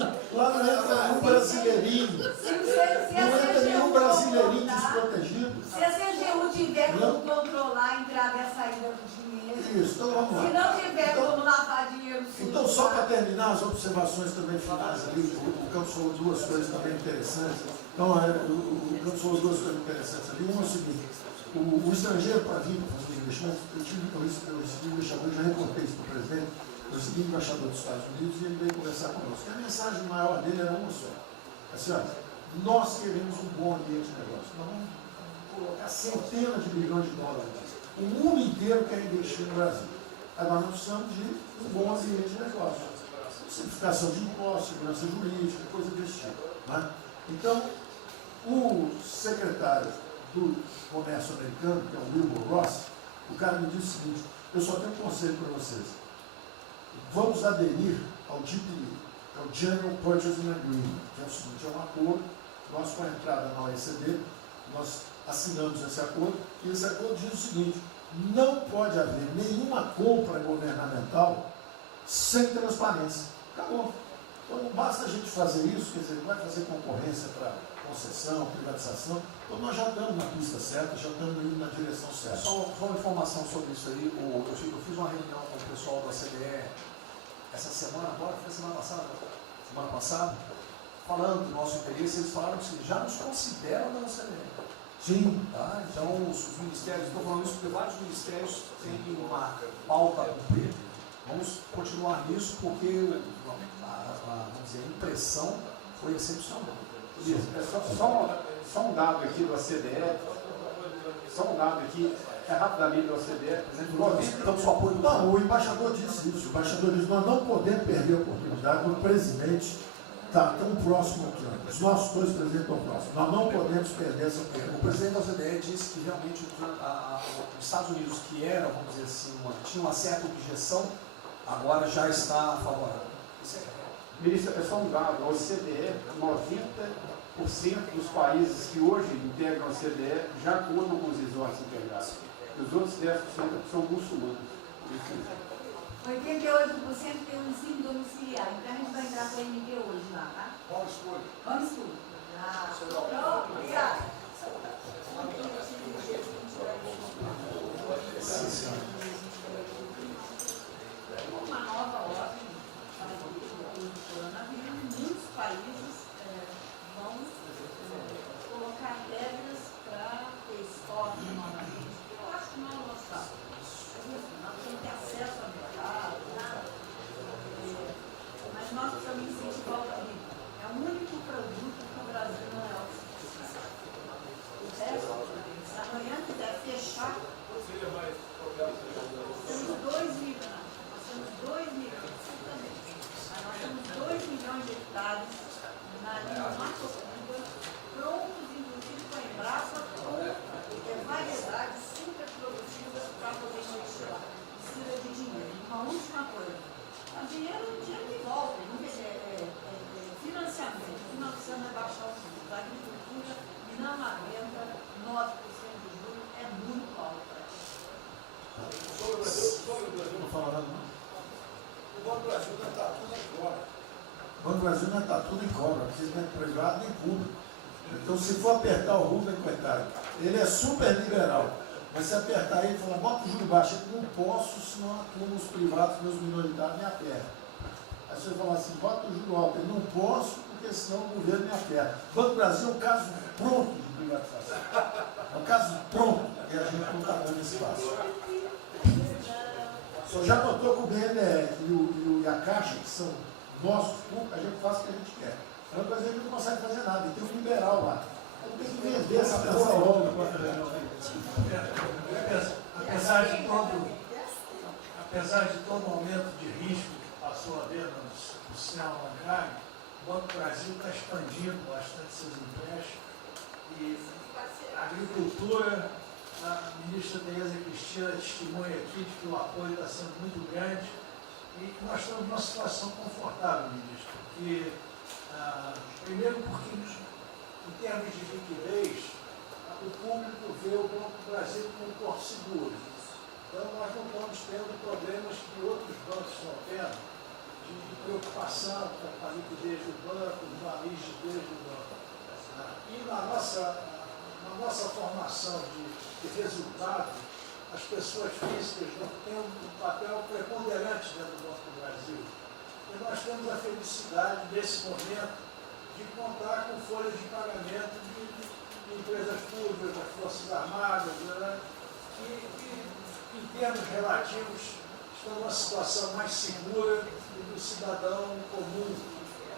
brasileirinho. Não entra nenhum brasileirinho desprotegido. Se a CGU tiver como controlar a entrada e a saída do dinheiro. Isso, então vamos lá. Se não tiver como lavar dinheiro. Então, só para terminar as observações também finais ali, o Campos falou duas coisas também interessantes. Então, o Campos falou duas coisas interessantes ali. Uma é o seguinte: o estrangeiro para vir para fazer investimento, eu recebi um embaixador, já reportei isso para o presidente, eu recebi o embaixador dos Estados Unidos e ele veio conversar conosco. E a mensagem maior dele era uma só. Assim, olha, nós queremos um bom ambiente de negócio. Nós vamos colocar centenas de bilhões de dólares. O mundo inteiro quer investir no Brasil. Agora nós precisamos de um bom ambiente de negócio. Simplificação de impostos, segurança jurídica, coisa desse tipo. Né? Então, o secretário do Comércio Americano, que é o Wilbur Ross, o cara me disse o seguinte: eu só tenho um conselho para vocês. Vamos aderir ao GPA, ao General Purchasing Agreement, que é o seguinte: é um acordo, nós com a entrada na OECD, nós assinamos esse acordo, e esse acordo diz o seguinte: não pode haver nenhuma compra governamental sem transparência. Acabou. Então não basta a gente fazer isso, quer dizer, não vai fazer concorrência para concessão, privatização. Então nós já estamos na pista certa, já estamos indo na direção certa. Só uma informação sobre isso aí. Eu fiz uma reunião com o pessoal da CDE essa semana, agora, foi semana passada, falando do nosso interesse. Eles falaram que já nos consideram na CDE. Sim. Tá? Então, os ministérios, estou falando isso porque vários ministérios têm uma pauta a cumprir. Vamos continuar nisso porque vamos dizer, a impressão foi excepcional. Só um dado aqui do ACDE, rapidamente do ACDE, não, o embaixador disse isso. O embaixador disse: nós não podemos perder a oportunidade do presidente estar tão próximo aqui. Os nossos dois presidentes estão próximos. Nós não podemos perder essa oportunidade. O presidente da OCDE disse que realmente os Estados Unidos, que eram, vamos dizer assim, tinha uma certa objeção, agora já está favorável. Ministro, é só um dado: a OCDE, 90% dos países que hoje integram a OCDE já contam com os resorts integrados. Os outros 10% são muçulmanos. 88% tem um ensino domiciliar. Então a gente vai entrar com a MD hoje lá, tá? Homeschool. Obrigada. Uma nova ordem do coronavírus, muitos países vão colocar regras para ter estoque novamente. Eu acho que não é o nosso caso. Nós temos que ter acesso ao mercado, mas nós precisamos incentivar o Brasil. É o único produto que o Brasil não é autossuficiente. O resto, se amanhã quiser fechar, dinheiro que volta, financiamento, não precisamos rebaixar os juros. A agricultura não aguenta 9% de juros, é muito alto. Sobre o Brasil não fala nada, não. O Banco do Brasil não está tudo em cobra. O Banco do Brasil não está tudo em cobra, porque nem privado nem público. Então, se for apertar o Rubem, coitado, ele é super liberal. Mas se apertar ele e falar, bota o juro baixo, eu não posso, senão a turma, os privados, meus minoritários, me apertam. Aí você fala assim, bota o juro alto, eu não posso, porque senão o governo me aperta. O Banco do Brasil é um caso pronto de privatização. É um caso pronto, e a gente não está dando espaço. O senhor já notou que o BNDES e a Caixa, que são nossos públicos, a gente faz o que a gente quer. O Banco do Brasil não consegue fazer nada, ele tem um liberal lá. Ele tem que vender essa peça logo. Apesar de todo aumento de risco que passou a haver no sistema bancário, o Banco do Brasil está expandindo bastante seus empréstimos e a agricultura, a ministra Tereza Cristina testemunha aqui de que o apoio está sendo muito grande e nós estamos numa situação confortável, ministro, porque, primeiro porque em termos de liquidez, o público vê o Banco do Brasil como um porto seguro. Então, nós não estamos tendo problemas que outros bancos estão tendo, de preocupação com a liquidez do banco, a rigidez do banco. E na nossa formação de resultado, as pessoas físicas não têm um papel preponderante dentro do Banco do Brasil. E nós temos a felicidade, nesse momento, de contar com folhas de pagamento de empresas públicas, das Forças Armadas, né, que em termos relativos, estão numa situação mais segura do cidadão comum,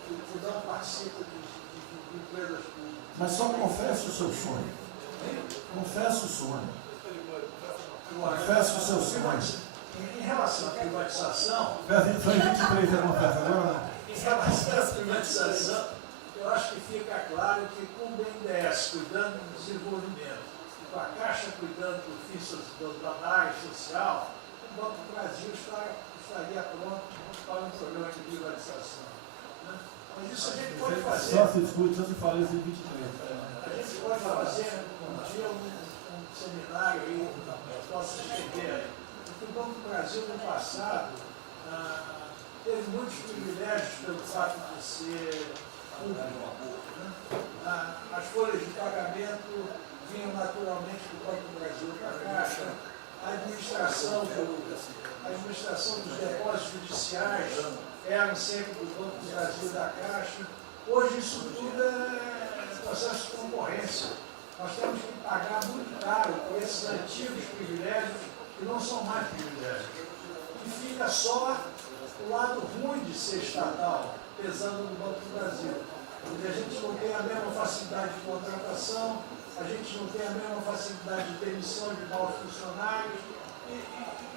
que não participa de empresas públicas. Mas só confesse o seu sonho. Confesse o sonho. Confesse o seu sonho. Em relação à privatização... Foi 23 a confessa agora? Em relação à privatização, eu acho que fica claro que com o BNDES cuidando do desenvolvimento, com a Caixa cuidando da área social, o Banco do Brasil estaria pronto para um programa de privatização. Né? Mas isso a gente pode fazer. Só se discute, só se fala isso em 23. A gente pode fazer um dia um seminário aí, posso escrever. Porque o Banco do Brasil no passado teve muitos privilégios pelo fato de ser público. Né? As folhas de pagamento vinham naturalmente do Banco do Brasil para a Caixa, a administração dos depósitos judiciais eram sempre do Banco do Brasil e da Caixa. Hoje isso tudo é processo de concorrência. Nós temos que pagar muito caro por esses antigos privilégios que não são mais privilégios. E fica só o lado ruim de ser estatal, pesando no Banco do Brasil. Porque a gente não tem a mesma facilidade de contratação, a gente não tem a mesma facilidade de demissão de maus funcionários e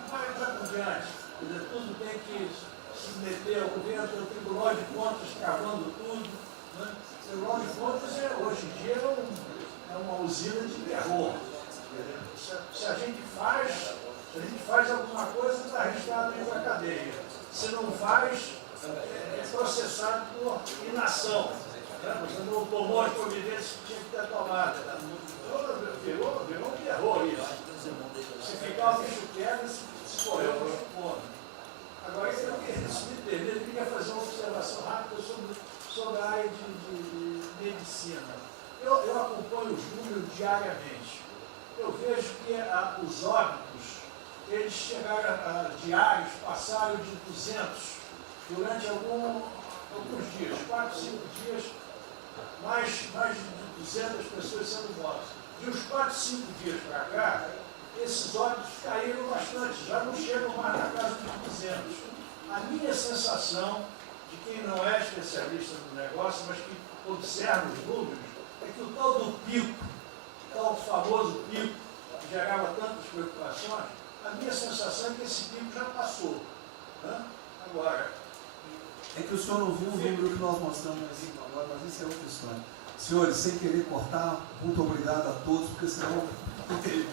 vai por diante. Quer dizer, tudo tem que submeter ao governo, tem o Tribunal de Contas travando tudo. Né? O Tribunal de Contas hoje em dia é uma usina de terror. Se a gente faz alguma coisa, está arriscado ir para a cadeia. Se não faz, é processado por inação. Você não tomou as providências que tinha que ter tomado. Virou um terror isso. Se ficar o bicho pega, se correr o bicho come. Agora, se me permite, eu queria fazer uma observação rápida sobre a área de medicina. Eu acompanho os números diariamente. Eu vejo que os óbitos, eles chegaram diários, passaram de 200 durante alguns dias, 4, 5 dias, mais de 200 pessoas sendo mortas. De uns 4, 5 dias para cá, esses óbitos caíram bastante, já não chegam mais na casa de 200. A minha sensação, de quem não é especialista no negócio, mas que observa os números, é que o tal do pico, o tal famoso pico, que gerava tantas preocupações, a minha sensação é que esse pico já passou. Né? Agora, é que o senhor não viu o número que nós mostramos agora, mas isso é outra história. Senhores, sem querer cortar, muito obrigado a todos, porque senão não teria.